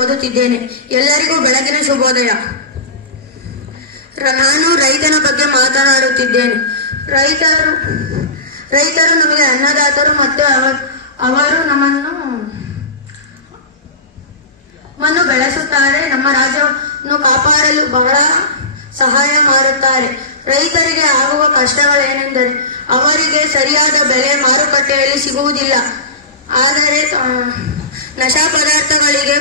ಓದುತ್ತಿದ್ದೇನೆ. ಎಲ್ಲರಿಗೂ ಬೆಳಗಿನ ಶುಭೋದಯ. ನಾನು ರೈತನ ಬಗ್ಗೆ ಮಾತನಾಡುತ್ತಿದ್ದೇನೆ. ರೈತರು ನಮಗೆ ಅನ್ನದಾತರು ಮತ್ತು ಅವರು ನಮ್ಮನ್ನು ಬೆಳೆಸುತ್ತಾರೆ. ನಮ್ಮ ರಾಜ್ಯವನ್ನು ಕಾಪಾಡಲು ಬಹಳ ಸಹಾಯ ಮಾಡುತ್ತಾರೆ. ರೈತರಿಗೆ ಆಗುವ ಕಷ್ಟಗಳೇನೆಂದರೆ ಅವರಿಗೆ ಸರಿಯಾದ ಬೆಲೆ ಮಾರುಕಟ್ಟೆಯಲ್ಲಿ ಸಿಗುವುದಿಲ್ಲ. ಆದರೆ ನಶಾ ಪದಾರ್ಥಗಳಿಗೆ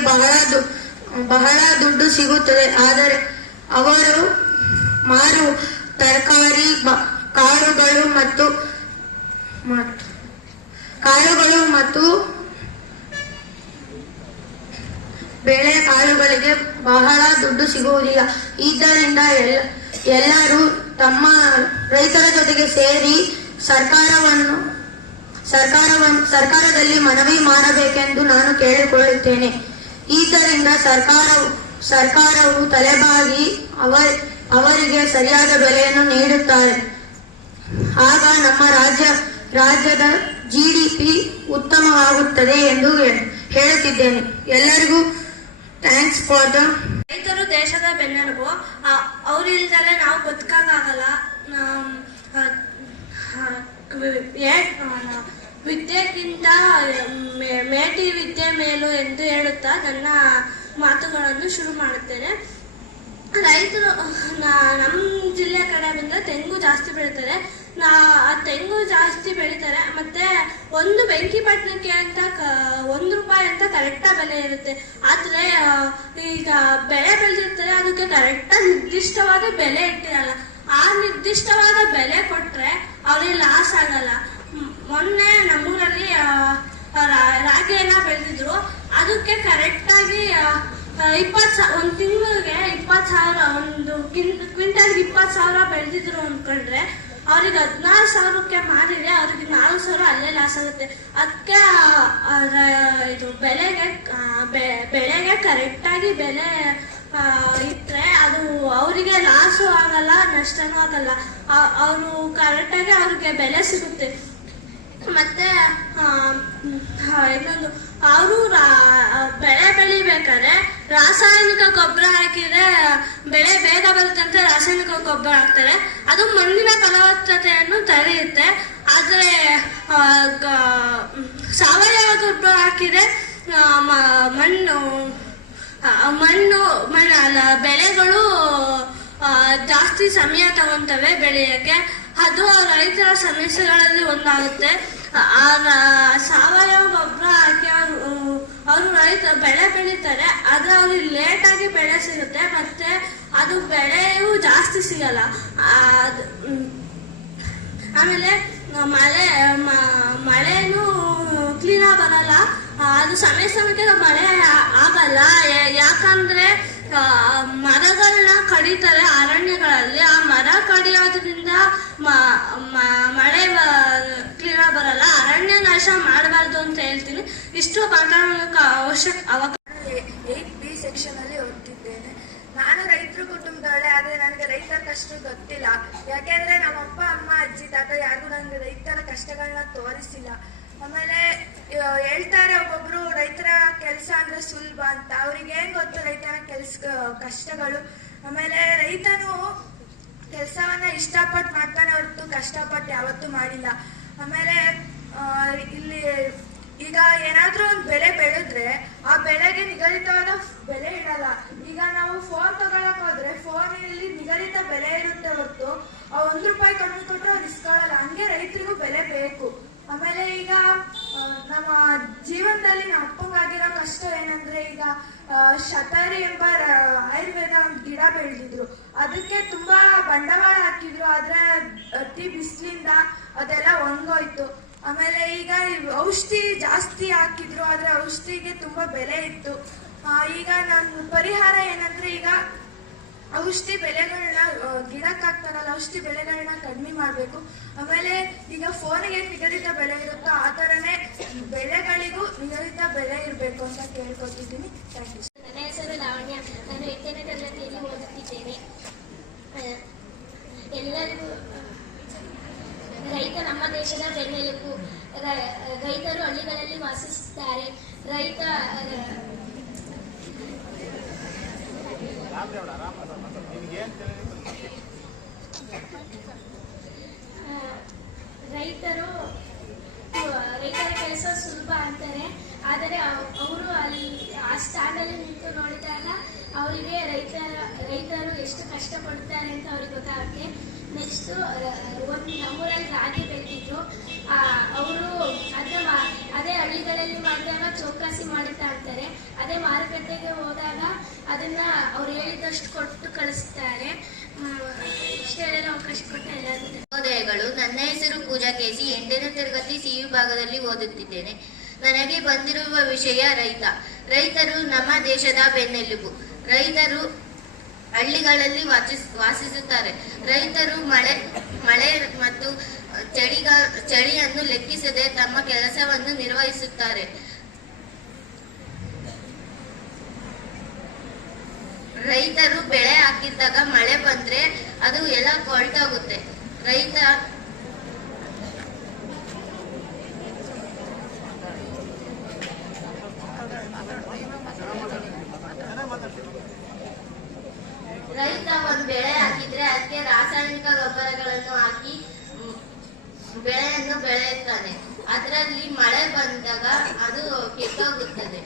ಬಹಳ ದುಡ್ಡು ಸಿಗುತ್ತದೆ. ಆದರೆ ಅವರು ಮಾರು ತರಕಾರಿ, ಕಾಳುಗಳು ಮತ್ತು ಬೇಳೆಕಾಳುಗಳಿಗೆ ಬಹಳ ದುಡ್ಡು ಸಿಗುವುದಿಲ್ಲ. ಇದರಿಂದ ಎಲ್ಲರೂ ತಮ್ಮ ರೈತರ ಜೊತೆಗೆ ಸೇರಿ ಸರ್ಕಾರದಲ್ಲಿ ಮನವಿ ಮಾಡಬೇಕೆಂದು ನಾನು ಕೇಳಿಕೊಳ್ಳುತ್ತೇನೆ. ಇದರಿಂದ ಸರ್ಕಾರವು ತಲೆಬಾಗಿ ಅವರಿಗೆ ಸರಿಯಾದ ಬೆಲೆಯನ್ನು ನೀಡುತ್ತಾರೆ. ಆಗ ನಮ್ಮ ರಾಜ್ಯದ GDP ಉತ್ತಮವಾಗುತ್ತದೆ ಎಂದು ಹೇಳುತ್ತಿದ್ದೇನೆ. ಎಲ್ಲರಿಗೂ ಥ್ಯಾಂಕ್ಸ್ ಫಾರ್ ದ. ರೈತರು ದೇಶದ ಬೆನ್ನೆಲುಬು. ಅವರಿಲ್ಲದೆ ನಾವು ಬದುಕಾಗಲ್ಲ. ವಿದ್ಯೆಗಿಂತ ಮೇಟಿ ವಿದ್ಯೆ ಮೇಲು ಎಂದು ಹೇಳುತ್ತಾ ನನ್ನ ಮಾತುಗಳನ್ನು ಶುರು ಮಾಡುತ್ತೇನೆ. ರೈತರು ನಮ್ಮ ಜಿಲ್ಲೆ ಕಡೆ ಬಂದರೆ ತೆಂಗು ಜಾಸ್ತಿ ಬೆಳೀತಾರೆ. ತೆಂಗು ಜಾಸ್ತಿ ಬೆಳೀತಾರೆ. ಮತ್ತೆ ಒಂದು ಬೆಂಕಿಪಟ್ಟಣಕ್ಕೆ ಅಂತ ₹1 ಅಂತ ಕರೆಕ್ಟಾಗಿ ಬೆಲೆ ಇರುತ್ತೆ. ಆದರೆ ಈಗ ಬೆಳೆ ಬೆಳೆದಿರ್ತಾರೆ, ಅದಕ್ಕೆ ಕರೆಕ್ಟಾಗಿ ನಿರ್ದಿಷ್ಟವಾದ ಬೆಲೆ ಇಟ್ಟಿರಲ್ಲ. ಆ ನಿರ್ದಿಷ್ಟವಾದ ಬೆಲೆ ಕೊಟ್ಟರೆ ಅವ್ರಿಗೆ ಲಾಸ್ ಆಗಲ್ಲ. ಮೊನ್ನೆ ನಮ್ಮೂರಲ್ಲಿ ರಾಗಿಯನ್ನ ಬೆಳೆದಿದ್ರು. ಅದಕ್ಕೆ ಕರೆಕ್ಟಾಗಿ ಒಂದು ತಿಂಗಳಿಗೆ 20,000, ಒಂದು ಕ್ವಿಂಟಲ್ಗೆ 20,000 ಬೆಳೆದಿದ್ರು ಅಂದ್ಕೊಂಡ್ರೆ ಅವ್ರಿಗೆ 16,000ಕ್ಕೆ ಮಾರಿದ್ರೆ ಅವ್ರಿಗೆ 4,000 ಅಲ್ಲೇ ಲಾಸ್ ಆಗುತ್ತೆ. ಅದಕ್ಕೆ ಇದು ಬೆಳೆಗೆ ಕರೆಕ್ಟಾಗಿ ಬೆಲೆ ಇಟ್ಟರೆ ಅದು ಅವರಿಗೆ ಲಾಸು ಆಗಲ್ಲ, ನಷ್ಟನೂ ಆಗಲ್ಲ. ಅವರು ಕರೆಕ್ಟಾಗಿ ಅವ್ರಿಗೆ ಬೆಲೆ ಸಿಗುತ್ತೆ. ಮತ್ತೆ ಇನ್ನೊಂದು, ಅವರು ಬೆಳೆ ಬೆಳಿಬೇಕಾದ್ರೆ ರಾಸಾಯನಿಕ ಗೊಬ್ಬರ ಹಾಕಿದ್ರೆ ಬೆಳೆ ಬೇಗ ಬರುತ್ತೆ ಅಂತ ರಾಸಾಯನಿಕ ಗೊಬ್ಬರ ಹಾಕ್ತಾರೆ. ಅದು ಮಣ್ಣಿನ ಫಲವತ್ತತೆಯನ್ನು ತಡೆಯುತ್ತೆ. ಆದರೆ ಸಾವಯವ ಗೊಬ್ಬರ ಹಾಕಿದ್ರೆ ಬೆಳೆಗಳು ಜಾಸ್ತಿ ಸಮಯ ತಗೊಂತವೆ ಬೆಳೆಯಕ್ಕೆ. ಅದು ರೈತರ ಸಮಸ್ಯೆಗಳಲ್ಲಿ ಒಂದಾಗುತ್ತೆ. ಸಾವಯವ ಗೊಬ್ಬರ ಹಾಕಿ ಅವರು ರೈತ ಬೆಳೆ ಬೆಳೀತಾರೆ. ಆದರೆ ಅವ್ರಿಗೆ ಲೇಟಾಗಿ ಬೆಳೆ ಸಿಗುತ್ತೆ. ಮತ್ತೆ ಅದು ಬೆಳೆಯೂ ಜಾಸ್ತಿ ಸಿಗಲ್ಲ. ಆಮೇಲೆ ಮಳೆನೂ ಕ್ಲೀನಾಗಿ ಬರಲ್ಲ. ಅದು ಸಮಯಕ್ಕೆ ಮಳೆ ಆಗಲ್ಲ. ಯಾಕಂದ್ರೆ ಮರಗಳನ್ನ ಕಡಿತಾರೆ ಅರಣ್ಯಗಳಲ್ಲಿ. ಆ ಮರ ಕಡಿಯೋದ್ರಿಂದ ಮಳೆ ಕ್ಲೀನಾಗಿ ಬರಲ್ಲ. ಅರಣ್ಯ ನಾಶ ಮಾಡಬಾರ್ದು ಅಂತ ಹೇಳ್ತೀನಿ. ಇಷ್ಟು ಮಾತಾಡೋದಕ್ಕೆ ಅವಶ್ಯಕ 8B ಸೆಕ್ಷನ್ ಅಲ್ಲಿ ಓದ್ತಿದ್ದೇನೆ. ನಾನು ರೈತರ ಕುಟುಂಬದವಳೆ. ಆದ್ರೆ ನನಗೆ ರೈತರ ಕಷ್ಟ ಗೊತ್ತಿಲ್ಲ. ಯಾಕೆಂದ್ರೆ ನಮ್ಮ ಅಪ್ಪ, ಅಮ್ಮ, ಅಜ್ಜಿ, ತಾತ ಯಾರಿಗೂ ನನಗೆ ರೈತರ ಕಷ್ಟಗಳನ್ನ ತೋರಿಸಿಲ್ಲ. ಆಮೇಲೆ ಹೇಳ್ತಾರೆ ಒಬ್ಬೊಬ್ರು ರೈತರ ಕೆಲಸ ಅಂದ್ರೆ ಸುಲಭ ಅಂತ. ಅವ್ರಿಗೆ ಏನ್ ಗೊತ್ತು ರೈತರ ಕಷ್ಟಗಳು. ಆಮೇಲೆ ರೈತನು ಕೆಲಸವನ್ನ ಇಷ್ಟಪಟ್ಟು ಮಾಡ್ತಾನೆ ಹೊರತು ಕಷ್ಟಪಟ್ಟು ಯಾವತ್ತೂ ಮಾಡಿಲ್ಲ. ಆಮೇಲೆ ಇಲ್ಲಿ ಈಗ ಏನಾದ್ರೂ ಒಂದು ಬೆಳೆ ಬೆಳೆದ್ರೆ ಆ ಬೆಳೆಗೆ ನಿಗದಿತವಾದ ಬೆಲೆ ಇಡಲ್ಲ. ಈಗ ನಾವು ಫೋನ್ ತಗೊಳಕ್ ಹೋದ್ರೆ ಫೋನಲ್ಲಿ ನಿಗದಿತ ಬೆಲೆ ಇರುತ್ತೆ ಹೊರತು ₹1 ಕಡಿಮೆ ಕೊಟ್ಟರೆ ಅವ್ರು ಇಸ್ಕೊಳ್ಳಲ್ಲ. ಹಂಗೆ ರೈತರಿಗೂ ಬೆಲೆ ಬೇಕು. ಆಮೇಲೆ ಈಗ ನಮ್ಮ ಜೀವನದಲ್ಲಿ ನಮ್ಮ ಅಪ್ಪಂಗಾಗಿರೋ ಕಷ್ಟ ಏನಂದ್ರೆ, ಈಗ ಶತಾರಿ ಎಂಬ ಆಯುರ್ವೇದ ಒಂದು ಗಿಡ ಬೆಳೆದಿದ್ರು. ಅದಕ್ಕೆ ತುಂಬಾ ಬಂಡವಾಳ ಹಾಕಿದ್ರು. ಆದ್ರೆ ಅತಿ ಬಿಸಿಲಿಂದ ಅದೆಲ್ಲ ಒಣಗೋಯ್ತು. ಆಮೇಲೆ ಈಗ ಔಷಧಿ ಜಾಸ್ತಿ ಹಾಕಿದ್ರು. ಆದ್ರೆ ಔಷಧಿಗೆ ತುಂಬಾ ಬೆಲೆ ಇತ್ತು. ಈಗ ನನ್ನ ಪರಿಹಾರ ಏನಂದ್ರೆ, ಈಗ ಔಷಧಿ ಬೆಲೆಗಳನ್ನ ಗಿಡಕ್ಕೆ ಹಾಕ್ತಾರಲ್ಲ, ಔಷಧಿ ಬೆಲೆಗಳನ್ನ ಕಡಿಮೆ ಮಾಡಬೇಕು. ಆಮೇಲೆ ಈಗ ಫೋನಿಗೆ ನಿಗದಿತ ಬೆಲೆ ಇರುತ್ತೋ ಆ ಥರನೇ ಬೆಳೆಗಳಿಗೂ ನಿಗದಿತ ಬೆಲೆ ಇರಬೇಕು ಅಂತ ಕೇಳ್ಕೊತಿದ್ದೀನಿ. Thank you. ನನ್ನ ಹೆಸರು ಲಾವಣ್ಯ. ನಾನು 8ನೇ ತರಗತಿಯಲ್ಲಿ ಓದುತ್ತಿದ್ದೇನೆ. ಎಲ್ಲರಿಗೂ ರೈತ ನಮ್ಮ ದೇಶದ ಬೆನ್ನೆಲುಬು. ರೈತರು ಹಳ್ಳಿಗಳಲ್ಲಿ ವಾಸಿಸುತ್ತಾರೆ. ರೈತರ ಕೆಲಸ ಸುಲಭ ಅಂತಾರೆ, ಆದರೆ ಅವರು ಅಲ್ಲಿ ಆ ಸ್ಟ್ಯಾಂಡಲ್ಲಿ ನಿಂತು ನೋಡಿದಾಗ ಅವರಿಗೆ ರೈತರು ಎಷ್ಟು ಕಷ್ಟಪಡ್ತಾರೆ ಅಂತ ಅವ್ರಿಗೆ ಗೊತ್ತಾಗುತ್ತೆ. ನೆಕ್ಸ್ಟು ನಮ್ಮೂರಲ್ಲಿ ರಾಗಿ ಬೆಳೆದಿದ್ರು, ಅವರು ಅದೇ ಹಳ್ಳಿಗಳಲ್ಲಿ ಮಾಡಿದಾಗ ಚೌಕಾಸಿ ಮಾಡುತ್ತಾ ಇರ್ತಾರೆ. ಅದೇ ಮಾರುಕಟ್ಟೆಗೆ ಹೋದಾಗ ಅದನ್ನ ಅವ್ರು ಹೇಳಿದಷ್ಟು ಕೊಟ್ಟು ಕಳಿಸ್ತಾರೆ. ಇಷ್ಟ ಹೇಳಲು ಅವಕಾಶ ಕೊಟ್ಟ ಎಲ್ಲರಿಗೂ ನವೋದಯಗಳು. ನನ್ನ ಹೆಸರು ಪೂಜಾ ಕೆಸಿ, 8ನೇ ತರಗತಿ ಸಿ ವಿಭಾಗದಲ್ಲಿ ಓದುತ್ತಿದ್ದೇನೆ. ನನಗೆ ಬಂದಿರುವ ವಿಷಯ ರೈತರು ನಮ್ಮ ದೇಶದ ಬೆನ್ನೆಲುಬು. ರೈತರು ಹಳ್ಳಿಗಳಲ್ಲಿ ವಾಸಿಸುತ್ತಾರೆ. ರೈತರು ಮಳೆ ಮತ್ತು ಚಳಿಯನ್ನು ಲೆಕ್ಕಿಸದೆ ತಮ್ಮ ಕೆಲಸವನ್ನು ನಿರ್ವಹಿಸುತ್ತಾರೆ. ರೈತರು ಬೆಳೆ ಹಾಕಿದ್ದಾಗ ಮಳೆ ಬಂದ್ರೆ ಅದು ಎಲ್ಲ ಕೊಳ್ತೋಗುತ್ತೆ. ರೈತ ಒಂದು ಬೆಳೆ ಹಾಕಿದ್ರೆ ಅದಕ್ಕೆ ರಾಸಾಯನಿಕ ಗೊಬ್ಬರಗಳನ್ನು ಹಾಕಿ ಬೆಳೆಯನ್ನು ಬೆಳೆಯುತ್ತಾನೆ. ಅದರಲ್ಲಿ ಮಳೆ ಬಂದಾಗ ಅದು ಕೆಟ್ಟೋಗುತ್ತದೆ.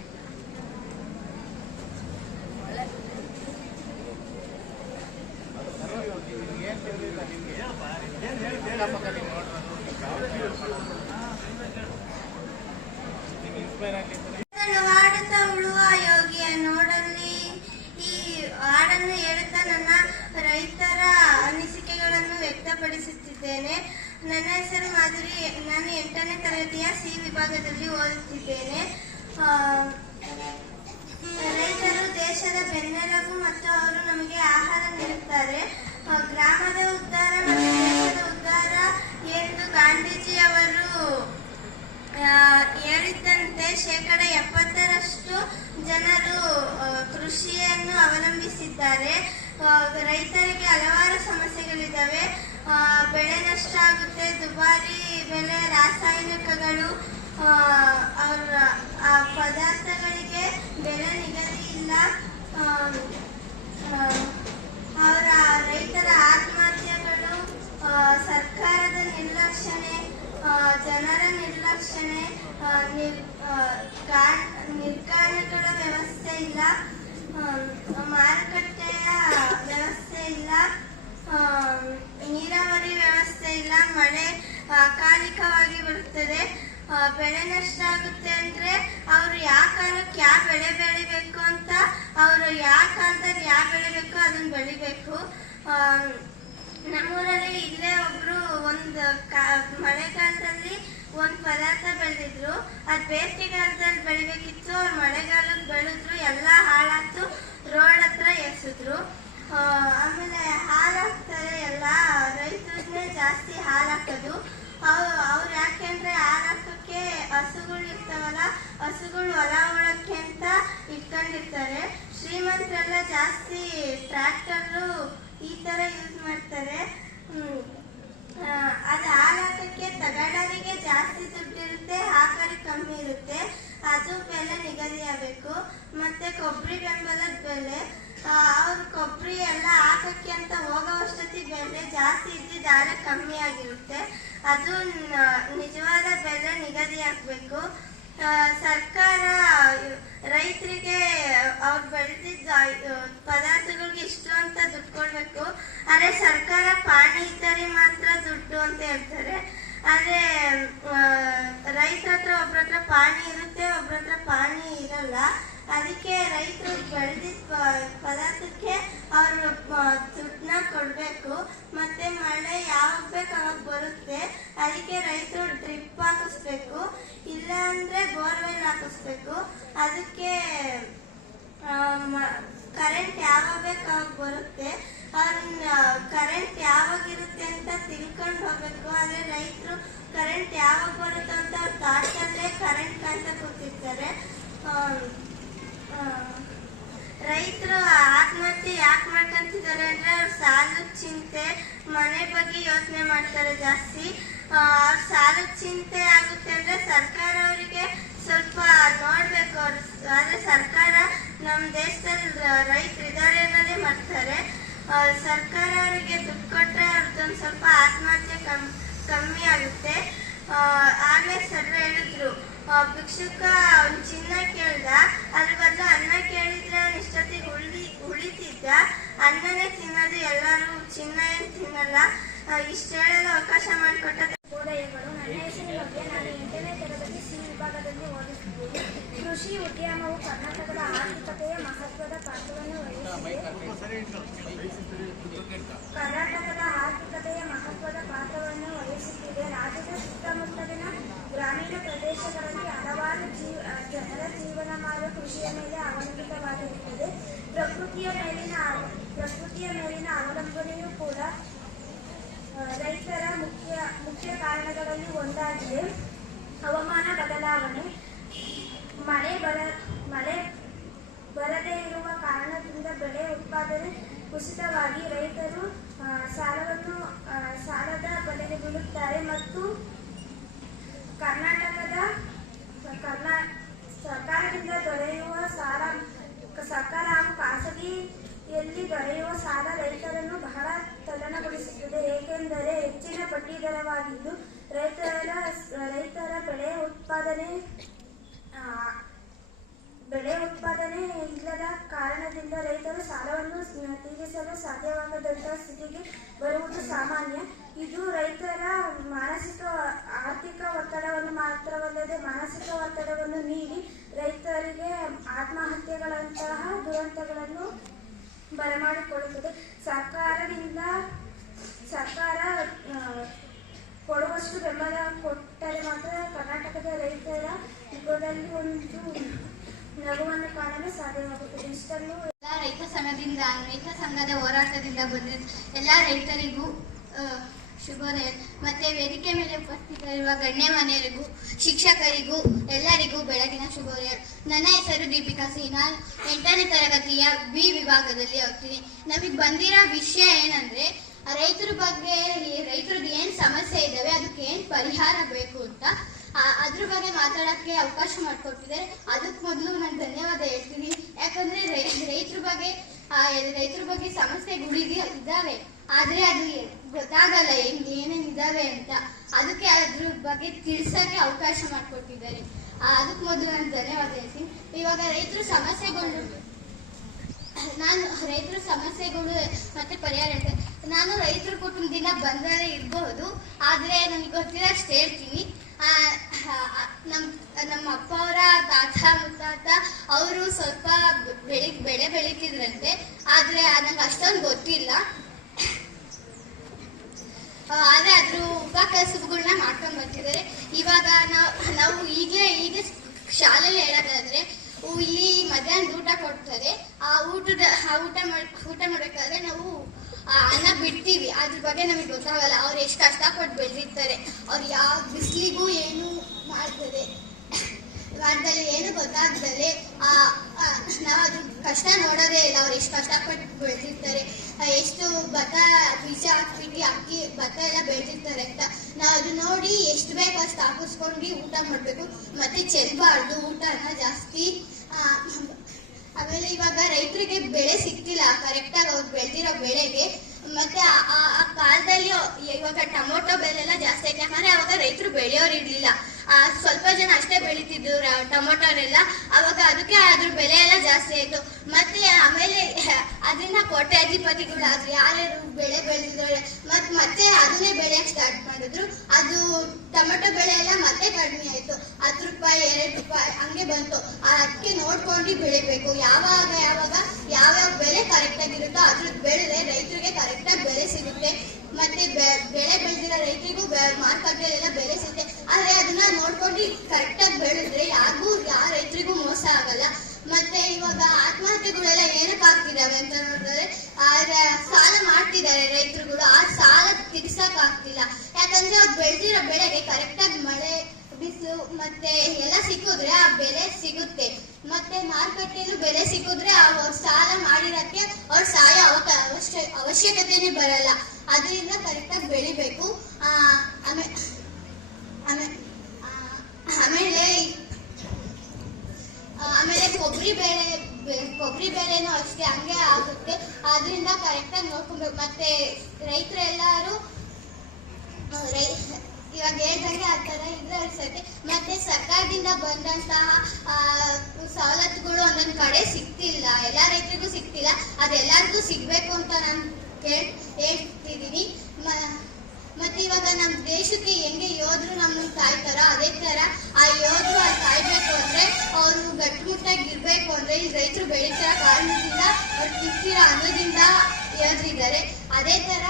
ಹಾಡುತ್ತಾ ಉಳುವ ಯೋಗಿಯ ನೋಡಲ್ಲಿ ಈ ಹಾಡನ್ನು ಹೇಳುತ್ತಾ ನನ್ನ ರೈತರ ಅನಿಸಿಕೆಗಳನ್ನು ವ್ಯಕ್ತಪಡಿಸುತ್ತಿದ್ದೇನೆ. ನನ್ನ ಹೆಸರು ಮಾಧುರಿ. ನಾನು 8ನೇ ತರಗತಿಯ ಸಿ ವಿಭಾಗದಲ್ಲಿ ಓದುತ್ತಿದ್ದೇನೆ. ರೈತರು ದೇಶದ ಬೆನ್ನೆಲುಬು ಮತ್ತು ಅವರು ನಮಗೆ ಆಹಾರ ನೀಡುತ್ತಾರೆ. ಗ್ರಾಮದ ಉದ್ಧಾರ ಮತ್ತು ದೇಶದ ಉದ್ಧಾರ ಎಂದು ಗಾಂಧೀಜಿಯವರು ಹೇಳಿದ್ದಂತೆ 70% ಜನರು ಕೃಷಿಯನ್ನು ಅವಲಂಬಿಸಿದ್ದಾರೆ. ರೈತರಿಗೆ ಹಲವಾರು ಸಮಸ್ಯೆಗಳಿದ್ದಾವೆ. ಬೆಳೆ ನಷ್ಟ ಆಗುತ್ತೆ, ದುಬಾರಿ ಬೆಲೆ, ರಾಸಾಯನಿಕಗಳು, ಅವರ ಪದಾರ್ಥಗಳಿಗೆ ಬೆಲೆ ನಿಗದಿ ಇಲ್ಲ, ಅವರ ರೈತರ ಆತ್ಮಹತ್ಯೆಗಳು, ಸರ್ಕಾರದ ನಿರ್ಲಕ್ಷಣೆ, ಜನರ ನಿರ್ಲಕ್ಷಣೆ, ನಿರ್ಗಾಣಗಳ ವ್ಯವಸ್ಥೆ ಇಲ್ಲ, ಮಾರುಕಟ್ಟೆಯ ವ್ಯವಸ್ಥೆ ಇಲ್ಲ, ನೀರಾವರಿ ವ್ಯವಸ್ಥೆ ಇಲ್ಲ, ಮಳೆ ಅಕಾಲಿಕವಾಗಿ ಬರುತ್ತದೆ. ಬೆಳೆ ನಷ್ಟ ಆಗುತ್ತೆ ಅಂದ್ರೆ ಅವರು ಯಾವ ಕಾಲಕ್ಕೆ ಯಾವ ಬೆಳೆ ಬೆಳಿಬೇಕು ಅಂತ ಅವರು ಯಾವ ಕಾಲದಲ್ಲಿ ಯಾವ ಬೆಳಿಬೇಕು ಅದನ್ನ ಬೆಳಿಬೇಕು. ನಮ್ಮೂರಲ್ಲಿ ಇಲ್ಲೇ ಒಬ್ರು ಒಂದು ಮಳೆಗಾಲದಲ್ಲಿ ಒಂದು ಪದಾರ್ಥ ಬೆಳೆದಿದ್ರು. ಅದು ಬೇಸಿಗೆಗಾಲದಲ್ಲಿ ಬೆಳಿಬೇಕಿತ್ತು, ಅವ್ರು ಮಳೆಗಾಲಕ್ಕೆ ಬೆಳೆದ್ರು, ಎಲ್ಲ ಹಾಳಾಯ್ತು, ರೋಡ್ ಹತ್ರ ಎಸಿದ್ರು. ಆಮೇಲೆ ಹಾಲಾಕ್ತಾರೆ, ಎಲ್ಲ ರೈತರನ್ನೇ ಜಾಸ್ತಿ ಹಾಲಾಕೋದು. ಅವ್ರು ಯಾಕೆಂದ್ರೆ ಹಾಲಾಕಕ್ಕೆ ಹಸುಗಳು ಇರ್ತಾವಲ್ಲ, ಹಸುಗಳು ಹೊಲ ಉಳಕ್ಕೆ ಅಂತ ಇಟ್ಕೊಂಡಿರ್ತಾರೆ. ಶ್ರೀಮಂತರೆಲ್ಲ ಜಾಸ್ತಿ ಟ್ರ್ಯಾಕ್ಟರು ಈ ತರ ಯೂಸ್ ಮಾಡ್ತಾರೆ. ಅದು ಹಾಲಾಕಕ್ಕೆ ತಗಡರಿಗೆ ಜಾಸ್ತಿ ದುಡ್ಡಿರುತ್ತೆ, ಹಾಕರಿಗೆ ಕಮ್ಮಿ ಇರುತ್ತೆ. ಅದು ಬೆಲೆ ನಿಗದಿ ಆಗಬೇಕು. ಮತ್ತೆ ಕೊಬ್ಬರಿ ಬೆಂಬಲದ ಬೆಲೆ, ಅವ್ರು ಕೊಬ್ಬರಿ ಎಲ್ಲ ಹಾಕಕ್ಕೆ ಅಂತ ಹೋಗೋ ಅಷ್ಟೊತ್ತಿಗೆ ಬೆಲೆ ಜಾಸ್ತಿ ಇದ್ದಿದ್ದಾದ್ರೆ ಕಮ್ಮಿ ಆಗಿರುತ್ತೆ. ಅದು ನಿಜವಾದ ಬೆಲೆ ನಿಗದಿ ಆಗಬೇಕು. ಸರ್ಕಾರ ರೈತರಿಗೆ ಅವ್ರು ಬೆಳೆದಿದ್ದ ಪದಾರ್ಥಗಳಿಗೆ ಇಷ್ಟು ಅಂತ ದುಡ್ಡು ಕೊಡ್ಬೇಕು. ಆದ್ರೆ ಸರ್ಕಾರ ಪಾಣಿ ಇದ್ದರೆ ಮಾತ್ರ ದುಡ್ಡು ಅಂತ ಹೇಳ್ತಾರೆ. ಆದ್ರೆ ರೈತರ ಹತ್ರ ಒಬ್ರ ಹತ್ರ ಪಾಣಿ ಇರುತ್ತೆ, ಒಬ್ರ ಹತ್ರ ಪಾಣಿ ಇರಲ್ಲ. ಅದಕ್ಕೆ ರೈತರು ಬೆಳೆದಿದ್ದ ಪದಾರ್ಥಕ್ಕೆ ಅವರು ದುಡ್ಡನ್ನ ಕೊಡ್ಬೇಕು. ಮತ್ತೆ ಮಳೆ ಯಾವಾಗ ಬೇಕು ಅವಾಗ ಬರುತ್ತೆ. ಅದಕ್ಕೆ ರೈತರು ಡ್ರಿಪ್ ಹಾಕಿಸ್ಬೇಕು, ಇಲ್ಲ ಅಂದ್ರೆ ಬೋರ್ವೆಲ್ ಹಾಕಿಸ್ಬೇಕು. ಅದಕ್ಕೆ ಕರೆಂಟ್ ಯಾವಾಗ ಬೇಕು ಅವಾಗ ಬರುತ್ತೆ. ಕರೆಂಟ್ ಯಾವಾಗ ಇರುತ್ತೆ ಅಂತ ತಿಳ್ಕೊಂಡು ಹೋಗ್ಬೇಕು. ಆದ್ರೆ ರೈತರು ಕರೆಂಟ್ ಯಾವಾಗ ಬರುತ್ತೆ ಅಂತ ಅವ್ರು ತಾಟಲ್ಲೇ ಕರೆಂಟ್ ಕಾಯ್ತಾ ಕೂತಿರ್ತಾರೆ. ರೈತರು ಆತ್ಮಹತ್ಯೆ ಯಾಕೆ ಮಾಡ್ಕೊಂತಿದ್ದಾರೆ ಅಂದ್ರೆ ಅವ್ರ ಸಾಲದ ಚಿಂತೆ, ಮನೆ ಬಗ್ಗೆ ಯೋಚನೆ ಮಾಡ್ತಾರೆ ಜಾಸ್ತಿ. ಅವ್ರ ಸಾಲದ ಚಿಂತೆ ಆಗುತ್ತೆ ಅಂದ್ರೆ ಸರ್ಕಾರ ಅವರಿಗೆ ಸ್ವಲ್ಪ ನೋಡ್ಬೇಕು. ಆದ್ರೆ ಸರ್ಕಾರ ನಮ್ಮ ದೇಶದಲ್ಲಿ ರೈತರಿದ್ದಾರೆ ಅನ್ನೋದೇ ಮಾಡ್ತಾರೆ. ಸರ್ಕಾರ ಅವರಿಗೆ ದುಡ್ಡು ಕೊಟ್ಟರೆ ಅವ್ರದ್ದೊಂದು ಸ್ವಲ್ಪ ಆತ್ಮಹತ್ಯೆ ಕಮ್ಮಿ ಆಗುತ್ತೆ. ಆಗಲೇ ಸರ್ ಹೇಳಿದ್ರು, ಭಿಕ್ಷುಕ ಅವ್ನು ಚಿನ್ನ ಕೇಳ್ದ, ಅದ್ರ ಬದಲು ಅನ್ನ ಕೇಳಿದ್ರೆ ಅವ್ನು ಇಷ್ಟೊತ್ತಿಗೆ ಉಳಿತಿದ್ದ. ಅನ್ನನೇ ತಿನ್ನೋದು ಎಲ್ಲರೂ, ಚಿನ್ನ ಏನು ತಿನ್ನಲ್ಲ. ಇಷ್ಟು ಹೇಳಲು ಅವಕಾಶ ಮಾಡಿಕೊಟ್ಟ ಶುಭೋದಯಗಳು. ನನ್ನ ಹೆಸರು ಬಗ್ಗೆ ನಾನು 8ನೇ ತರಗತಿ ಸಿ ವಿಭಾಗದಲ್ಲಿ ಓದುತ್ತಿದ್ದೇನೆ. ಕೃಷಿ ಉದ್ಯಮವು ಕರ್ನಾಟಕದ ಆರ್ಥಿಕತೆಯ ಮಹತ್ವದ ಪಾತ್ರವನ್ನು ವಹಿಸುತ್ತಿದೆ. ರಾಜ್ಯದ ಸುತ್ತಮುತ್ತಲಿನ ಗ್ರಾಮೀಣ ಪ್ರದೇಶಗಳಲ್ಲಿ ಹಲವಾರು ಜನರ ಜೀವನಮಾನ ಕೃಷಿಯ ಮೇಲೆ ಅವಲಂಬಿತವಾಗಿರುತ್ತದೆ. ಪ್ರಕೃತಿಯ ಮೇಲಿನ ಅವಲಂಬನೆಯೂ ಕೂಡ ರೈತರ ಮುಖ್ಯ ಕಾರಣಗಳಲ್ಲಿ ಒಂದಾಗಿದೆ. ಹವಾಮಾನ ಬದಲಾವಣೆ, ಮಳೆ ಬರದೇ ಇರುವ ಕಾರಣದಿಂದ ಬೆಳೆ ಉತ್ಪಾದನೆ ಕುಸಿತವಾಗಿ ರೈತರು ಸಾಲದ ಬಲೆಗೆ ಬೀಳುತ್ತಾರೆ ಮತ್ತು ಸರ್ಕಾರದಿಂದ ದೊರೆಯುವ ಸರ್ಕಾರ ಹಾಗೂ ಖಾಸಗಿಯಲ್ಲಿ ದೊರೆಯುವ ಸಾಲ ರೈತರನ್ನು ಬಹಳ ತಲ್ಲಣಗೊಳಿಸುತ್ತದೆ. ಏಕೆಂದರೆ ಹೆಚ್ಚಿನ ಬಡ್ಡಿ ದರವಾಗಿದ್ದು ರೈತರ ಬೆಳೆ ಉತ್ಪಾದನೆ ಇಲ್ಲದ ಕಾರಣದಿಂದ ರೈತರು ಸಾಲವನ್ನು ತೀರಿಸಲು ಸಾಧ್ಯವಾಗದಂತಹ ಸ್ಥಿತಿಗೆ ಬರುವುದು ಸಾಮಾನ್ಯ. ಇದು ರೈತರ ಆರ್ಥಿಕ ಒತ್ತಡವನ್ನು ಮಾತ್ರವಲ್ಲದೆ ಮಾನಸಿಕ ಒತ್ತಡವನ್ನು ನೀಡಿ ರೈತರಿಗೆ ಆತ್ಮಹತ್ಯೆಗಳಂತಹ ದುರಂತಗಳನ್ನು ಬರಮಾಡಿಕೊಳ್ಳುತ್ತದೆ. ಸರ್ಕಾರ ಕೊಡುವಷ್ಟು ಬೆಂಬಲ ಕೊಟ್ಟರೆ ಮಾತ್ರ ಕರ್ನಾಟಕದ ರೈತರ ಯುಗದಲ್ಲಿ ಒಂದು ನಗುವನ್ನು ಕಾಣಲು ಸಾಧ್ಯವಾಗುತ್ತದೆ. ಇಷ್ಟನ್ನು ರೈತ ಸಂಘದ ಹೋರಾಟದಿಂದ ಬಂದಿದ್ದ ಎಲ್ಲ ರೈತರಿಗೂ ಶುಭೋದಯ. ಮತ್ತೆ ವೇದಿಕೆ ಮೇಲೆ ಉಪಸ್ಥಿತರಿರುವ ಗಣ್ಯಮಾನ್ಯರಿಗೂ ಶಿಕ್ಷಕರಿಗೂ ಎಲ್ಲರಿಗೂ ಬೆಳಗಿನ ಶುಭೋದಯ. ನನ್ನ ಹೆಸರು ದೀಪಿಕಾ ಸಿ. ನಾನು 8ನೇ ತರಗತಿಯ ಬಿ ವಿಭಾಗದಲ್ಲಿ ಹೋಗ್ತೀನಿ. ನಮಗೆ ಬಂದಿರೋ ವಿಷಯ ಏನಂದ್ರೆ ರೈತರದ್ದು ಏನು ಸಮಸ್ಯೆ ಇದ್ದಾವೆ, ಅದಕ್ಕೆ ಏನು ಪರಿಹಾರ ಬೇಕು ಅಂತ ಅದ್ರ ಬಗ್ಗೆ ಮಾತಾಡೋಕ್ಕೆ ಅವಕಾಶ ಮಾಡಿಕೊಟ್ಟಿದ್ದಾರೆ. ಅದಕ್ಕೆ ಮೊದಲು ನಾನು ಧನ್ಯವಾದ ಹೇಳ್ತೀನಿ. ಯಾಕಂದ್ರೆ ರೈತರ ಬಗ್ಗೆ ಸಮಸ್ಯೆಗಳು ಇದ್ದಾವೆ, ಆದ್ರೆ ಅದು ಗೊತ್ತಾಗಲ್ಲ ಏನೇನಿದ್ದಾವೆ ಅಂತ. ಅದಕ್ಕೆ ಅದ್ರ ಬಗ್ಗೆ ತಿಳಿಸೋಕೆ ಅವಕಾಶ ಮಾಡಿಕೊಟ್ಟಿದ್ದಾರೆ. ಅದಕ್ಕೆ ಮೊದಲು ನಾನು ಧನ್ಯವಾದ ಹೇಳ್ತೀನಿ. ಇವಾಗ ರೈತರ ಸಮಸ್ಯೆಗಳು ಮತ್ತೆ ಪರಿಹಾರ ಹೇಳ್ತೇನೆ. ನಾನು ರೈತರ ಕುಟುಂಬದಿಂದ ಬಂದರೆ ಇರಬಹುದು, ಆದ್ರೆ ನನಗೆ ಗೊತ್ತಿರೋಷ್ಟು ಹೇಳ್ತೀನಿ. ನಮ್ಮ ಅಪ್ಪ ಅವರ ತಾತ ಮುತ್ತಾತ ಅವರು ಸ್ವಲ್ಪ ಬೆಳೆ ಬೆಳೀತಿದ್ರಂತೆ, ಆದ್ರೆ ನಂಗೆ ಅಷ್ಟೊಂದು ಗೊತ್ತಿಲ್ಲ. ಆದ್ರೆ ಅದ್ರ ಉಪಕಸಬುಗಳನ್ನ ಮಾಡ್ಕೊಂಡು ಬರ್ತಿದ್ದಾರೆ. ಇವಾಗ ನಾವು ಈಗ ಶಾಲೆಯಲ್ಲಿ ಹೇಳೋದಾದ್ರೆ ಇಲ್ಲಿ ಮಧ್ಯಾಹ್ನದ ಊಟ ಕೊಡ್ತಾರೆ. ಆ ಊಟ ಮಾಡ್ಬೇಕಾದ್ರೆ ನಾವು ಅನ್ನ ಬಿಡ್ತೀವಿ. ಅದ್ರ ಬಗ್ಗೆ ನಮಗೆ ಗೊತ್ತಾಗಲ್ಲ. ಅವ್ರು ಎಷ್ಟು ಕಷ್ಟಪಟ್ಟು ಬೆಳೆದಿರ್ತಾರೆ, ಅವ್ರು ಯಾವ ಬಿಸಿಲಿಗೂ ಏನು ಮಾಡ್ತಾರೆ ಏನು ಗೊತ್ತಾಗ್ತದೆ. ನಾವು ಅದ್ರ ಕಷ್ಟ ನೋಡೋದೇ ಇಲ್ಲ. ಅವ್ರು ಎಷ್ಟು ಕಷ್ಟಪಟ್ಟು ಬೆಳೆದಿರ್ತಾರೆ, ಎಷ್ಟು ಭತ್ತ ಬೀಜ ಹಾಕ್ಬಿಟ್ಟು ಅಕ್ಕಿ ಭತ್ತ ಎಲ್ಲ ಬೆಳೆದಿರ್ತಾರೆ ಅಂತ ನಾವು ಅದು ನೋಡಿ ಎಷ್ಟು ಬೇಕೋ ಅಷ್ಟು ಹಾಕಿಸ್ಕೊಂಡು ಊಟ ಮಾಡಬೇಕು. ಮತ್ತೆ ಚೆಲ್ಲಬಾರ್ದು ಊಟನ ಜಾಸ್ತಿ. ಆಮೇಲೆ ಇವಾಗ ರೈತರಿಗೆ ಬೆಳೆ ಸಿಗ್ತಿಲ್ಲ ಕರೆಕ್ಟಾಗಿ ಅವ್ರು ಬೆಳೆದಿರೋ ಬೆಳೆಗೆ. ಮತ್ತೆ ಆ ಕಾಲದಲ್ಲಿ ಇವಾಗ ಟೊಮೊಟೊ ಬೆಲೆ ಎಲ್ಲ ಜಾಸ್ತಿ ಆಯ್ತು. ಯಾಕಂದ್ರೆ ಅವಾಗ ರೈತರು ಬೆಳೆಯೋರು ಇರ್ಲಿಲ್ಲ, ಸ್ವಲ್ಪ ಜನ ಅಷ್ಟೇ ಬೆಳೀತಿದ್ರು ಟೊಮೊಟೊನೆಲ್ಲ. ಅವಾಗ ಅದಕ್ಕೆ ಅದ್ರ ಬೆಲೆ ಎಲ್ಲ ಜಾಸ್ತಿ ಆಯ್ತು. ಮತ್ತೆ ಆಮೇಲೆ ಅದನ್ನ ಕೋಟ್ಯಾಧಿಪತಿಗಳಾದ್ರು ಯಾರ್ಯಾರು ಬೆಳೆ ಬೆಳೆದಿದ್ರು ಮತ್ತೆ ಅದನ್ನೇ ಬೆಳೆಯಕ್ಕೆ ಸ್ಟಾರ್ಟ್ ಮಾಡಿದ್ರು. ಅದು ಟೊಮೊಟೊ ಬೆಳೆ ಎಲ್ಲ ಮತ್ತೆ ಕಡಿಮೆ ಆಯ್ತು. 10 ರೂಪಾಯಿ 2 ರೂಪಾಯಿ ಹಂಗೆ ಬಂತು. ಅದಕ್ಕೆ ನೋಡ್ಕೊಂಡು ಬೆಳಿಬೇಕು. ಯಾವ್ಯಾವ ಬೆಲೆ ಕರೆಕ್ಟ್ ಆಗಿರುತ್ತೋ ಅದ್ರದ್ದು ಬೆಳೆದ್ರೆ ರೈತರಿಗೆ ಕರೆಕ್ಟಾಗಿ ಬೆಲೆ ಸಿಗುತ್ತೆ. ಮತ್ತೆ ಬೆಳೆ ಬೆಳೆದಿರೋ ರೈತರಿಗೂ ಮಾರುಕಟ್ಟೆಯಲ್ಲೆಲ್ಲ ಬೆಲೆ ಸಿಗುತ್ತೆ. ಆದ್ರೆ ಅದನ್ನ ನೋಡ್ಕೊಂಡು ಕರೆಕ್ಟಾಗಿ ಬೆಳೆದ್ರೆ ಯಾವ ರೈತರಿಗೂ ಮೋಸ ಆಗಲ್ಲ. ಮತ್ತೆ ಇವಾಗ ಆತ್ಮಹತ್ಯೆಗಳೆಲ್ಲ ಏನಕ್ಕೆ ಆಗ್ತಿದಾವೆ ಅಂತ ನೋಡಿದ್ರೆ ಸಾಲ ಮಾಡ್ತಿದ್ದಾರೆ ರೈತರುಗಳು. ಆ ಸಾಲ ತೀರ್ಸಕ್ ಆಗ್ತಿಲ್ಲ. ಯಾಕಂದ್ರೆ ಅವ್ರು ಬೆಳೆದಿರೋ ಬೆಳೆಗೆ ಕರೆಕ್ಟಾಗಿ ಮಳೆ ಬಿಸಿಲು ಮತ್ತೆ ಎಲ್ಲ ಸಿಕ್ಕಿದ್ರೆ ಆ ಬೆಲೆ ಸಿಗುತ್ತೆ. ಮತ್ತೆ ಮಾರುಕಟ್ಟೆಯಲ್ಲೂ ಬೆಲೆ ಸಿಕ್ಕಿದ್ರೆ ಅವ್ರು ಸಾಲ ಮಾಡಿರಕ್ಕೆ ಅವ್ರ ಸಹಾಯ ಅವಶ್ಯಕತೆನೇ ಬರಲ್ಲ. ಅದರಿಂದ ಕರೆಕ್ಟಾಗಿ ಬೆಳಿಬೇಕು. ಆಮೇಲೆ ಕೊಬ್ಬರಿ ಬೆಳೆ ಬೆಳೆನೂ ಅಷ್ಟೇ ಹಂಗೆ ಆಗುತ್ತೆ. ಆದ್ರಿಂದ ಕರೆಕ್ಟಾಗಿ ನೋಡ್ಕೊಬೇಕು. ಮತ್ತೆ ರೈತರೆಲ್ಲರೂ ಇವಾಗ ಹೇಳ್ದಂಗೆ ಆ ಥರ ಇದ್ರೆ ಅನ್ಸುತ್ತೆ. ಮತ್ತೆ ಸರ್ಕಾರದಿಂದ ಬಂದಂತಹ ಸವಲತ್ತುಗಳು ಒಂದೊಂದು ಕಡೆ ಸಿಗ್ತಿಲ್ಲ, ಎಲ್ಲ ರೈತರಿಗೂ ಸಿಗ್ತಿಲ್ಲ. ಅದೆಲ್ಲರಿಗೂ ಸಿಗ್ಬೇಕು ಅಂತ ನಾನು ಹೇಳ್ತಿದ್ದೀನಿ. ಮತ್ತೆ ಇವಾಗ ನಮ್ಮ ದೇಶಕ್ಕೆ ಹೆಂಗೆ ಯೋಧರು ನಮ್ಮನ್ನು ಕಾಯ್ತಾರೋ ಅದೇ ತರ ಆ ಯೋಧರು ಅಲ್ಲಿ ಕಾಯ್ಬೇಕು ಅಂದ್ರೆ ಅವರು ಗಟ್ಟಿಮುಟ್ಟಾಗಿ ಇರ್ಬೇಕು ಅಂದ್ರೆ ಈ ರೈತರು ಬೆಳೀತಾರ ಕಾರಣದಿಂದ ಅವ್ರು ತಿಂತೀರ ಅನ್ನೋದಿಂದ ಯೋಧರಿದ್ದಾರೆ. ಅದೇ ತರ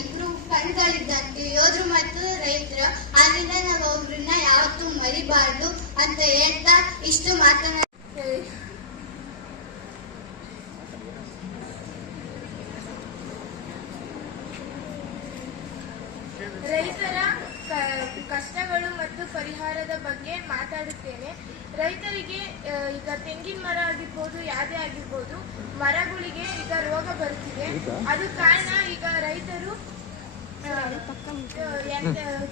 ಇಬ್ರು ಕಣ್ಗಳಿದ್ದಂತೆ ಯೋಧರು ಮತ್ತು ರೈತರು. ಆದ್ರಿಂದ ನಾವು ಅವ್ರನ್ನ ಯಾವತ್ತೂ ಮರಿಬಾರ್ದು ಅಂತ ಹೇಳ್ತಾ ಇಷ್ಟು ಮಾತನಾಡಿ ರೈತರ ಕಷ್ಟಗಳು ಮತ್ತು ಪರಿಹಾರದ ಬಗ್ಗೆ ಮಾತಾಡುತ್ತೇನೆ. ರೈತರಿಗೆ ಈಗ ತೆಂಗಿನ ಮರ ಆಗಿರ್ಬೋದು, ಯಾವುದೇ ಆಗಿರ್ಬೋದು, ಮರಗಳಿಗೆ ಈಗ ರೋಗ ಬರುತ್ತಿದೆ. ಅದು ಕಾರಣ ಈಗ ರೈತರು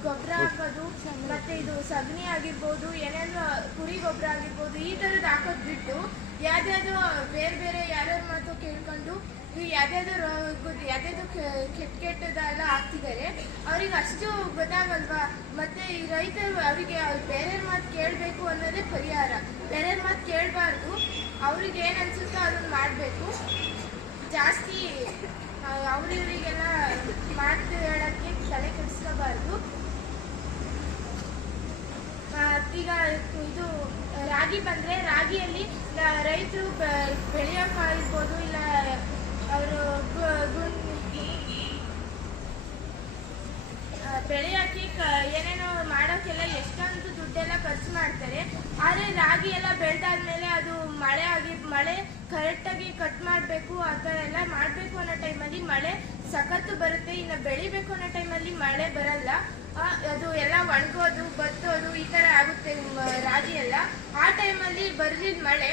ಗೊಬ್ಬರ ಹಾಕೋದು, ಮತ್ತೆ ಇದು ಸಗಣಿ ಆಗಿರ್ಬೋದು, ಏನಾದ್ರು ಕುರಿ ಗೊಬ್ಬರ ಆಗಿರ್ಬೋದು, ಈ ಥರದ್ದು ಹಾಕೋದು ಬಿಟ್ಟು ಯಾವ್ದಾದ್ರು ಬೇರೆ ಬೇರೆ ಯಾರ್ಯಾರ ಮಾತು ಕೇಳ್ಕೊಂಡು ಯಾವ್ದಾದ್ರು ಕೆಟ್ಟದೆಲ್ಲ ಹಾಕ್ತಿದ್ದಾರೆ. ಅವ್ರಿಗೆ ಅಷ್ಟು ಗೊತ್ತಾಗಲ್ವಾ? ಮತ್ತೆ ಈ ರೈತರು ಅವರಿಗೆ ಬೇರೆಯವ್ರ ಮಾತು ಕೇಳಬೇಕು ಅನ್ನೋದೇ ಪರಿಹಾರ. ಬೇರೆಯವ್ರ ಮಾತು ಕೇಳಬಾರ್ದು. ಅವ್ರಿಗೆ ಏನು ಅನ್ಸುತ್ತೋ ಅದನ್ನು ಮಾಡಬೇಕು. ಜಾಸ್ತಿ ಅವ್ರಿಗೆಲ್ಲ ಮಾತು ಹೇಳೋಕ್ಕೆ ತಲೆ ಕೆಡಿಸ್ಕೋಬಾರ್ದು. ಈಗ ಇದು ರಾಗಿ ಬಂದರೆ, ರಾಗಿಯಲ್ಲಿ ರೈತರು ಬೆಳೆಯೋಕ್ಕಾಗಿರ್ಬೋದು, ಇಲ್ಲ ಅವರು ಬೆಳೆಯೋಕ್ಕೆ ಏನೇನೋ ಮಾಡೋಕ್ಕೆಲ್ಲ ಎಷ್ಟೊಂದು ದುಡ್ಡೆಲ್ಲ ಖರ್ಚು ಮಾಡ್ತಾರೆ. ಆದರೆ ರಾಗಿ ಎಲ್ಲ ಬೆಳೆದಾದ್ಮೇಲೆ ಅದು ಮಳೆ ಕರೆಕ್ಟಾಗಿ ಕಟ್ ಮಾಡಬೇಕು, ಆ ಥರ ಎಲ್ಲ ಮಾಡಬೇಕು ಅನ್ನೋ ಟೈಮಲ್ಲಿ ಮಳೆ ಸಖತ್ತು ಬರುತ್ತೆ. ಇನ್ನು ಬೆಳಿಬೇಕು ಅನ್ನೋ ಟೈಮಲ್ಲಿ ಮಳೆ ಬರಲ್ಲ. ಅದು ಎಲ್ಲ ಒಣಗೋದು, ಬತ್ತೋದು, ಈ ಥರ ಆಗುತ್ತೆ ರಾಗಿ ಎಲ್ಲ. ಆ ಟೈಮಲ್ಲಿ ಬರ್ಲಿಲ್ಲ ಮಳೆ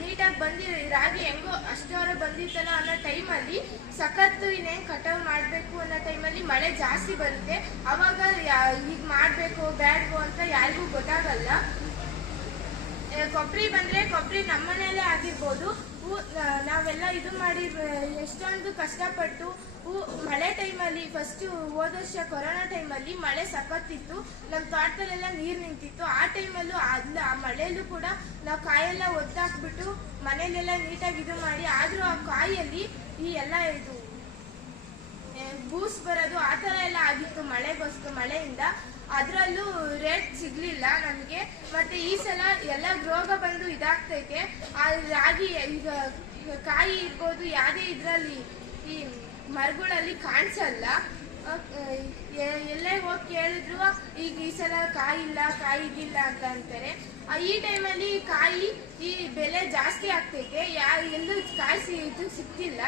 ನೀಟಾಗಿ ರಾಗಿ ಹೆಂಗೋ ಅಷ್ಟವರ ಬಂದಿತ್ತಲ್ಲ ಅನ್ನೋ ಟೈಮಲ್ಲಿ ಸಖತ್ತು ಇನ್ನೇನು ಕಟಾವು ಮಾಡಬೇಕು ಅನ್ನೋ ಟೈಮಲ್ಲಿ ಮಳೆ ಜಾಸ್ತಿ ಬರುತ್ತೆ. ಅವಾಗ ಈಗ ಮಾಡಬೇಕು ಬ್ಯಾಡ್ಗೋ ಅಂತ ಯಾರಿಗೂ ಗೊತ್ತಾಗಲ್ಲ. ಕೊಬ್ಬರಿ ಬಂದರೆ ಕೊಬ್ಬರಿ ನಮ್ಮನೇಲೇ ಆಗಿರ್ಬೋದು. ನಾವೆಲ್ಲ ಇದು ಮಾಡಿ ಎಷ್ಟೊಂದು ಕಷ್ಟಪಟ್ಟು ಮಳೆ ಟೈಮಲ್ಲಿ ಫಸ್ಟು ಹೋದ ವರ್ಷ ಕೊರೋನಾ ಟೈಮಲ್ಲಿ ಮಳೆ ಸಖತ್ತಿತ್ತು. ನಮ್ಮ ತೋಟದಲ್ಲೆಲ್ಲ ನೀರು ನಿಂತಿತ್ತು. ಆ ಟೈಮಲ್ಲೂ ಆ ಮಳೆಯಲ್ಲೂ ಕೂಡ ನಾವು ಕಾಯೆಲ್ಲ ಒದ್ದಾಕ್ಬಿಟ್ಟು ಮನೇಲೆಲ್ಲ ನೀಟಾಗಿ ಇದು ಮಾಡಿ, ಆದರೂ ಆ ಕಾಯಲ್ಲಿ ಈ ಎಲ್ಲ ಇದು ಬೂಸ್ ಬರೋದು ಆ ಥರ ಎಲ್ಲ ಆಗಿತ್ತು ಮಳೆಯಿಂದ. ಅದರಲ್ಲೂ ರೇಟ್ ಸಿಗಲಿಲ್ಲ ನಮಗೆ. ಮತ್ತು ಈ ಸಲ ಎಲ್ಲ ರೋಗ ಬಂದು ಇದಾಗ್ತೈತೆ. ಆ ರಾಗಿ ಈಗ ಕಾಯಿ ಇರ್ಬೋದು, ಯಾವುದೇ ಇದರಲ್ಲಿ ಈ ಮರಗಳಲ್ಲಿ ಕಾಣಿಸಲ್ಲ. ಎಲ್ಲೇ ಹೋಗಿ ಕೇಳಿದ್ರು ಈಗ ಈ ಸಲ ಕಾಯಿ ಇದಿಲ್ಲ ಅಂತ ಅಂತಾರೆ. ಈ ಟೈಮಲ್ಲಿ ಈ ಬೆಲೆ ಜಾಸ್ತಿ ಆಗ್ತೈತೆ. ಎಲ್ಲೂ ಕಾಯಿ ಇದು ಸಿಗ್ತಿಲ್ಲ,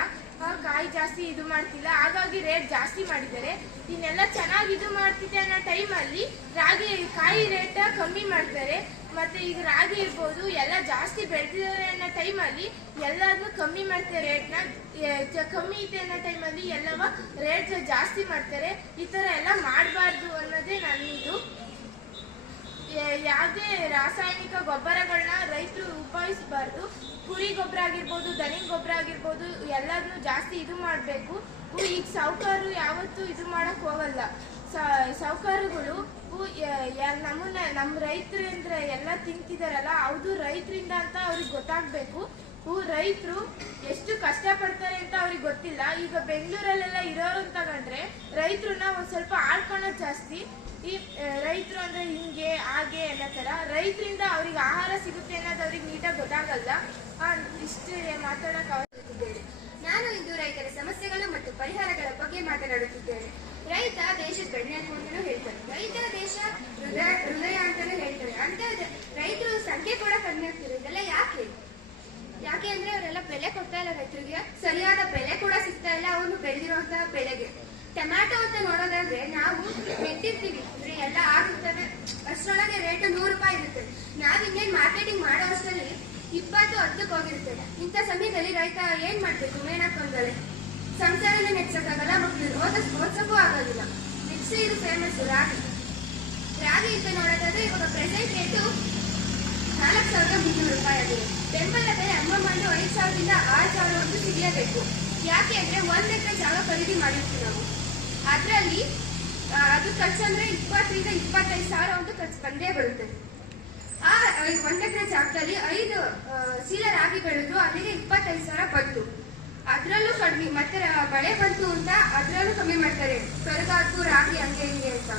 ಕಾಯಿ ಜಾಸ್ತಿ ಇದು ಮಾಡ್ತಿಲ್ಲ. ಹಾಗಾಗಿ ರೇಟ್ ಜಾಸ್ತಿ ಮಾಡಿದ್ದಾರೆ. ಇನ್ನೆಲ್ಲ ಚೆನ್ನಾಗಿ ಇದು ಮಾಡ್ತಿದೆ ಅನ್ನೋ ಟೈಮಲ್ಲಿ ಕಾಯಿ ರೇಟ ಕಮ್ಮಿ ಮಾಡ್ತಾರೆ. ಮತ್ತೆ ಈಗ ರಾಗಿ ಇರ್ಬೋದು ಎಲ್ಲ ಜಾಸ್ತಿ ಬೆಳೆದಿದ್ದಾರೆ ಅನ್ನೋ ಟೈಮಲ್ಲಿ ಎಲ್ಲದನ್ನೂ ಕಮ್ಮಿ ಮಾಡ್ತಾರೆ. ರೇಟ್ನ ಕಮ್ಮಿ ಇದೆ ಅನ್ನೋ ಟೈಮಲ್ಲಿ ಎಲ್ಲವ ರೇಟ್ ಜಾಸ್ತಿ ಮಾಡ್ತಾರೆ. ಈ ಥರ ಎಲ್ಲ ಮಾಡಬಾರ್ದು ಅನ್ನೋದೇ ನನ್ನದು. ಯಾವುದೇ ರಾಸಾಯನಿಕ ಗೊಬ್ಬರಗಳನ್ನ ರೈತರು ಉಪಯೋಗಿಸಬಾರ್ದು. ಕುರಿ ಗೊಬ್ಬರ ಆಗಿರ್ಬೋದು, ದನಿನ ಗೊಬ್ಬರ ಆಗಿರ್ಬೋದು, ಎಲ್ಲದನ್ನೂ ಜಾಸ್ತಿ ಇದು ಮಾಡಬೇಕು. ಈಗ ಸಾಹುಕಾರರು ಯಾವತ್ತೂ ಇದು ಮಾಡಕ್ ಹೋಗಲ್ಲ. ಸಾಹುಕಾರಗಳು ನಮ್ಮ ರೈತರು ಅಂದ್ರೆ ಎಲ್ಲ ತಿಂತಿದಾರಲ್ಲ, ಅದು ರೈತರಿಂದ ಅಂತ ಅವ್ರಿಗೆ ಗೊತ್ತಾಗ್ಬೇಕು. ರೈತರು ಎಷ್ಟು ಕಷ್ಟಪಡ್ತಾರೆ ಅಂತ ಅವ್ರಿಗೆ ಗೊತ್ತಿಲ್ಲ. ಈಗ ಬೆಂಗಳೂರಲ್ಲೆಲ್ಲ ಇರೋರು ತಗೊಂಡ್ರೆ ರೈತರನ್ನ ಒಂದ್ ಸ್ವಲ್ಪ ಆಡ್ಕೊಳ್ಳೋದು ಜಾಸ್ತಿ. ಈ ರೈತರು ಅಂದ್ರೆ ಹಿಂಗೆ ಹಾಗೆ ಅನ್ನೋ ಥರ ರೈತರಿಂದ ಅವ್ರಿಗೆ ಆಹಾರ ಸಿಗುತ್ತೆ ಅನ್ನೋದು ಅವ್ರಿಗೆ ನೀಟಾಗಿ ಗೊತ್ತಾಗಲ್ಲ. ಇಷ್ಟು ಮಾತಾಡೋಕೆ ಅವಶ್ಯಕತೆ. ನಾನು ಇಂದು ರೈತರ ಸಮಸ್ಯೆಗಳು ಮತ್ತು ಪರಿಹಾರಗಳ ಬಗ್ಗೆ ಮಾತನಾಡುತ್ತಿದ್ದೇನೆ. ರೈತ ದೇಶದ ಬೆನ್ನೆಲುಬು ಅಂತಾನೂ ಹೇಳ್ತಾರೆ. ರೈತರ ದೇಶ ಹೃದಯ ಅಂತಾನೂ ಹೇಳ್ತಾರೆ. ಅಂತ ರೈತರು ಸಂಖ್ಯೆ ಕೂಡ ಕಮ್ಮಿ ಆಗ್ತಿದೆ. ಇದೆಲ್ಲ ಯಾಕೆ ಅಂದ್ರೆ ಅವರೆಲ್ಲ ಬೆಲೆ ಕೊಡ್ತಾ ಇಲ್ಲ ರೈತರಿಗೆ. ಸರಿಯಾದ ಬೆಲೆ ಕೂಡ ಸಿಗ್ತಾ ಇಲ್ಲ ಅವನು ಬೆಳೆದಿರುವಂತಹ ಬೆಳೆಗೆ. ಟೊಮ್ಯಾಟೊ ಅಂತ ನೋಡೋದಾದ್ರೆ ನಾವು ನೆಟ್ಟಿರ್ತೀವಿ, ಎಲ್ಲ ಆಗುತ್ತದೆ, ಅಷ್ಟರೊಳಗೆ ರೇಟ್ 100 ರೂಪಾಯಿ ಇರುತ್ತೆ. ನಾವ್ ಇನ್ನೇನ್ ಮಾರ್ಕೆಟಿಂಗ್ ಮಾಡೋ ಅಷ್ಟರಲ್ಲಿ 20-10 ಹೋಗಿರ್ತದೆ. ಇಂಥ ಸಮಯದಲ್ಲಿ ರೈತ ಏನ್ ಮಾಡ್ಬೇಕು? ಮೇಣಾಕೊಂಡಲೆ ಸಂಸಾರನ ನೆಚ್ಚಕ್ಕಾಗಲ್ಲ, ಮಕ್ಕಳು ಓದ್ಸಕ್ಕೂ ಆಗೋದಿಲ್ಲ. ನೆಕ್ಸ್ಟ್ ಇದು ಫೇಮಸ್ ರಾಗಿ ಅಂತ ನೋಡೋದಾದ್ರೆ ಇವಾಗ ಪ್ರೆಸೆಂಟ್ ರೇಟು 4,300 ರೂಪಾಯಿ ಆಗಿದೆ. ಬೆಂಬಲ ಬೆಲೆ ಅಮ್ಮಮ್ಮಂದು 5,000ದಿಂದ 6,000ವರೆಗೂ ಸಿಗಲೇಬೇಕು. ಯಾಕೆ ಅಂದರೆ 1 ಎಕರೆ ಜಾಗ ಖರೀದಿ ಮಾಡಿರ್ತೀವಿ ನಾವು. ಅದರಲ್ಲಿ ಅದು ಖರ್ಚಂದ್ರೆ 20ರಿಂದ 25,000 ಒಂದು ಖರ್ಚು ಬಂದೇ ಬರುತ್ತೆ. ಆ 1 ಎಕರೆ ಜಾಗದಲ್ಲಿ 5 ಚೀಲ ರಾಗಿ ಬೆಳೆದ್ರು ಅಲ್ಲಿಗೆ 25,000 ಬಂತು. ಅದರಲ್ಲೂ ಕಡಿಮೆ. ಮತ್ತೆ ಮಳೆ ಬಂತು ಅಂತ ಅದರಲ್ಲೂ ಕಮ್ಮಿ ಮಾಡ್ತಾರೆ, ಕರಗಾತು ರಾಗಿ ಹಂಗೆ ಹಿಂಗೆ ಅಂತ.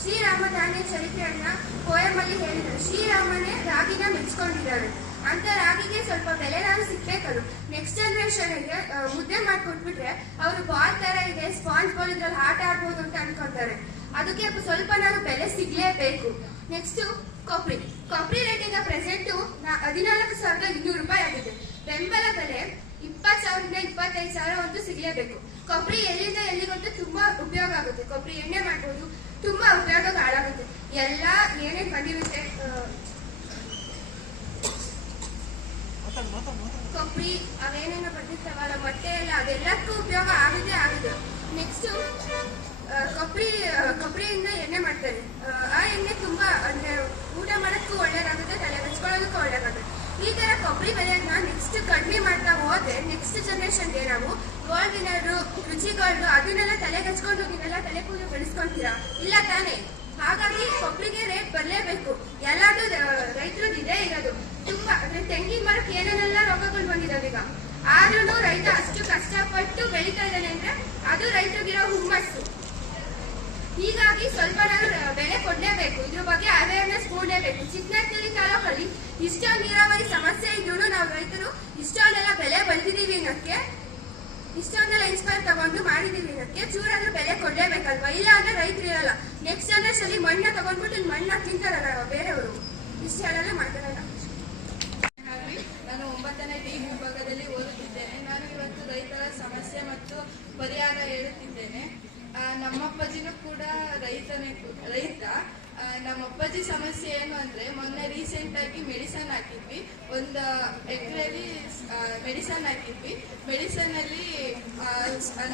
ಶ್ರೀರಾಮ ಧಾನ್ಯ ಚರಿತ್ರೆಯನ್ನ ಪೋಯಮಲ್ಲಿ ಹೇಳಿದರು. ಶ್ರೀರಾಮನೇ ರಾಗಿನ ಮೆಚ್ಕೊಂಡಿದ್ದಾರೆ ಅಂತ ರಾಗಿಗೆ ಸ್ವಲ್ಪ ಬೆಲೆನಾದ್ರು ಸಿಗ್ಬೇಕದು. ನೆಕ್ಸ್ಟ್ ಜನರೇಷನ್ಗೆ ಮುದ್ದೆ ಮಾಡಿಕೊಟ್ಬಿಟ್ರೆ ಅವರು ಬಾಲ್ ತರ ಇದೆ, ಸ್ಪಾಂಜ್ ಬಾಲ್ ಇದ್ರಲ್ಲಿ ಆಟ ಆಡ್ಬೋದು ಅಂತ ಅನ್ಕೊಂತಾರೆ. ಅದಕ್ಕೆ ಸ್ವಲ್ಪ ನಾನು ಬೆಲೆ ಸಿಗ್ಲೇಬೇಕು. ನೆಕ್ಸ್ಟ್ ಕೊಬ್ಬರಿ ರೇಟ್ ಈಗ ಪ್ರೆಸೆಂಟು 14,200 ರೂಪಾಯಿ ಆಗಿದೆ. ಬೆಂಬಲ ಬೆಲೆ 20,000ರಿಂದ 25,000 ಅಂತೂ ಸಿಗಲೇಬೇಕು. ಕೊಬ್ಬರಿ ಎಲ್ಲಿಂದ ಎಲ್ಲಿಗಂತೂ ತುಂಬಾ ಉಪಯೋಗ ಆಗುತ್ತೆ. ಕೊಬ್ಬರಿ ಎಣ್ಣೆ ಮಾಡ್ಬೋದು, ತುಂಬಾ ಉಪಯೋಗ ಹಾಳಾಗುತ್ತೆ. ಎಲ್ಲ ಏನೇನು ಬಂದಿರುತ್ತೆ, ಕೊಬ್ಬರಿ ಅವೇನೇನೋ ಬಂದಿರ್ತಾವಲ್ಲ, ಮೊಟ್ಟೆ ಎಲ್ಲ, ಅದೆಲ್ಲಕ್ಕೂ ಉಪಯೋಗ ಆಗಿದೆ. ನೆಕ್ಸ್ಟ್ ಕೊಬ್ಬರಿಯಿಂದ ಎಣ್ಣೆ ಮಾಡ್ತಾರೆ. ಆ ಎಣ್ಣೆ ತುಂಬಾ ಅಂದ್ರೆ ಊಟ ಮಾಡೋಕ್ಕೂ ಒಳ್ಳೇದಾಗುತ್ತೆ, ತಲೆ ಹಚ್ಕೊಳ್ಳೋದಕ್ಕೂ ಒಳ್ಳೇದಾಗುತ್ತೆ. ಈ ತರ ಕೊಬ್ಬರಿ ಬೆಲೆಯನ್ನ ನೆಕ್ಸ್ಟ್ ಕಡಿಮೆ ಮಾಡ್ತಾ ಹೋದ್ರೆ ನೆಕ್ಸ್ಟ್ ಜನರೇಷನ್ಗೆ ನಾವು ಗೋಲ್ಡ್ ವಿನ್ನರು, ರುಚಿ ಗೋಲ್ಡ್ ಅದನ್ನೆಲ್ಲ ತಲೆಗೆ ಹಚ್ಕೊಂಡು ನೀವೆಲ್ಲ ತಲೆ ಕೂದಲು ಬೆಳೆಸ್ಕೊಂತೀರಾ, ಇಲ್ಲ ತಾನೇ? ಹಾಗಾಗಿ ಕೊಬ್ಬರಿಗೆ ರೇಟ್ ಬರಲೇಬೇಕು. ಎಲ್ಲಾದ್ರೂ ರೈತರದ್ದು ಇದೇ ಇರೋದು. ತುಂಬಾ ಅಂದ್ರೆ ತೆಂಗಿನ ಮರಕ್ಕೆ ಏನೇನೆಲ್ಲ ರೋಗಗಳು ಬಂದಿದಾವೆ ಈಗ. ಆದ್ರೂ ರೈತ ಅಷ್ಟು ಕಷ್ಟಪಟ್ಟು ಬೆಳೀತಾ ಇದ್ದಾನೆ ಅಂದ್ರೆ ಅದು ರೈತರಿಗಿರೋ ಹುಮ್ಮಸ್ಸು. ಹೀಗಾಗಿ ಸ್ವಲ್ಪ ನಾವು ಬೆಲೆ ಕೊಡ್ಲೇಬೇಕು. ಇದ್ರ ಬಗ್ಗೆ ಅವೇರ್ನೆಸ್ ಮೂಡಲೇಬೇಕು. ಚಿಕ್ಕನಹಳ್ಳಿ ತಾಲೂಕಲ್ಲಿ ಇಷ್ಟೊಂದು ನೀರಾವರಿ ಸಮಸ್ಯೆ ಇದ್ರೂ ನಾವು ರೈತರು ಇಷ್ಟೊಂದೆಲ್ಲ ಬೆಲೆ ಬೆಳೆದಿದ್ದೀವಿ ಅನ್ನೋಕ್ಕೆ, ಇಷ್ಟೊಂದೆಲ್ಲ ಇನ್ಸ್ಪೈರ್ ತಗೊಂಡು ಮಾಡಿದೀವಿ ಅನ್ನೋಕ್ಕೆ ಚೂರಾದ್ರೂ ಬೆಲೆ ಕೊಡ್ಲೇಬೇಕಲ್ವಾ? ಇಲ್ಲ ಅಂದ್ರೆ ರೈತರು ಇರಲ್ಲ. ನೆಕ್ಸ್ಟ್ ಜನರೇಷನ್ ಮಣ್ಣ ತಗೊಂಡ್ಬಿಟ್ಟು ಮಣ್ಣ ತಿಂತಾರಲ್ಲ ಬೇರೆಯವರು. ಇಷ್ಟು ಹೇಳಲ್ಲ ಮಾತಾಡಲ್ಲ. ನಾನು 9ನೇ ಡಿ ವಿಭಾಗದಲ್ಲಿ ಓದುತ್ತಿದ್ದೇನೆ. ನಾನು ಇವತ್ತು ರೈತರ ಸಮಸ್ಯೆ ಮತ್ತು ಪರಿಹಾರ ಹೇಳುತ್ತಿದ್ದೇನೆ. ನಮ್ಮಪ್ಪಾಜಿನೂ ಕೂಡ ರೈತ. ನಮ್ಮಪ್ಪಾಜಿ ಸಮಸ್ಯೆ ಏನು ಅಂದ್ರೆ, ಮೊನ್ನೆ ರೀಸೆಂಟ್ ಆಗಿ ಮೆಡಿಸನ್ ಹಾಕಿದ್ವಿ. 1 ಎಕರೆಯಲ್ಲಿ ಮೆಡಿಸನ್ ಹಾಕಿದ್ವಿ. ಮೆಡಿಸನ್ ಅಲ್ಲಿ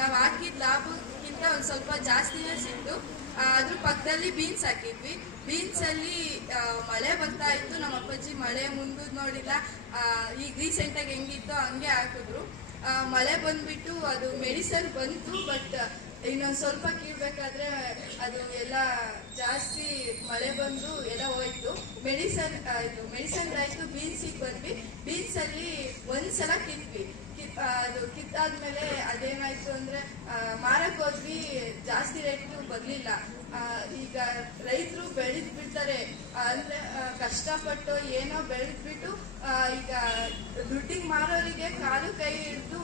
ನಾವು ಹಾಕಿದ ಲಾಭಕ್ಕಿಂತ ಒಂದು ಸ್ವಲ್ಪ ಜಾಸ್ತಿನೇ ಸಿಕ್ತು. ಅದ್ರ ಪಕ್ಕದಲ್ಲಿ ಬೀನ್ಸ್ ಹಾಕಿದ್ವಿ. ಬೀನ್ಸ್ ಅಲ್ಲಿ ಮಳೆ ಬರ್ತಾ ಇತ್ತು. ನಮ್ಮ ಅಪ್ಪಾಜಿ ಮಳೆ ಮುಂದೆ ನೋಡಿಲ್ಲ, ಈಗ ರೀಸೆಂಟ್ ಆಗಿ ಹೆಂಗಿತ್ತು ಹಂಗೆ ಹಾಕಿದ್ರು. ಮಳೆ ಬಂದ್ಬಿಟ್ಟು ಅದು ಮೆಡಿಸನ್ ಬಂತು, ಬಟ್ ಇನ್ನೊಂದು ಸ್ವಲ್ಪ ಕೀಳ್ಬೇಕಾದ್ರೆ ಅದು ಎಲ್ಲ ಜಾಸ್ತಿ ಮಳೆ ಬಂದು ಎಲ್ಲ ಹೋಯ್ತು. ಮೆಡಿಸನ್ ಆಯ್ತು. ಬೀನ್ಸಿಗೆ ಬಂದ್ವಿ. ಬೀನ್ಸ್ ಅಲ್ಲಿ ಒಂದ್ಸಲ ಕಿತ್ವಿ. ಅದು ಕಿತ್ತಾದ್ಮೇಲೆ ಅದೇನಾಯ್ತು ಅಂದ್ರೆ ಮಾರಕ್ ಹೋದ್ವಿ, ಜಾಸ್ತಿ ರೇಟು ಬರ್ಲಿಲ್ಲ. ಈಗ ರೈತರು ಬೆಳೆದ್ ಬಿಡ್ತಾರೆ ಅಂದ್ರೆ ಕಷ್ಟಪಟ್ಟು ಏನೋ ಬೆಳೆದ್ಬಿಟ್ಟು ಈಗ ದುಡ್ಡಿಗೆ ಮಾರೋರಿಗೆ ಕಾಲು ಕೈ ಹಿಡಿದು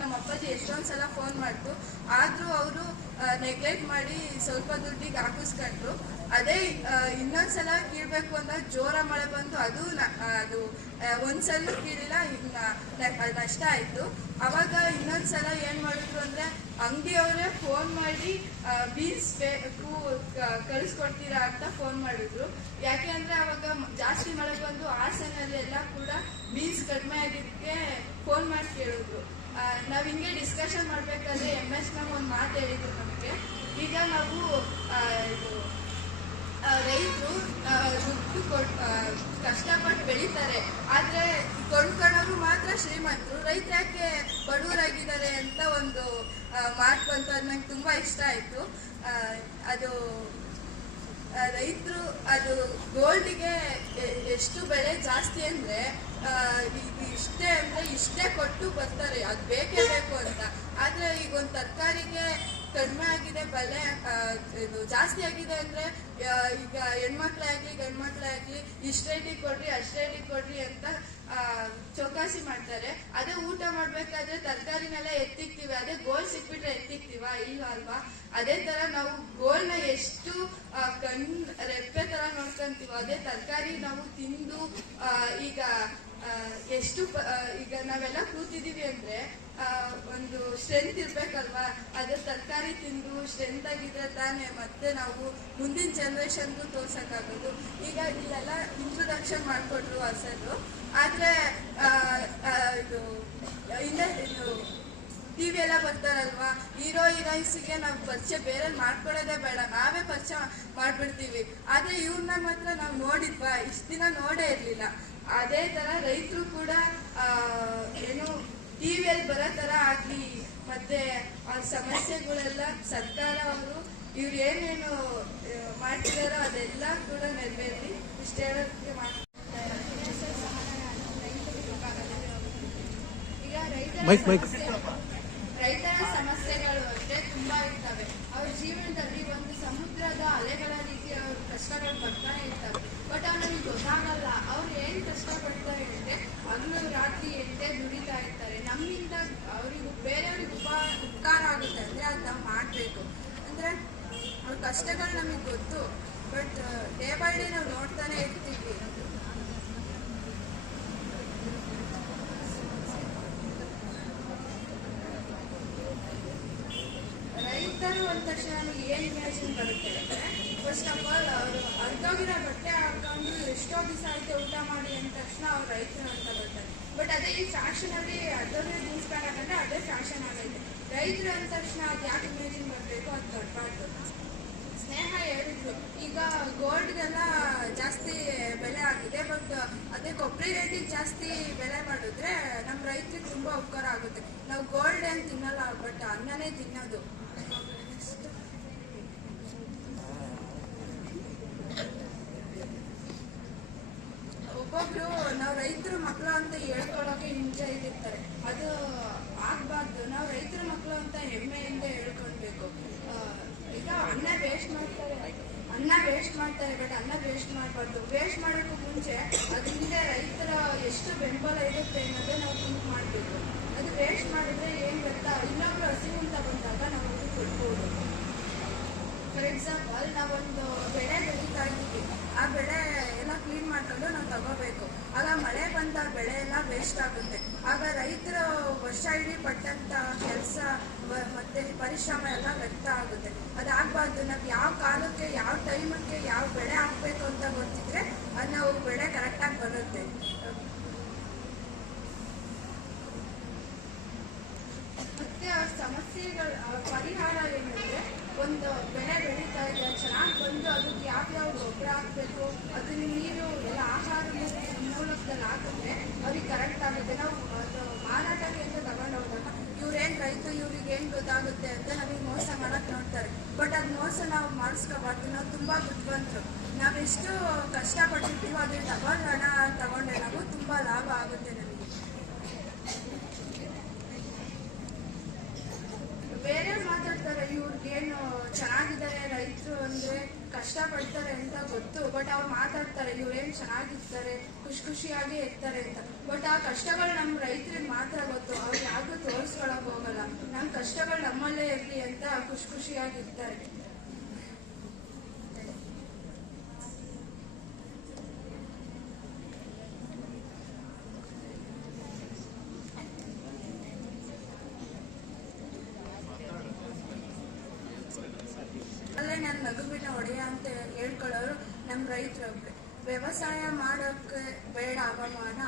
ನಮ್ಮ ಅಪ್ಪಾಜಿ ಎಷ್ಟೊಂದ್ಸಲ ಫೋನ್ ಮಾಡ್ತು. ಆದ್ರೂ ಅವರು ನೆಗ್ಲೆಕ್ಟ್ ಮಾಡಿ ಸ್ವಲ್ಪ ದುಡ್ಡಿಗೆ ಹಾಕಿಸ್ಕೊಂಡ್ರು. ಅದೇ ಇನ್ನೊಂದ್ಸಲ ಕೀಳ್ಬೇಕು ಅಂದಾಗ ಜೋರ ಮಳೆ ಬಂತು. ಅದು ಒಂದ್ಸಲ ಕೀಳಿಲ್ಲ, ನಷ್ಟ ಆಯ್ತು. ಅವಾಗ ಇನ್ನೊಂದ್ಸಲ ಏನ್ ಮಾಡಿದ್ರು ಅಂದ್ರೆ ಅಂಗಡಿಯವರೇ ಫೋನ್ ಮಾಡಿ ಬೀನ್ಸ್ ಬೇಕು ಕಳಿಸ್ಕೊಡ್ತೀರಾ ಅಂತ ಫೋನ್ ಮಾಡಿದ್ರು. ಯಾಕೆ ಅಂದ್ರೆ ಅವಾಗ ಜಾಸ್ತಿ ಮಳೆ ಬಂದು ಹಾಸನಲ್ಲಿ ಎಲ್ಲ ಕೂಡ ಬೀನ್ಸ್ ಕಡಿಮೆ ಆಗಿದ್ದಕ್ಕೆ ಫೋನ್ ಮಾಡಿ ಕೇಳಿದ್ರು. ನಾವ್ ಹಿಂಗೆ ಡಿಸ್ಕಷನ್ ಮಾಡ್ಬೇಕಾದ್ರೆ MS ಮ್ಯಾಮ್ ಒಂದು ಮಾತು ಹೇಳಿದ್ರು ನಮಗೆ. ಈಗ ನಾವು ರೈತರು ದುಡ್ಡು ಕಷ್ಟಪಟ್ಟು ಬೆಳೀತಾರೆ, ಆದ್ರೆ ಕೊಂಡ್ಕೊಳ್ಳೋರು ಮಾತ್ರ ಶ್ರೀಮಂತರು. ರೈತ ಯಾಕೆ ಬಡವರಾಗಿದ್ದಾರೆ ಅಂತ ಒಂದು ಮಾತು ಬಂತು. ಅದು ನಂಗೆ ತುಂಬಾ ಇಷ್ಟ ಆಯ್ತು. ಅದು ರೈತರು ಅದು ಗೋಲ್ಡಿಗೆ ಎಷ್ಟು ಬೆಲೆ ಜಾಸ್ತಿ ಅಂದ್ರೆ ಇಷ್ಟೇ ಕೊಟ್ಟು ಬರ್ತಾರೆ, ಅದು ಬೇಕೇ ಬೇಕು ಅಂತ. ಆದ್ರೆ ಈಗ ಒಂದು ತರಕಾರಿಗೆ ಕಡಿಮೆ ಆಗಿದೆ ಬೆಲೆ, ಇದು ಜಾಸ್ತಿ ಆಗಿದೆ ಅಂದ್ರೆ ಈಗ ಹೆಣ್ಮಕ್ಳೇ ಆಗ್ಲಿ ಗಂಡ್ ಮಕ್ಳೇ ಆಗ್ಲಿ ಇಷ್ಟ ರೇಟಿಗೆ ಕೊಡ್ರಿ ಅಷ್ಟ್ ರೇಟಿಗೆ ಕೊಡ್ರಿ ಅಂತ ಚೌಕಾಸಿ ಮಾಡ್ತಾರೆ. ಅದೇ ಊಟ ಮಾಡ್ಬೇಕಾದ್ರೆ ತರಕಾರಿನೆಲ್ಲ ಎತ್ತಿಕ್ತಿವಿ, ಅದೇ ಗೋಲ್ಡ್ ಸಿಕ್ಬಿಟ್ರೆ ಎತ್ತಿಕ್ತಿವ? ಇಲ್ವಾ ಅಲ್ವಾ? ಅದೇ ತರ ನಾವು ಗೋಲ್ಡ್ನ ಎಷ್ಟು ರೆಪ್ಪೆ ತರ ನೋಡ್ಕೊಂತೀವೋ ಅದೇ ತರಕಾರಿ ನಾವು ತಿಂದು ಈಗ ಎಷ್ಟು ಈಗ ನಾವೆಲ್ಲ ಕೂತಿದೀವಿ ಅಂದ್ರೆ ಒಂದು ಸ್ಟ್ರೆಂತ್ ಇರ್ಬೇಕಲ್ವಾ? ಅದೇ ತರಕಾರಿ ತಿಂದು ಸ್ಟ್ರೆಂತ್ ಆಗಿದ್ರೆ ತಾನೇ ಮತ್ತೆ ನಾವು ಮುಂದಿನ ಜನರೇಷನ್ಗೂ ತೋರ್ಸಕ್ಕಾಗೋದು. ಈಗ ಇಲ್ಲೆಲ್ಲ ಇಂಟ್ರೊಡಕ್ಷನ್ ಮಾಡ್ಕೊಟ್ರು ಹೊಸದು, ಆದ್ರೆ ಇದು ಟಿವಿ ಎಲ್ಲ ಬರ್ತಾರಲ್ವಾ, ಹೀರೋ ಹೀರೋಯಿನ್ಸ್ಗೆ ನಾವು ಪರಿಚಯ ಬೇರೆ ಮಾಡ್ಕೊಳ್ಳೋದೇ ಬೇಡ, ನಾವೇ ಪರಿಚಯ ಮಾಡ್ಬಿಡ್ತೀವಿ. ಆದ್ರೆ ಇವ್ರನ್ನ ಮಾತ್ರ ನಾವು ನೋಡಿದ್ವಾ, ಇಷ್ಟು ದಿನ ನೋಡೇ ಇರ್ಲಿಲ್ಲ. ಅದೇ ತರ ರೈತರು ಕೂಡ ಏನು ಟಿವಿಯಲ್ಲಿ ಬರೋ ತರ ಆಗ್ಲಿ, ಮತ್ತೆ ಆ ಸಮಸ್ಯೆಗಳೆಲ್ಲ ಸರ್ಕಾರ ಅವರು ಇವ್ರು ಏನೇನು ಮಾಡ್ತಿದಾರೋ ಅದೆಲ್ಲ ಕೂಡ ನೆರವೇರಿ ಇಷ್ಟ ಹೇಳೋದಕ್ಕೆ ಈಗ ರೈತರ ಸಮಸ್ಯೆಗಳು ಅಂದ್ರೆ ತುಂಬಾ ಇರ್ತವೆ. ಅವ್ರ ಜೀವನದಲ್ಲಿ ಒಂದು ಸಮುದ್ರದ ಅಲೆಗಳ ರೀತಿ ಅವ್ರ ಕಷ್ಟಗಳು ಬರ್ತಾನೆ ಇರ್ತವೆ. ಬಟ್ ಅವ್ರು ನಮಗೆ ಗೊತ್ತಾಗಲ್ಲ ಅವ್ರು ಏನ್ ಕಷ್ಟ ಪಡ್ತಾರೆ ಅಂದ್ರೆ ಹಗಲು ರಾತ್ರಿ ಎಂಟೇ ದುಡಿತಾ ಇರ್ತಾರೆ. ನಮ್ಮಿಂದ ಅವ್ರಿಗೆ ಬೇರೆಯವ್ರಿಗೆ ಉಪಕಾರ ಆಗುತ್ತೆ ಅಂದ್ರೆ ಅದು ನಾವು ಮಾಡ್ಬೇಕು. ಅಂದ್ರೆ ಅವ್ರ ಕಷ್ಟಗಳು ನಮಗೆ ಗೊತ್ತು, ಬಟ್ ಡೇ ಬೈ ಡೇ ನಾವು ನೋಡ್ತಾನೆ ಇರ್ತೀವಿ. ರೈತರು ಅಂದ ತಕ್ಷಣ ನಮಗೆ ಏನ್ ಇಮ್ಯಾಜಿನ್ ಬರುತ್ತೆ ಅಂದ್ರೆ, ಫಸ್ಟ್ ಆಫ್ ಆಲ್ ಅವರು ಅರ್ಧೋಗಿರೋ ಬಟ್ಟೆ ಹಾಕೊಂಡು ಎಷ್ಟೋ ದಿವಸ ಆಯ್ತು ಊಟ ಮಾಡಿ ಅಂದ ತಕ್ಷಣ ಅವ್ರು ರೈತರು ಅಂತ ಬರ್ತಾರೆ. ಬಟ್ ಅದೇ ಈ ಫ್ಯಾಷನ್ ಅಲ್ಲಿ ಅರ್ಧೋಗಿರೋ ಜೀನ್ಸ್ ಪ್ಯಾಂಟ್ ಹಾಕೊಂಡ್ರೆ ಅದೇ ಫ್ಯಾಷನ್ ಆಗೈತೆ. ರೈತರು ಅಂದ ತಕ್ಷಣ ಅದು ಯಾಕೆ ಇಮ್ಯಾಜಿನ್ ಬರಬೇಕು ಅಂತ ಬರಬಾರ್ದು. ಸ್ನೇಹ ಹೇಳಿದ್ರು, ಈಗ ಗೋಲ್ಡ್ಗೆಲ್ಲ ಜಾಸ್ತಿ ಬೆಲೆ ಆಗಿದೆ, ಬಟ್ ಅದೇ ಕೊಬ್ಬರಿ ರೇಟಿಗೆ ಜಾಸ್ತಿ ಬೆಲೆ ಮಾಡಿದ್ರೆ ನಮ್ಮ ರೈತರಿಗೆ ತುಂಬಾ ಉಪಕಾರ ಆಗುತ್ತೆ. ನಾವು ಗೋಲ್ಡ್ ಏನು ತಿನ್ನಲ್ಲ, ಬಟ್ ಅನ್ನನೇ ತಿನ್ನೋದು. ಒಬ್ಬೊಬ್ರು ನಾವು ರೈತರ ಮಕ್ಕಳು ಅಂತ ಹೇಳ್ಕೊಳಕ್ಕೆ ಹಿಂಜೆ ಇದಿರ್ತಾರೆ. ಅದು ಆಗ್ಬಾರ್ದು. ನಾವು ರೈತರ ಮಕ್ಕಳು ಅಂತ ಹೆಮ್ಮೆಯಿಂದ ಹೇಳ್ಕೊಳ್ಬೇಕು. ಈಗ ಅನ್ನ ವೇಸ್ಟ್ ಮಾಡ್ತಾರೆ, ಬಟ್ ಅನ್ನ ವೇಸ್ಟ್ ಮಾಡಬಾರ್ದು. ವೇಸ್ಟ್ ಮಾಡೋಕ್ಕೂ ಮುಂಚೆ ಅದರಿಂದ ರೈತರ ಎಷ್ಟು ಬೆಂಬಲ ಇರುತ್ತೆ ಅನ್ನೋದೇ ನಾವು ಥಿಂಕ್ ಮಾಡಬೇಕು. ಅದು ವೇಸ್ಟ್ ಮಾಡಿದ್ರೆ ಏನು ಗೊತ್ತಾ, ಇನ್ನೊಬ್ರು ಹಸಿವು ಅಂತ ಬಂದಾಗ ನಾವು ಅದು ಕೊಡ್ಬೋದು. ಫಾರ್ ಎಕ್ಸಾಂಪಲ್, ನಾವೊಂದು ಬೆಳೆ ಬೆಳೀತಾ ಇದ್ದೀವಿ, ಆ ಬೆಳೆ ಎಲ್ಲ ಕ್ಲೀನ್ ಮಾಡ್ಕೊಂಡು ನಾವು ತಗೋಬೇಕು. ಆಗ ಮಳೆ ಬಂದ ಬೆಳೆ ಎಲ್ಲ ವೇಸ್ಟ್ ಆಗುತ್ತೆ. ಆಗ ರೈತರು ವರ್ಷ ಇಡೀ ಪಟ್ಟಂತ ಕೆಲಸ ಮತ್ತೆ ಪರಿಶ್ರಮ ಎಲ್ಲ ವ್ಯರ್ಥ ಆಗುತ್ತೆ. ಅದಾಗಬಾರ್ದು. ನಾವು ಯಾವ ಕಾಲಕ್ಕೆ ಯಾವ ಟೈಮಕ್ಕೆ ಯಾವ ಬೆಳೆ ಹಾಕ್ಬೇಕು ಅಂತ ಗೊತ್ತಿದ್ರೆ ಅದು ನಾವು ಬೆಳೆ ಕರೆಕ್ಟಾಗಿ ಬರುತ್ತೆ. ಮತ್ತೆ ಆ ಸಮಸ್ಯೆಗಳ ಪರಿಹಾರ ಏನಂದ್ರೆ, ಒಂದು ಬೆಳೆ ಬೆಳೀತಾ ಇದೆ, ಚೆನ್ನಾಗಿ ಬಂದು ಅದಕ್ಕೆ ಯಾವ್ಯಾವ ಗೊಬ್ಬರ ಹಾಕ್ಬೇಕು, ಅದನ್ನ ನೀರು ಎಲ್ಲ ಆಹಾರ ಮೂಲಕದಲ್ಲಿ ಹಾಕಿದ್ರೆ ಅವ್ರಿಗೆ ಕರೆಕ್ಟ್ ಆಗುತ್ತೆ. ನಾವು ಅದು ಮಾರಾಟಕ್ಕೆ ಅಂತ ತಗೊಂಡು ಹೋದಾಗ ಇವ್ರೇನು ರೈತ, ಇವ್ರಿಗೆ ಏನು ಗೊತ್ತಾಗುತ್ತೆ ಅಂತ ನಮಗೆ ಮೋಸ ಮಾಡಕ್ಕೆ ನೋಡ್ತಾರೆ. ಬಟ್ ಅದು ಮೋಸ ನಾವು ಮಾಡಿಸ್ಕೋಬಾರ್ದು. ನಾವು ತುಂಬ ಬುದ್ಧಿವಂತರು. ನಾವೆಷ್ಟು ಕಷ್ಟಪಟ್ಟಿರ್ತೀವೋ ಅದನ್ನ ತಗೊಂಡ್ರೆ ನಾವು ತುಂಬ ಲಾಭ ಆಗುತ್ತೆ ನಮಗೆ. ಬೇರೆ ಮಾತಾಡ್ತಾರೆ, ಇವ್ರಿಗೇನು ಚೆನ್ನಾಗಿದ್ದಾರೆ ರೈತರು ಅಂದ್ರೆ ಕಷ್ಟಪಡ್ತಾರೆ ಅಂತ ಗೊತ್ತು, ಬಟ್ ಅವ್ರು ಮಾತಾಡ್ತಾರೆ ಇವ್ರೇನು ಚೆನ್ನಾಗಿರ್ತಾರೆ, ಖುಷಿಯಾಗಿ ಇರ್ತಾರೆ ಅಂತ. ಬಟ್ ಆ ಕಷ್ಟಗಳು ನಮ್ಮ ರೈತರಿಗೆ ಮಾತ್ರ ಗೊತ್ತು. ಅವ್ರು ಯಾರಿಗೂ ತೋರಿಸ್ಕೊಳಕ್ ಹೋಗಲ್ಲ. ನಮ್ಮ ಕಷ್ಟಗಳು ನಮ್ಮಲ್ಲೇ ಇರ್ಲಿ ಅಂತ ಖುಷಿಯಾಗಿರ್ತಾರೆ. ಅಲ್ಲೇ ನನ್ನ ನಗುವಿನ ಒಡೆಯ ಅಂತ ಹೇಳ್ಕೊಳ್ಳೋರು ನಮ್ಮ ರೈತರೊಬ್ಬರು. ವ್ಯವಸಾಯ ಮಾಡೋಕ್ಕೆ ಬೇಡ ಅವಮಾನ,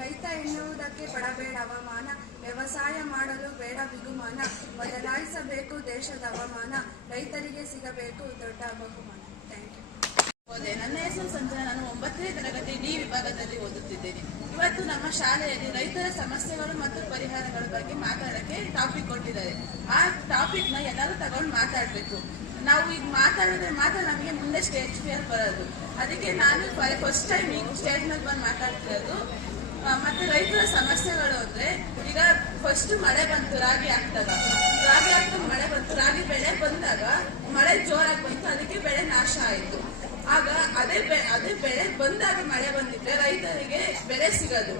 ರೈತ ಎನ್ನುವುದಕ್ಕೆ ಪಡಬೇಡ ಅವಮಾನ, ವ್ಯವಸಾಯ ಮಾಡಲು ಬೇಡ ಬಿಗುಮಾನ, ಬದಲಾಯಿಸಬೇಕು ದೇಶದ ಹವಾಮಾನ, ರೈತರಿಗೆ ಸಿಗಬೇಕು ದೊಡ್ಡ ಬಹುಮಾನ. Thank you. ನನ್ನ ಹೆಸರು ಸಂಜನಾ. ನಾನು 9ನೇ ತರಗತಿ ಡಿ ವಿಭಾಗದಲ್ಲಿ ಓದುತ್ತಿದ್ದೇನೆ. ಇವತ್ತು ನಮ್ಮ ಶಾಲೆಯಲ್ಲಿ ರೈತರ ಸಮಸ್ಯೆಗಳು ಮತ್ತು ಪರಿಹಾರಗಳ ಬಗ್ಗೆ ಮಾತಾಡಕ್ಕೆ ಟಾಪಿಕ್ ಕೊಟ್ಟಿದ್ದಾರೆ. ಆ ಟಾಪಿಕ್ ನ ಎಲ್ಲರೂ ತಗೊಂಡು ಮಾತಾಡ್ಬೇಕು. ನಾವು ಈಗ ಮಾತಾಡಿದ್ರೆ ಮಾತ್ರ ನಮಗೆ ಮುಂದೆ ಸ್ಟೇಜ್ ಫಿಯರ್ ಬರೋದು. ಅದಕ್ಕೆ ನಾನು ಫಸ್ಟ್ ಟೈಮ್ ಈಗ ಸ್ಟೇಜ್ ಮೇಲೆ ಬಂದು ಮಾತಾಡ್ತಿರೋದು. ಮತ್ತೆ ರೈತರ ಸಮಸ್ಯೆಗಳು ಅಂದ್ರೆ, ಈಗ ಫಸ್ಟ್ ಮಳೆ ಬಂತು, ರಾಗಿ ಹಾಕ್ದಾಗ ಮಳೆ ಬಂತು, ರಾಗಿ ಬೆಳೆ ಬಂದಾಗ ಮಳೆ ಜೋರಾಗಿ ಬಂತು, ಅದಕ್ಕೆ ಬೆಳೆ ನಾಶ ಆಯಿತು. ಆಗ ಅದೇ ಬೆಳೆ ಬಂದಾಗ ಮಳೆ ಬಂದಿದ್ರೆ ರೈತರಿಗೆ ಬೆಲೆ ಸಿಗೋದು.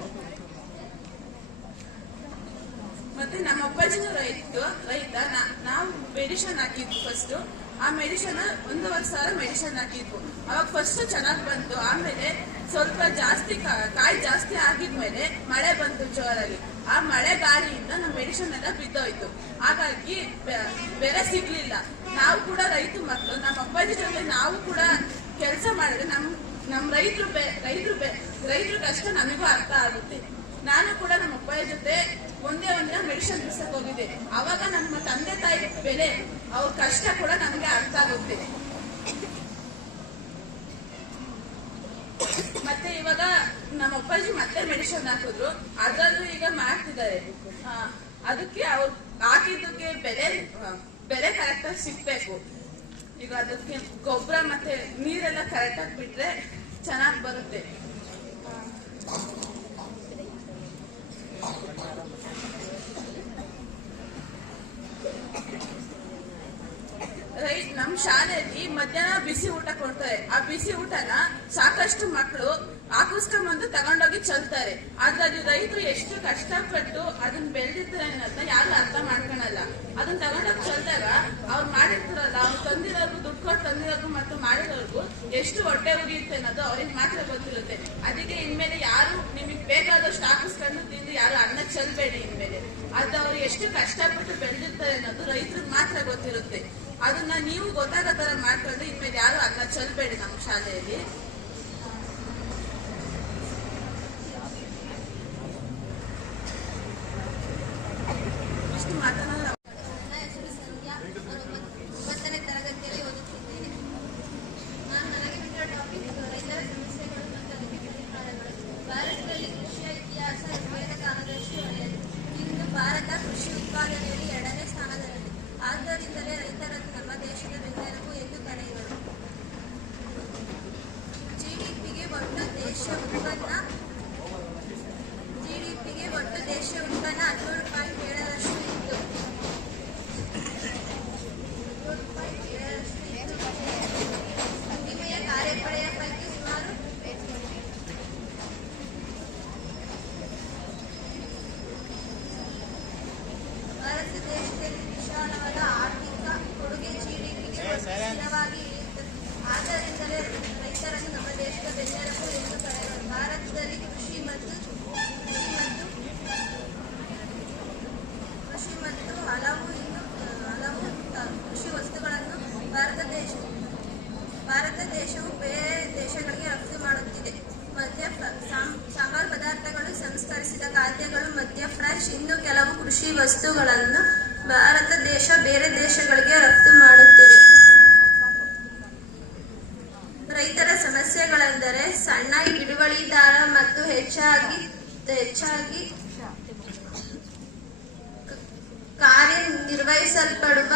ಮತ್ತೆ ನಮ್ಮ ಅಪ್ಪಾಜಿನ ರೈತ ನಾವು ಮೆಡಿಷನ್ ಹಾಕಿದ್ವು. ಫಸ್ಟ್ ಆ ಮೆಡಿಷನ್ 1,500 ಮೆಡಿಷನ್ ಹಾಕಿದ್ವು. ಅವಾಗ ಫಸ್ಟ್ ಚೆನ್ನಾಗಿ ಬಂತು. ಆಮೇಲೆ ಸ್ವಲ್ಪ ಜಾಸ್ತಿ ಕಾಯಿ ಜಾಸ್ತಿ ಆಗಿದ್ಮೇಲೆ ಮಳೆ ಬಂತು ಜೋರಾಗಿ. ಆ ಮಳೆ ಗಾಳಿಯಿಂದ ನಮ್ಮ ಮೆಡಿಷನ್ ಎಲ್ಲ ಬಿದ್ದೋಯ್ತು. ಹಾಗಾಗಿ ಬೆಲೆ ಸಿಗ್ಲಿಲ್ಲ. ನಾವು ಕೂಡ ರೈತ ಮಕ್ಕಳು, ನಮ್ಮ ಅಪ್ಪಾಜಿ ಜೊತೆ ನಾವು ಕೂಡ ಕೆಲಸ ಮಾಡಿದ್ರೆ ನಮ್ಮ ರೈತರ ಕಷ್ಟ ನಮಗೂ ಅರ್ಥ ಆಗುತ್ತೆ. ನಾನು ಕೂಡ ನಮ್ಮ ಅಪ್ಪಯ್ಯ ಜೊತೆ ಒಂದೇ ಒಂದಿನ ಮೆಡಿಸಿನ್ ಬಿಡ್ಸಕ್ ಹೋಗಿದ್ದೆ. ಅವಾಗ ನಮ್ಮ ತಂದೆ ತಾಯಿ ಬೆಲೆ, ಅವ್ರ ಕಷ್ಟ ಕೂಡ ನಮಗೆ ಅರ್ಥ ಆಗುತ್ತೆ. ಮತ್ತೆ ಇವಾಗ ನಮ್ಮ ಅಪ್ಪಾಜಿ ಮತ್ತೆ ಮೆಡಿಸಿನ್ ಹಾಕಿದ್ರು, ಅದರಲ್ಲೂ ಈಗ ಮಾಡ್ತಿದ್ದಾರೆ. ಅದಕ್ಕೆ ಅವ್ರು ಹಾಕಿದ್ದಕ್ಕೆ ಬೆಲೆ ಕರೆಕ್ಟಾಗಿ ಸಿಗ್ಬೇಕು. ಈಗ ಅದಕ್ಕೆ ಗೊಬ್ಬರ ಮತ್ತೆ ನೀರೆಲ್ಲ ಕರೆಕ್ಟಾಗಿ ಬಿಟ್ರೆ ಚೆನ್ನಾಗಿ ಬರುತ್ತೆ. ನಮ್ಮ ಶಾಲೆಯಲ್ಲಿ ಮಧ್ಯಾಹ್ನ ಬಿಸಿ ಊಟ ಕೊಡ್ತಾರೆ. ಆ ಬಿಸಿ ಊಟನ ಸಾಕಷ್ಟು ಮಕ್ಕಳು ಹಾಕಿಸ್ಕೊಂಡ್ಬಂದು ತಗೊಂಡೋಗಿ ಚೆಲ್ತಾರೆ. ಆದ್ರೆ ಅದು ರೈತರು ಎಷ್ಟು ಕಷ್ಟಪಟ್ಟು ಅದನ್ನ ಬೆಳೆದಿರ್ತಾರೆ ಅನ್ನೋದನ್ನ ಯಾರು ಅರ್ಥ ಮಾಡ್ಕೊಳಲ್ಲ. ಅದನ್ನ ತಗೊಂಡೋಗಿ ಚೆಲ್ದಾಗ ಅವ್ರು ಮಾಡಿರ್ತಾರಲ್ಲ, ಅವ್ರು ತಂದಿರೋರ್ಗು, ದುಡ್ಡು ಕೊಟ್ಟು ತಂದಿರೋರ್ಗು ಮತ್ತು ಮಾಡಿರೋರ್ಗು ಎಷ್ಟು ಹೊಟ್ಟೆ ಉರಿಯುತ್ತೆ ಅನ್ನೋದು ಅವ್ರಿಗೆ ಮಾತ್ರ ಗೊತ್ತಿರುತ್ತೆ. ಅದಕ್ಕೆ ಇನ್ಮೇಲೆ ಯಾರು ನಿಮಗೆ ಬೇಕಾದಷ್ಟು ಹಾಕಿಸ್ಕೊಂಡು ತಿಂದು ಯಾರು ಅನ್ನ ಚೆಲ್ಬೇಡಿ. ಇನ್ಮೇಲೆ ಅದು ಅವ್ರು ಎಷ್ಟು ಕಷ್ಟಪಟ್ಟು ಬೆಳೆದಿರ್ತಾರೆ ಅನ್ನೋದು ರೈತರಿಗೆ ಮಾತ್ರ ಗೊತ್ತಿರುತ್ತೆ. ಅದನ್ನ ನೀವು ಗೊತ್ತಾಗೋ ತರ ಮಾಡ್ಕೊಂಡು ಇನ್ಮೇಲೆ ಯಾರು ಅನ್ನ ಚೆಲ್ಬೇಡಿ ನಮ್ಮ ಶಾಲೆಯಲ್ಲಿ. ಇಷ್ಟು ಮಾತನಾಡ. ನನ್ನ ಹೆಸರು ಸಂಧ್ಯಾ, ನಾನು 9ನೇ ತರಗತಿಯಲ್ಲಿ ಓದುತ್ತಿದ್ದೇನೆ. ನಾನು ನನಗೆ ಬಿಟ್ಟ ಟಾಪಿಕ್ ರೈತರ ಸಮಸ್ಯೆಗಳು ಮತ್ತು ಅದಕ್ಕೆ ಪರಿಹಾರಗಳು. ಭಾರತದಲ್ಲಿ ಕೃಷಿಯ ಇತಿಹಾಸ ಋಗ್ವೇದ ಕಾಲದಷ್ಟು ಹಳೆಯದು. ಇಂದು ಭಾರತ ಕೃಷಿ ಉತ್ಪಾದನೆಯಲ್ಲಿ 2ನೇ ಸ್ಥಾನದಲ್ಲಿದೆ. ಆದ್ದರಿಂದಲೇ ರೈತರನ್ನು ನಮ್ಮ ದೇಶದ ಬೆನ್ನೆಲುಬು ಎಂದು ಕರೆಯುವರು. ಜಿಡಿಪಿಗೆ ಒಟ್ಟು ದೇಶ ಉತ್ಪನ್ನ 17.7% ಇತ್ತು. ವಿಮೆಯ ಕಾರ್ಯಪಡೆಯ ಪೈಕಿ ಸುಮಾರು ಭಾರತ ದೇಶದಲ್ಲಿ ವಿಶಾಲವಾದ ಆರ್ಥಿಕ ಕೊಡುಗೆ ಜಿಡಿಪಿಗೆ ಸ್ಥಿರವಾಗಿ ಇಳಿಯುತ್ತದೆ. ಆದ್ದರಿಂದಲೇ ರೈತರನ್ನು ನಮ್ಮ ದೇಶದ ಬೆನ್ನೆಲುಬು ಎಂದು ಕರೆಯುವರು. ಭಾರತದಲ್ಲಿ ಕೃಷಿ ಮತ್ತು ಹಲವು ಕೃಷಿ ವಸ್ತುಗಳನ್ನು ಭಾರತ ದೇಶವು ಬೇರೆ ದೇಶಗಳಿಗೆ ರಫ್ತು ಮಾಡುತ್ತಿದೆ. ಸಾಂಬಾರ್ ಪದಾರ್ಥಗಳು, ಸಂಸ್ಕರಿಸಿದ ಖಾದ್ಯಗಳು, ಮದ್ಯ, ಫ್ರೆಶ್ ಇನ್ನೂ ಕೆಲವು ಕೃಷಿ ವಸ್ತುಗಳನ್ನು ಭಾರತ ದೇಶ ಬೇರೆ ದೇಶಗಳಿಗೆ ರಫ್ತು ಮಾಡುತ್ತಿದೆ. ರೈತರ ಸಮಸ್ಯೆಗಳೆಂದರೆ ಸಣ್ಣ ಹಿಡುವಳಿದಾರ ಮತ್ತು ಹೆಚ್ಚಾಗಿ ಕಾರ್ಯನಿರ್ವಹಿಸಲ್ಪಡುವ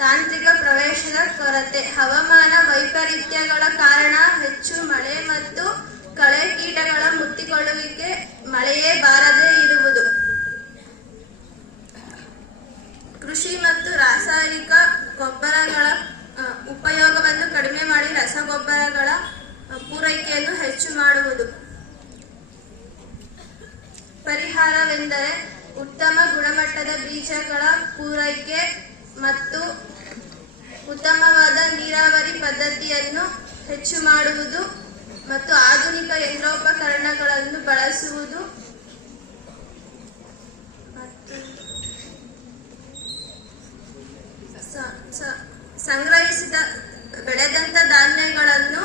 ತಾಂತ್ರಿಕ ಪ್ರವೇಶದ ಕೊರತೆ, ಹವಾಮಾನ ವೈಪರೀತ್ಯಗಳ ಕಾರಣ ಹೆಚ್ಚು ಮಳೆ ಮತ್ತು ಕಳೆ ಕೀಟಗಳ ಮುತ್ತಿಕೊಳ್ಳುವಿಕೆ, ಮಳೆಯೇ ಬಾರದೇ ಇರುವುದು, ಕೃಷಿ ಮತ್ತು ರಾಸಾಯನಿಕ ಗೊಬ್ಬರಗಳ ಉಪಯೋಗವನ್ನು ಕಡಿಮೆ ಮಾಡಿ ರಸಗೊಬ್ಬರಗಳ ಪೂರೈಕೆಯನ್ನು ಹೆಚ್ಚು ಮಾಡುವುದು. ಪರಿಹಾರವೆಂದರೆ ಉತ್ತಮ ಗುಣಮಟ್ಟದ ಬೀಜಗಳ ಪೂರೈಕೆ ಮತ್ತು ಉತ್ತಮವಾದ ನೀರಾವರಿ ಪದ್ಧತಿಯನ್ನು ಹೆಚ್ಚು ಮಾಡುವುದು ಮತ್ತು ಆಧುನಿಕ ಯಂತ್ರೋಪಕರಣಗಳನ್ನು ಬಳಸುವುದು ಮತ್ತು ಸಂಗ್ರಹಿಸಿದ ಬೆಳೆದಂತ ಧಾನ್ಯಗಳನ್ನು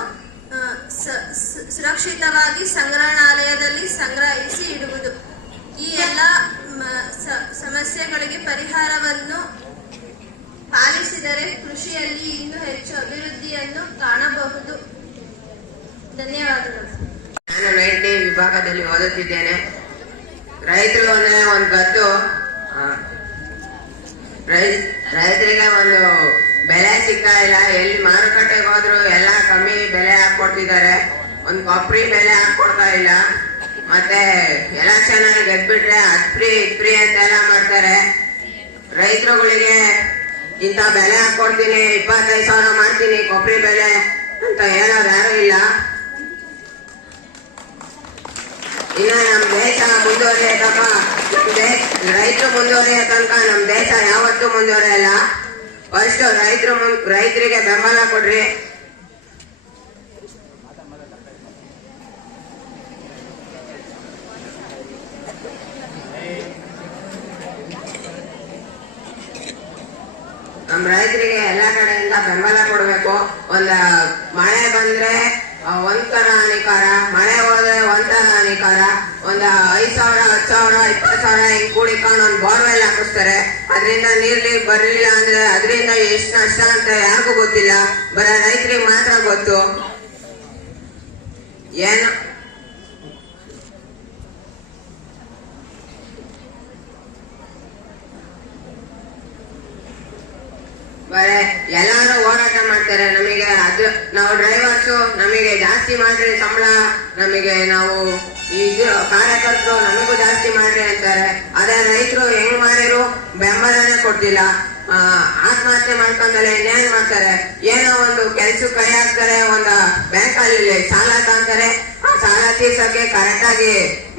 ಸುರಕ್ಷಿತವಾಗಿ ಸಂಗ್ರಹಣಾಲಯದಲ್ಲಿ ಸಂಗ್ರಹಿಸಿ ಇಡುವುದು. ಈ ಎಲ್ಲ ಸಮಸ್ಯೆಗಳಿಗೆ ಪರಿಹಾರವನ್ನು ಪಾಲಿಸಿದರೆ ಕೃಷಿಯಲ್ಲಿ ಇನ್ನೂ ಹೆಚ್ಚು ಅಭಿವೃದ್ಧಿಯನ್ನು ಕಾಣಬಹುದು. ಧನ್ಯವಾದಗಳು. ನಾನು 9ನೇ ವಿಭಾಗದಲ್ಲಿ ಓದುತ್ತಿದ್ದೇನೆ. ರೈತರು ಅಂದ್ರೆ ಒಂದು ಗದ್ದು, ರೈತರಿಗೆ ಒಂದು ಬೆಲೆ ಸಿಗ್ತಾ ಇಲ್ಲ. ಎಲ್ಲಿ ಮಾರುಕಟ್ಟೆಗೆ ಹೋದ್ರು ಎಲ್ಲ ಕಮ್ಮಿ ಬೆಲೆ ಹಾಕೊಡ್ತಿದ್ದಾರೆ. ಒಂದು ಕೊಬ್ಬರಿ ಬೆಲೆ ಹಾಕೊಡ್ತಾ ಇಲ್ಲ. ಮತ್ತೆ ಎಲೆಕ್ಷನ್ ಅಲ್ಲಿ ಗೆದ್ಬಿಟ್ರೆ ಅದ್ ಫ್ರೀ ಅಂತೆಲ್ಲ ಮಾಡ್ತಾರೆ. ರೈತರುಗಳಿಗೆ ಇಂತ ಬೆಲೆ ಹಾಕೊಡ್ತೀನಿ, 25,000 ಮಾಡ್ತೀನಿ ಕೊಬ್ಬರಿ ಬೆಲೆ ಅಂತ ಹೇಳೋರು ಯಾರು ಇಲ್ಲ. ಇನ್ನ ನಮ್ ದೇಶ ಮುಂದುವರಿಯತಕ್ಕ, ರೈತರು ಮುಂದುವರಿಯ ತನಕ ನಮ್ ದೇಶ ಯಾವತ್ತೂ ಮುಂದುವರಿಯಲ್ಲ. ಫಸ್ಟ್ ರೈತರಿಗೆ ಬೆಂಬಲ ಕೊಡ್ರಿ. ನಮ್ ರೈತರಿಗೆ ಎಲ್ಲಾ ಕಡೆಯಿಂದ ಬೆಂಬಲ ಕೊಡ್ಬೇಕು. ಒಂದ್ ಮಳೆ ಬಂದ್ರೆ ಒಂದ್ ತರ ಹಾನಿಕಾರ, ಮಳೆ ಹೋದ್ರೆ ಒಂದ್ ತರ ಹಾನಿಕಾರ. ಒಂದ್ 5,000 10,000 20,000 ಹಿಂಗ್ ಕೂಡಿಕೊಂಡು ಒಂದು ಬೋರ್ವೆಲ್ ಹಾಕಿಸ್ತಾರೆ. ಅದರಿಂದ ನೀರ್ಲಿ ಬರ್ಲಿಲ್ಲ ಅಂದ್ರೆ ಅದರಿಂದ ಎಷ್ಟು ನಷ್ಟ ಅಂತ ಯಾರಿಗೂ ಗೊತ್ತಿಲ್ಲ, ಬರೀ ರೈತರಿಗೆ ಮಾತ್ರ ಗೊತ್ತು. ಏನು ಬರೇ ಎಲ್ಲಾರು ಹೋರಾಟ ಮಾಡ್ತಾರೆ. ನಮಗೆ ಅದು ನಾವು ಡ್ರೈವರ್ಸು ನಮಗೆ ಜಾಸ್ತಿ ಮಾಡ್ರಿ ಸಂಬಳ, ನಮಗೆ ನಾವು ಇದು ಕಾರ್ಯಕರ್ತರು ನಮಗೂ ಜಾಸ್ತಿ ಮಾಡ್ರಿ ಅಂತಾರೆ. ಅದೇ ರೈತರು ಹೆಂಗ್ ಮಾಡಿರು ಬೆಂಬಲನೇ ಕೊಡ್ತಿಲ್ಲ. ಆತ್ಮಹತ್ಯೆ ಮಾಡ್ಕೊಂಡರೆ ಇನ್ನೇನ್ ಮಾಡ್ತಾರೆ? ಏನೋ ಒಂದು ಕೆಲ್ಸಕ್ಕೆ ಕೈ ಹಾಕ್ತಾರೆ, ಒಂದು ಬ್ಯಾಂಕ್ ಅಲ್ಲಿ ಸಾಲ ತಂತಾರೆ. ಆ ಸಾಲ ತೀರ್ಸಕ್ಕೆ ಕರೆಕ್ಟ್ ಆಗಿ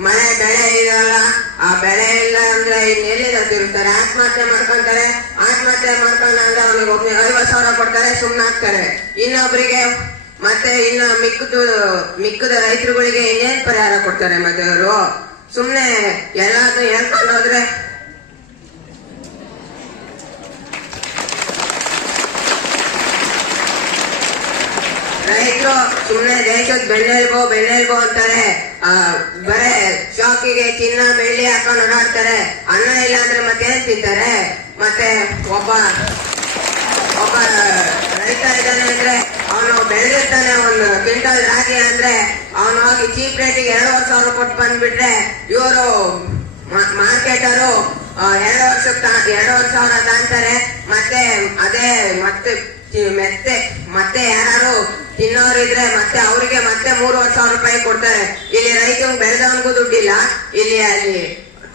ಮಳೆ ಬೆಳೆ ಇರಲ್ಲ. ಆ ಬೆಳೆ ಇಲ್ಲ ಅಂದ್ರೆ ಇನ್ನೆಲ್ಲಿಂದ ತೀರ್ಸ್ತಾರೆ? ಆತ್ಮಹತ್ಯೆ ಮಾಡ್ಕೊಂತಾರೆ. ಆತ್ಮಹತ್ಯೆ ಮಾಡ್ಕೊಂಡ್ರೆ ಅವನಿಗೆ ಒಬ್ಬನಿಗೆ 50,000 ಕೊಡ್ತಾರೆ, ಸುಮ್ನಾಗ್ತಾರೆ. ಇನ್ನೊಬ್ರಿಗೆ ಮತ್ತೆ ಇನ್ನು ಮಿಕ್ಕದ ರೈತರುಗಳಿಗೆ ಇನ್ನೇನ್ ಪರಿಹಾರ ಕೊಡ್ತಾರೆ? ಮತ್ತೆ ಅವರು ಸುಮ್ನೆ ಎಲ್ಲಾದ್ರೂ ಹೇಳ್ಕೊಂಡು ಹೋದ್ರೆ ರೈತರು ಸುಮ್ನೆ ದೇಶದ ಬೆನ್ನೆಲ್ಬೋ ಅಂತಾರೆ. ಬರೇ ಶಾಕಿಗೆ ಚಿನ್ನ ಬೆಳ್ಳಿ ಹಾಕೊಂಡು ಓಡಾಡ್ತಾರೆ. ಅನ್ನ ಇಲ್ಲ ಅಂದ್ರೆ ಮತ್ತೇನ್ ತಿಂತಾರೆ? ಮತ್ತೆ ಒಬ್ಬ ರೈತ ಇದ್ದಾನೆ ಅಂದ್ರೆ ಅವನು ಬೆಳೆದಿರ್ತಾನೆ ಒಂದು ಕ್ವಿಂಟಲ್ ರಾಗಿ ಅಂದ್ರೆ ಅವನು ಹೋಗಿ ಚೀಪ್ ರೇಟಿಗೆ 2,500 ಕೊಟ್ಟು ಬಂದ್ಬಿಟ್ರೆ ಇವರು ಮಾರ್ಕೆಟರು 2,500 ತಾಂತಾರೆ. ಮತ್ತೆ ಅದೇ ಮತ್ತೆ ಯಾರು ತಿನ್ನೋರಿದ್ರೆ ಮತ್ತೆ ಅವರಿಗೆ ಮತ್ತೆ 3,500 ರೂಪಾಯಿ ಕೊಡ್ತಾರೆ. ಇಲ್ಲಿ ರೈತಂಗ್ ಬೆಳೆದವನ್ಗೂ ದುಡ್ಡಿಲ್ಲ, ಇಲ್ಲಿ ಅಲ್ಲಿ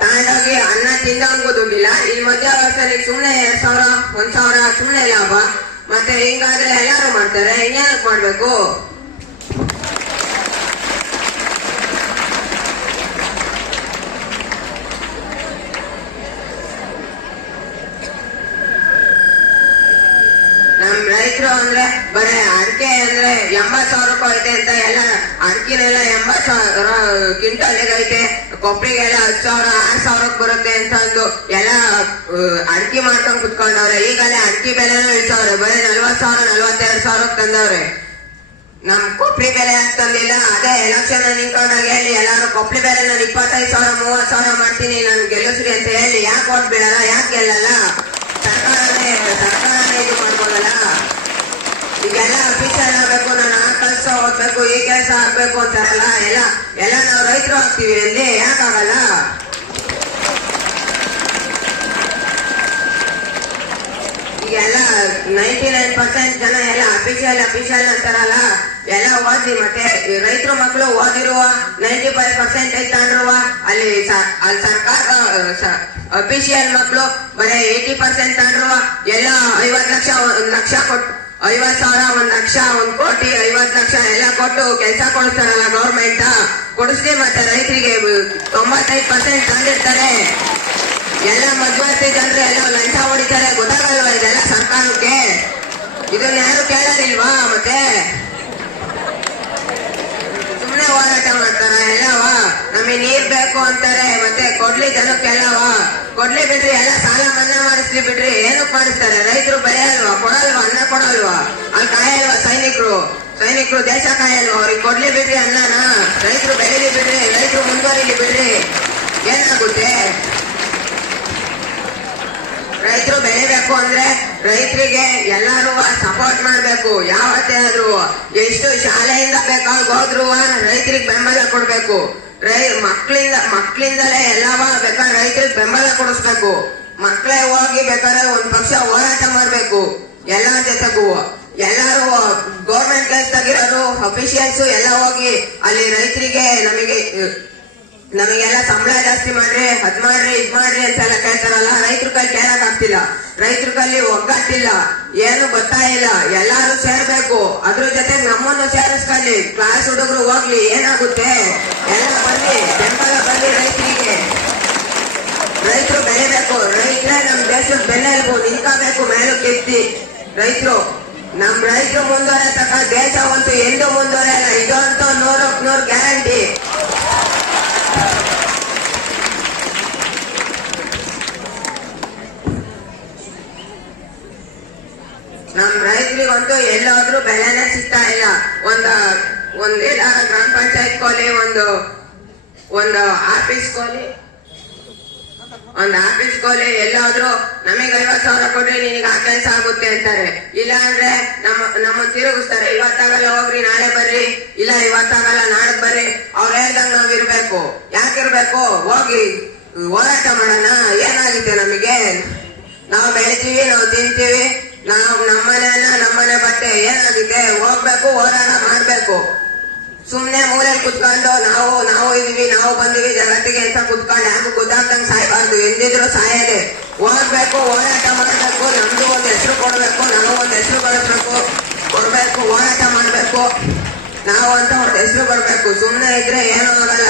ತಗೊಂಡೋಗಿ ಅನ್ನ ತಿಂದವನ್ಗೂ ದುಡ್ಡಿಲ್ಲ. ಇಲ್ಲಿ ಮಧ್ಯವರ್ಷದಲ್ಲಿ ಸುಮ್ನೆ 2,000 1,000 ಸುಮ್ನೆ ಲಾಭ. ಮತ್ತೆ ಹಿಂಗಾದ್ರೆ ಎಲ್ಲಾರು ಮಾಡ್ತಾರೆ, ಇನ್ನೇನಕ್ ಮಾಡ್ಬೇಕು? ನಮ್ ರೈತರು ಅಂದ್ರೆ ಬರೇ ಅಡಿಕೆ ಅಂದ್ರೆ 80,000 ಐತೆ ಅಂತ ಎಲ್ಲ ಅಡಿಕೆನೆಲ್ಲ 80,000 ಕ್ವಿಂಟಲ್ಗೆ ಐತೆ, ಕೊಬ್ಬರಿಗೆಲ್ಲ 10,000 6,000 ಬರುತ್ತೆ ಅಂತ ಅಂದು ಎಲ್ಲ ಅಡಿಕೆ ಮಾಡ್ಕೊಂಡ್ ಕುತ್ಕೊಂಡವ್ರೆ. ಈಗಲೇ ಅಡಿಕೆ ಬೆಲೆನೂ ಇಳಿಸವ್ರೆ, ಬರೀ 40,000 42,000 ತಂದವ್ರೆ. ನಮ್ ಕೊಬ್ಬರಿ ಬೆಲೆ ತಂದಿಲ್ಲ. ಅದೇ ಎಲೆಕ್ಷನ್ ನಿಂತ್ಕೊಂಡಾಗ ಹೇಳಿ ಎಲ್ಲಾರು ಕೊಬ್ಬರಿ ಬೆಲೆ ನಾನು 25,000 30,000 ಮಾಡ್ತೀನಿ ನನ್ ಗೆಲ್ಲಿಸ್ರಿ ಅಂತ ಹೇಳಿ ಯಾಕೆ ಓಟ್ ಬಿಡಲ್ಲ? ಯಾಕೆ ಗೆಲ್ಲಲ್ಲ? ಸರ್ಕಾರನೇ ಇದು ಮಾಡ್ಬೋದಲ್ಲ. ಈಗೆಲ್ಲ ಅಫೀಷಿಯಲ್ ಆಗ್ಬೇಕು, ನಾನು ಆ ಕೆಲಸ ಓದ್ಬೇಕು, ಈ ಕೆಲಸ ಆಗ್ಬೇಕು ಅಂತಾರಲ್ಲ. ಎಲ್ಲ ನಾವು ರೈತರು ಆಗ್ತೀವಿ ಅಲ್ಲಿ, ಯಾಕಾಗಲ್ಲ? ಈಗೆಲ್ಲ 99% ಜನ ಎಲ್ಲ ಅಫೀಷಿಯಲ್ ಅಂತಾರಲ್ಲ. ಎಲ್ಲ ಓದಿ ಮತ್ತೆ ರೈತರು ಮಕ್ಕಳು ಓದಿರುವ 95% ತಗೊಂಡ್ರುವ ಅಲ್ಲಿ ಸರ್ಕಾರ ಅಫಿಷಿಯಲ್ ಮಕ್ಕಳು ಬರೀ 80% ತಗೊಂಡ್ರುವ ಎಲ್ಲ 50 ಲಕ್ಷ 1 ಲಕ್ಷ ಕೊಟ್ಟು 50,000 1 ಲಕ್ಷ 1 ಕೋಟಿ 50 ಲಕ್ಷ ಎಲ್ಲ ಕೊಟ್ಟು ಕೆಲಸ ಕೊಡಿಸ್ತಾರಲ್ಲ ಗೌರ್ಮೆಂಟ್. ಕೊಡಿಸ್ಲಿ ಮತ್ತೆ ರೈತರಿಗೆ 95% ತಂದಿರ್ತಾರೆ. ಎಲ್ಲ ಮಧ್ಯವರ್ತಿ ಜನರು ಎಲ್ಲ ಲಂಚ ಹೊಡಿತಾರೆ, ಗೊತ್ತಾಗಲ್ವಾ ಇದೆಲ್ಲ ಸರ್ಕಾರಕ್ಕೆ? ಇದನ್ನ ಯಾರು ಕೇಳೋದಿಲ್ವಾ? ಮತ್ತೆ ಸುಮ್ನೆ ಹೋರಾಟ ಮಾಡ್ತಾರ ಎಲ್ಲವ? ನಮಗೆ ನೀರ್ ಬೇಕು ಅಂತಾರೆ, ಮತ್ತೆ ಕೊಡ್ಲಿ ಜನಕ್ಕೆಲ್ಲವ? ಕೊಡ್ಲಿ ಬಿಡ್ರಿ, ಎಲ್ಲ ಸಾಲ ಮನ್ನಾ ಮಾಡಿಸ್ಲಿ ಬಿಡ್ರಿ. ಏನಕ್ಕೆ ಮಾಡಿಸ್ತಾರೆ? ರೈತರು ಬೆಳೆಯಲ್ವಾ? ಕೊಡಲ್ವಾ? ಅನ್ನ ಕೊಡಲ್ವಾ? ಅಲ್ಲಿ ಕಾಯಲ್ವಾ ಸೈನಿಕರು ದೇಶ ಕಾಯಲ್ವಾ? ಅವ್ರಿಗೆ ಕೊಡ್ಲಿ ಬಿಡ್ರಿ ಅನ್ನನ. ರೈತರು ಬೆಳೀಲಿ ಬಿಡ್ರಿ, ರೈತರು ಮುಂದುವರಿಲಿ ಬಿಡ್ರಿ. ಏನಾಗುತ್ತೆ? ರೈತರು ಬೆಳಿಬೇಕು ಅಂದ್ರೆ ರೈತರಿಗೆ ಎಲ್ಲಾರು ಸಪೋರ್ಟ್ ಮಾಡ್ಬೇಕು. ಯಾವತ್ತೇ ಆದ್ರೂ ಎಷ್ಟು ಶಾಲೆಯಿಂದ ಬೇಕಾಗಿ ಹೋದ್ರು ರೈತರಿಗೆ ಬೆಂಬಲ ಕೊಡ್ಬೇಕು. ಮಕ್ಕಳಿಂದಲೇ ಎಲ್ಲವ ಬೇಕಾದ್ರೆ ರೈತರಿಗೆ ಬೆಂಬಲ ಕೊಡಿಸ್ಬೇಕು. ಮಕ್ಕಳೇ ಹೋಗಿ ಬೇಕಾದ್ರೆ ಒಂದ್ ಪಕ್ಷ ಹೋರಾಟ ಮಾಡ್ಬೇಕು. ಎಲ್ಲರ ಜೊತೆಗೂ ಎಲ್ಲಾರು ಗೌರ್ಮೆಂಟ್ ಕೆಲಸದಾಗಿರೋರು ಅಫಿಷಿಯಲ್ಸ್ ಎಲ್ಲ ಹೋಗಿ ಅಲ್ಲಿ ರೈತರಿಗೆ ನಮಗೆಲ್ಲ ಸಂಬಳ ಜಾಸ್ತಿ ಮಾಡ್ರಿ, ಅದ್ ಮಾಡ್ರಿ ಇದ್ ಮಾಡ್ರಿ ಅಂತೆಲ್ಲ ಕೇಳ್ತಾರಲ್ಲ. ರೈತರ ಕೈ ಕೇಳಕ್ ಆಗ್ತಿಲ್ಲ, ರೈತರ ಕೈಲಿ ಒಗ್ಗಟ್ಟಿಲ್ಲ, ಏನು ಗೊತ್ತಾಗಿಲ್ಲ. ಎಲ್ಲಾರು ಸೇರ್ಬೇಕು, ಅದ್ರ ಜೊತೆಗೆ ನಮ್ಮನ್ನು ಸೇರಿಸ್ಕೊಳ್ಳಿ. ಕ್ಲಾಸ್ ಹುಡುಗರು ಹೋಗ್ಲಿ, ಏನಾಗುತ್ತೆ? ಎಲ್ಲ ಬನ್ನಿ, ಬೆಂಬಲ ಬನ್ನಿ ರೈತರಿಗೆ. ರೈತರು ಬೆಳಿಬೇಕು, ರೈತರೇ ನಮ್ ದೇಶದ ಬೆನ್ನೆಲುಬು. ನಿಂತ್ಕೋಬೇಕು ಮೇಲಕ್ಕೆ ಎತ್ತಿ ರೈತರು. ನಮ್ ರೈತರು ಮುಂದುವರೆ ತಕ್ಕ ದೇಶ ಒಂದು ಎಂದು ಮುಂದುವರೆಯಲ್ಲ. ಇದಂತೂ 100ಕ್ಕೆ 100 ಗ್ಯಾರಂಟಿ. ನಮ್ ರೈತರಿಗಂತೂ ಎಲ್ಲಾದ್ರೂ ಬೆಲೆನೇ ಸಿಗ್ತಾ ಇಲ್ಲ. ಒಂದ್ ಗ್ರಾಮ ಪಂಚಾಯತ್ ಕೋಲಿ ಒಂದು ಆಫೀಸ್ ಕೋಲಿ ಎಲ್ಲಾದ್ರೂ ನಮಗೆ 50,000 ಕೊಟ್ರೆ ನಿನಗೆ ಆ ಕೆಲಸ ಆಗುತ್ತೆ ಅಂತಾರೆ. ಇಲ್ಲ ಅಂದ್ರೆ ನಮ್ಮನ್ನ ತಿರುಗಿಸ್ತಾರೆ. ಇವತ್ತಾಗಲ್ಲ ಹೋಗ್ರಿ, ನಾಳೆ ಬರ್ರಿ, ಇಲ್ಲ ಇವತ್ತಾಗಲ್ಲ ನಾಳೆ ಬರ್ರಿ. ಅವ್ರು ಹೇಳ್ದಂಗ ನಾವ್ ಇರ್ಬೇಕು. ಯಾಕಿರ್ಬೇಕು? ಹೋಗಿ ಹೋರಾಟ ಮಾಡೋಣ. ಏನಾಗುತ್ತೆ ನಮಗೆ? ನಾವು ಬೆಳಿತೀವಿ, ನಾವು ತಿಂತೀವಿ, ನಾವು ನಮ್ಮನೆ ಬಟ್ಟೆ ಏನಾಗುತ್ತೆ? ಹೋಗ್ಬೇಕು, ಹೋರಾಟ ಮಾಡ್ಬೇಕು. ಸುಮ್ನೆ ಮೂಲೆಯಲ್ಲಿ ಕುತ್ಕೊಂಡು ನಾವು ಇದೀವಿ, ನಾವು ಬಂದಿವಿ ಜಗತ್ತಿಗೆ ಅಂತ ಕುತ್ಕೊಂಡು ಯಾರು ಗೊತ್ತಾಗ್ದಂಗೆ ಸಾಯ್ಬಾರ್ದು. ಎಂದಿದ್ರು ಸಾಯದೆ. ಹೋಗ್ಬೇಕು, ಹೋರಾಟ ಮಾಡ್ಬೇಕು, ನಮ್ದು ಒಂದು ಹೆಸರು ಕೊಡ್ಬೇಕು, ನಾವು ಒಂದು ಹೆಸರು ಕೊಡ್ಬೇಕು, ಹೋರಾಟ ಮಾಡ್ಬೇಕು, ನಾವು ಅಂತ ಒಂದು ಹೆಸರು ಬರ್ಬೇಕು. ಸುಮ್ನೆ ಇದ್ರೆ ಏನೂ ಆಗಲ್ಲ.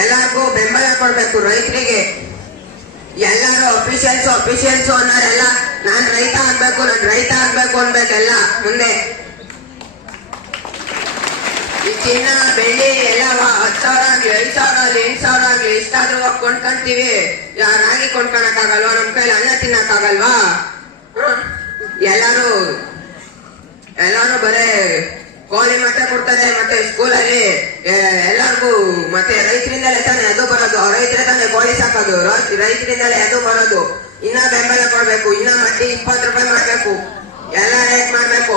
ಎಲ್ಲರಿಗೂ ಬೆಂಬಲ ಕೊಡ್ಬೇಕು. ರೈತರಿಗೆ ಎಲ್ಲರೂ ಅಫಿಷಿಯಲ್ಸ್ ಅನ್ನೋರೆಲ್ಲ ನಾನ್ ರೈತ ಆಗ್ಬೇಕು ಅನ್ಬೇಕೆಲ್ಲ. ಮುಂದೆ ಈ ಚಿನ್ನ ಬೆಳ್ಳಿ ಎಲ್ಲ 10,000 ಆಗ್ಲಿ, 5,000 ಆಗ್ಲಿ, 8,000 ಆಗ್ಲಿ, ಇಷ್ಟಾದ್ರೂ ಕೊಂಡ್ಕೊಂತೀವಿ. ರಾಗಿ ಕೊಂಡ್ಕೊಳಕ್ಕಾಗಲ್ವಾ? ನಮ್ ಕೈಲಿ ಅನ್ನ ತಿನ್ನಕ್ಕಾಗಲ್ವಾ? ಎಲ್ಲಾರು ಬರೇ ಕೋಳಿ ಮೊಟ್ಟೆ ಕೊಡ್ತಾರೆ. ಮತ್ತೆ ಸ್ಕೂಲಲ್ಲಿ ಎಲ್ಲರಿಗೂ ಮತ್ತೆ ರೈತರಿಂದಲೇ ತಾನೆ ಅದು ಬರೋದು. ರೈತರೇ ತಾನೆ ಕೋಳಿ ಸಾಕೋದು. ರೈತರಿಂದಲೇ ಅದು ಬರೋದು. ಇನ್ನ ಬೆಂಬಲ ಕೊಡ್ಬೇಕು. ಇನ್ನ ಮಟ್ಟಿ 20 ರೂಪಾಯಿ ಮಾಡ್ಬೇಕು. ಎಲ್ಲ ರೇಟ್ ಮಾಡ್ಬೇಕು.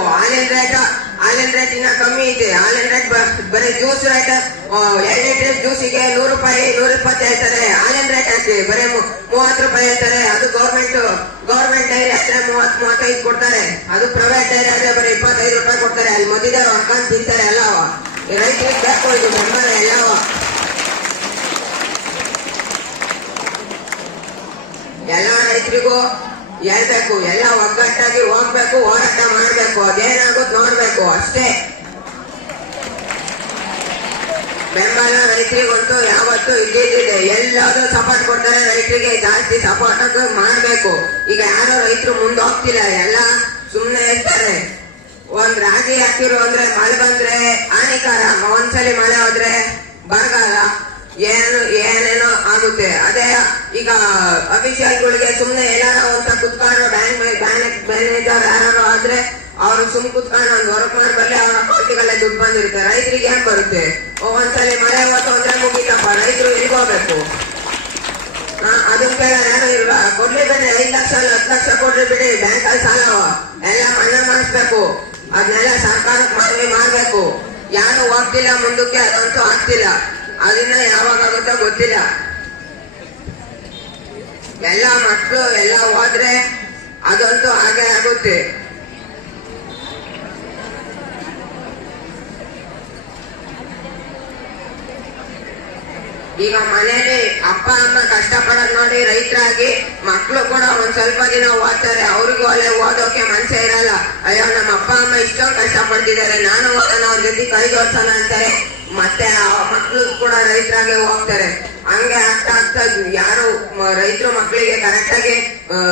ಹಾಲಿನ ರೇಟ್ ಇನ್ನ ಕಮ್ಮಿ ಇದೆ. ಹಾಲಿನ ರೇಟ್ ಬರೀ ಜ್ಯೂಸ್ ರೇಟ್ 2 ಲೀಟರ್ ಜ್ಯೂಸಿಗೆ 100 ರೂಪಾಯಿ 120 ಹೇಳ್ತಾರೆ. ಹಾಲಿನ ರೇಟ್ ಹಾಕಿ ಬರೀ 30 ರೂಪಾಯಿ ಹೇಳ್ತಾರೆ. ಅದು ಗೌರ್ಮೆಂಟ್ ಡೈರಿ ಆದ್ರೆ 30-35 ಕೊಡ್ತಾರೆ. ಅದು ಪ್ರೈವೇಟ್ ಡೈರಿ ಆದ್ರೆ ಬರೀ 25 ರೂಪಾಯಿ ಕೊಡ್ತಾರೆ. ಅಲ್ಲಿ ಮೋದಿದವ್ರು ಹೊಡ್ಕೊಂಡು ತಿಂತಾರೆ. ಎಲ್ಲವ ರೈತರಿಗೆ ಬೇಕು ಇದು ಬೆಂಬಲ. ಎಲ್ಲ ರೈತರಿಗೂ ಹೇಳ್ಬೇಕು. ಎಲ್ಲ ಒಗ್ಗಟ್ಟಾಗಿ ಹೋಗ್ಬೇಕು, ಹೋರಾಟ ಮಾಡ್ಬೇಕು. ಅದೇನಾಗುತ್ತೆ ನೋಡ್ಬೇಕು ಅಷ್ಟೇ. ಬೆಂಬಲ ರೈತರಿಗಂತೂ ಯಾವತ್ತೂ ಇದ್ದಿದ್ದಿದೆ. ಎಲ್ಲಾದ್ರೂ ಸಪೋರ್ಟ್ ಕೊಡ್ತಾರೆ. ರೈತರಿಗೆ ಜಾಸ್ತಿ ಸಪೋರ್ಟ್ ಮಾಡ್ಬೇಕು. ಈಗ ಯಾರೋ ರೈತರು ಮುಂದೆ ಹೋಗ್ತಿಲ್ಲ, ಎಲ್ಲ ಸುಮ್ನೆ ಇರ್ತಾರೆ. ಒಂದ್ ರಾಗಿ ಹಾಕಿರು ಅಂದ್ರೆ ಮಳೆ ಬಂದ್ರೆ ಹಾನಿಕಾರ. ಒಂದ್ಸಲಿ ಮಳೆ ಹೋದ್ರೆ ಬರಗಾಲ, ಏನೇನೋ ಆಗುತ್ತೆ. ಅದೇ ಈಗ ಅಫಿಷಿಯಲ್ಗಳಿಗೆ ಸುಮ್ನೆ ಎಲ್ಲಾರ ಅಂತ ಕುತ್ಕೊಂಡು ಬ್ಯಾಂಕ್ ಮ್ಯಾನೇಜರ್ ಯಾರು ಆದ್ರೆ ಅವ್ರು ಸುಮ್ ಕುತ್ಕೊಂಡು ಒಂದ್ ವರ್ಕ್ ಮಾಡಿ ಬರ್ಲಿ, ಅವ್ರ ಅಕೌಂಟಿಗೆಲ್ಲ ದುಡ್ಡು ಬಂದಿರುತ್ತೆ. ರೈತರಿಗೆ ಏನ್ ಬರುತ್ತೆ? ಒಂದ್ಸಲಿ ಮಳೆ ಹೋಯ್ತು ಅಂದ್ರೆ ಮುಗೀತಪ್ಪ, ರೈತರು ಎಲ್ಲಿಗೆ ಹೋಗ್ಬೇಕು? ಅದನ್ನ ಕೇಳ ಯಾರು ಇಲ್ವಾ? ಕೊಡ್ಲಿ ಬಿಡಿ, 5 ಲಕ್ಷ 10 ಲಕ್ಷ ಕೊಡ್ಲಿ ಬಿಡಿ, ಬ್ಯಾಂಕಲ್ಲಿ ಸಾಲವ ಎಲ್ಲ ಮನ್ನಾ ಮಾಡಿಸ್ಬೇಕು. ಅದನ್ನೆಲ್ಲ ಸರ್ಕಾರಕ್ಕೆ ಮನವಿ ಮಾಡ್ಬೇಕು. ಯಾರು ಹೋಗ್ತಿಲ್ಲ ಮುಂದಕ್ಕೆ, ಅದಂತೂ ಆಗ್ತಿಲ್ಲ. ಅದನ್ನ ಯಾವಾಗ ಆಗುತ್ತೋ ಗೊತ್ತಿಲ್ಲ. ಎಲ್ಲ ಮಕ್ಕಳು ಎಲ್ಲ ಹೋದ್ರೆ ಅದಂತೂ ಹಾಗೆ ಆಗುತ್ತೆ. ಈಗ ಮನೇಲಿ ಅಪ್ಪ ಅಮ್ಮ ಕಷ್ಟಪಡೋದ್ ನೋಡಿ ರೈತರಾಗಿ ಮಕ್ಕಳು ಕೂಡ ಒಂದ್ ಸ್ವಲ್ಪ ದಿನ ಓದ್ತಾರೆ. ಅವ್ರಿಗೂ ಅಲ್ಲೇ ಓದೋಕೆ ಮನ್ಸೇ ಇರಲ್ಲ. ಅಯ್ಯೋ ನಮ್ಮ ಅಪ್ಪ ಅಮ್ಮ ಇಷ್ಟೊಂದು ಕಷ್ಟ ಪಡ್ತಿದ್ದಾರೆ, ನಾನು ಓದೋಣ ಅವ್ರ ಜೊತೆ ಕೈ ಜೋಡ್ಸೋಣ ಅಂತಾರೆ. ಮತ್ತೆ ಆ ಮಕ್ಕಳು ಕೂಡ ರೈತರಾಗೆ ಹೋಗ್ತಾರೆ. ಹಂಗೆ ಆಗ್ತಾ ಯಾರು ರೈತರು ಮಕ್ಕಳಿಗೆ ಕರೆಕ್ಟ್ ಆಗಿ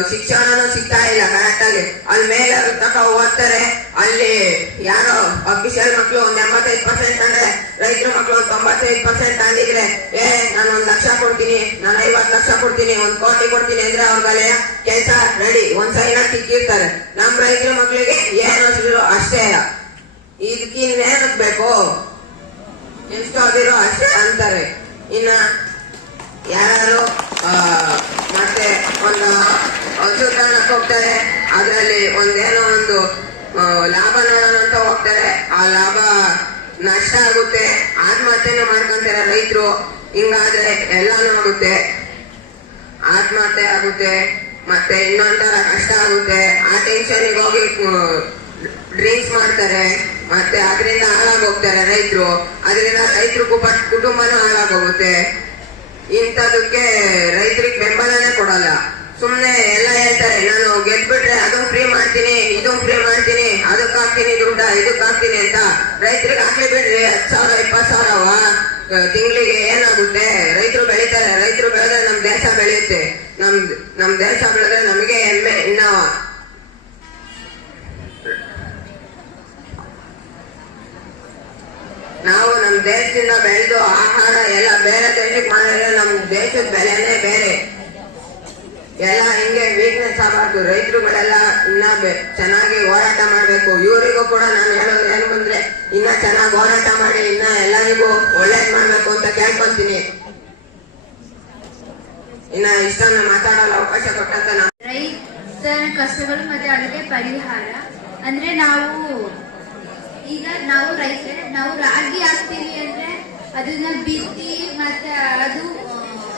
ಶಿಕ್ಷಣನೂ ಸಿಗ್ತಾ ಇಲ್ಲ. ಕರೆಕ್ಟ್ ಆಗಿ ಅಲ್ಲಿ ಮೇಲೆ ತಕ ಓದ್ತಾರೆ. ಅಲ್ಲಿ ಯಾರೋ ಅಫಿಷಿಯಲ್ ಮಕ್ಕಳು ಒಂದ್ 85% ಅಂದ್ರೆ ರೈತರ ಮಕ್ಕಳು 95% ಅಂದಿದ್ರೆ ನಾನು 1 ಲಕ್ಷ ಕೊಡ್ತೀನಿ, ನಾನು 50 ಲಕ್ಷ ಕೊಡ್ತೀನಿ, 1 ಕೋಟಿ ಕೊಡ್ತೀನಿ ಅಂದ್ರೆ ಅವ್ರಿಗಲ್ಲೇ ಕೆಲಸ ರೆಡಿ, ಒಂದ್ ಸೈನ ತಿಕ್ಕಿರ್ತಾರೆ. ನಮ್ ರೈತರ ಮಕ್ಕಳಿಗೆ ಏನು ಅಷ್ಟೇ. ಇದಕ್ಕಿನ್ನೇನಕ್ ಬೇಕು? ಎಷ್ಟು ಓದಿರೋ ಅಷ್ಟೇ ಅಂತಾರೆ. ಇನ್ನ ಯಾರು ಮತ್ತೆ ಒಂದು ಹಸು ಕಾಣಕ್ ಹೋಗ್ತಾರೆ. ಅದ್ರಲ್ಲಿ ಒಂದೇನೋ ಒಂದು ಲಾಭ ನೋಡೋಣ ಅಂತ ಹೋಗ್ತಾರೆ. ಆ ಲಾಭ ನಷ್ಟ ಆಗುತ್ತೆ, ಆತ್ಮಹತ್ಯೆನೂ ಮಾಡ್ಕೊಂತಾರೆ ರೈತರು. ಹಿಂಗಾದ್ರೆ ಎಲ್ಲಾನು ಆಗುತ್ತೆ, ಆತ್ಮಹತ್ಯೆ ಆಗುತ್ತೆ, ಮತ್ತೆ ಇನ್ನೊಂಥರ ಕಷ್ಟ ಆಗುತ್ತೆ. ಆ ಟೆನ್ಷನ್ಗೆ ಹೋಗಿ ಡ್ರಿಂಕ್ಸ್ ಮಾಡ್ತಾರೆ. ಮತ್ತೆ ಅದರಿಂದ ಹಾಳಾಗೋಗ್ತಾರೆ ರೈತರು. ಅದರಿಂದ ರೈತರು ಕುಟುಂಬನೂ ಹಾಳಾಗೋಗುತ್ತೆ. ಇಂಥದಕ್ಕೆ ರೈತರಿಗೆ ಬೆಂಬಲನೇ ಕೊಡಲ್ಲ. ಸುಮ್ನೆ ಎಲ್ಲ ಹೇಳ್ತಾರೆ, ನಾನು ಗೆದ್ಬಿಟ್ರೆ ಅದನ್ನ ಫ್ರೀ ಮಾಡ್ತೀನಿ, ಇದನ್ನ ಫ್ರೀ ಮಾಡ್ತೀನಿ, ಅದಕ್ಕೆ ಹಾಕ್ತೀನಿ ದುಡ್ಡ, ಇದಕ್ಕೆ ಹಾಕ್ತೀನಿ ಅಂತ. ರೈತರಿಗೆ ಹಾಕ್ಲಿ ಬಿಡ್ರಿ. 10,000 20,000 ತಿಂಗಳಿಗೆ ಏನಾಗುತ್ತೆ? ರೈತರು ಬೆಳೀತಾರೆ. ರೈತರು ಬೆಳೆದ್ರೆ ನಮ್ ದೇಶ ಬೆಳೆಯುತ್ತೆ. ನಮ್ ದೇಶ ಬೆಳೆದ್ರೆ ನಮಗೆ ಹೆಮ್ಮೆ. ಇನ್ನ ನಾವು ನಮ್ ದೇಶದಿಂದ ಬೆಳೆದು ಆಹಾರ ಎಲ್ಲ ಬೇರೆ ದೇಶಕ್ಕೆ ಮಾಡಿದ್ರೆ ನಮ್ ದೇಶದ ಬೆಲೆನೇ ಬೇರೆ. ಎಲ್ಲ ಹಿಂಗೆ ವೀಕ್ನೆಸ್ ನಿಲ್ಲಿಸಬಾರ್ದು. ರೈತರುಗಳೆಲ್ಲ ಇನ್ನ ಚೆನ್ನಾಗಿ ಹೋರಾಟ ಮಾಡ್ಬೇಕು. ಇವರಿಗೂ ಕೂಡ ನಾನು ಹೇಳೋದು ಏನು ಬಂದ್ರೆ ಇನ್ನ ಚೆನ್ನಾಗಿ ಹೋರಾಟ ಮಾಡಿ ಇನ್ನ ಎಲ್ಲರಿಗೂ ಒಳ್ಳೇದ್ ಮಾಡ್ಬೇಕು ಅಂತ ಕೇಳ್ಕೊಂತೀನಿ. ಇನ್ನ ಇಷ್ಟನ್ನ ಮಾತಾಡಲು ಅವಕಾಶ ಕೊಟ್ಟಂತ ನಾನು ರೈತರ ಕಷ್ಟಗಳು ಮತ್ತೆ ಅದಕ್ಕೆ ಪರಿಹಾರ ಅಂದ್ರೆ ನಾವು ರೈತರೇ ನಾವು ರಾಗಿ ಹಾಕ್ತೀವಿ ಅಂದ್ರೆ ಅದನ್ನ ಬಿತ್ತಿ ಮತ್ತೆ ಅದು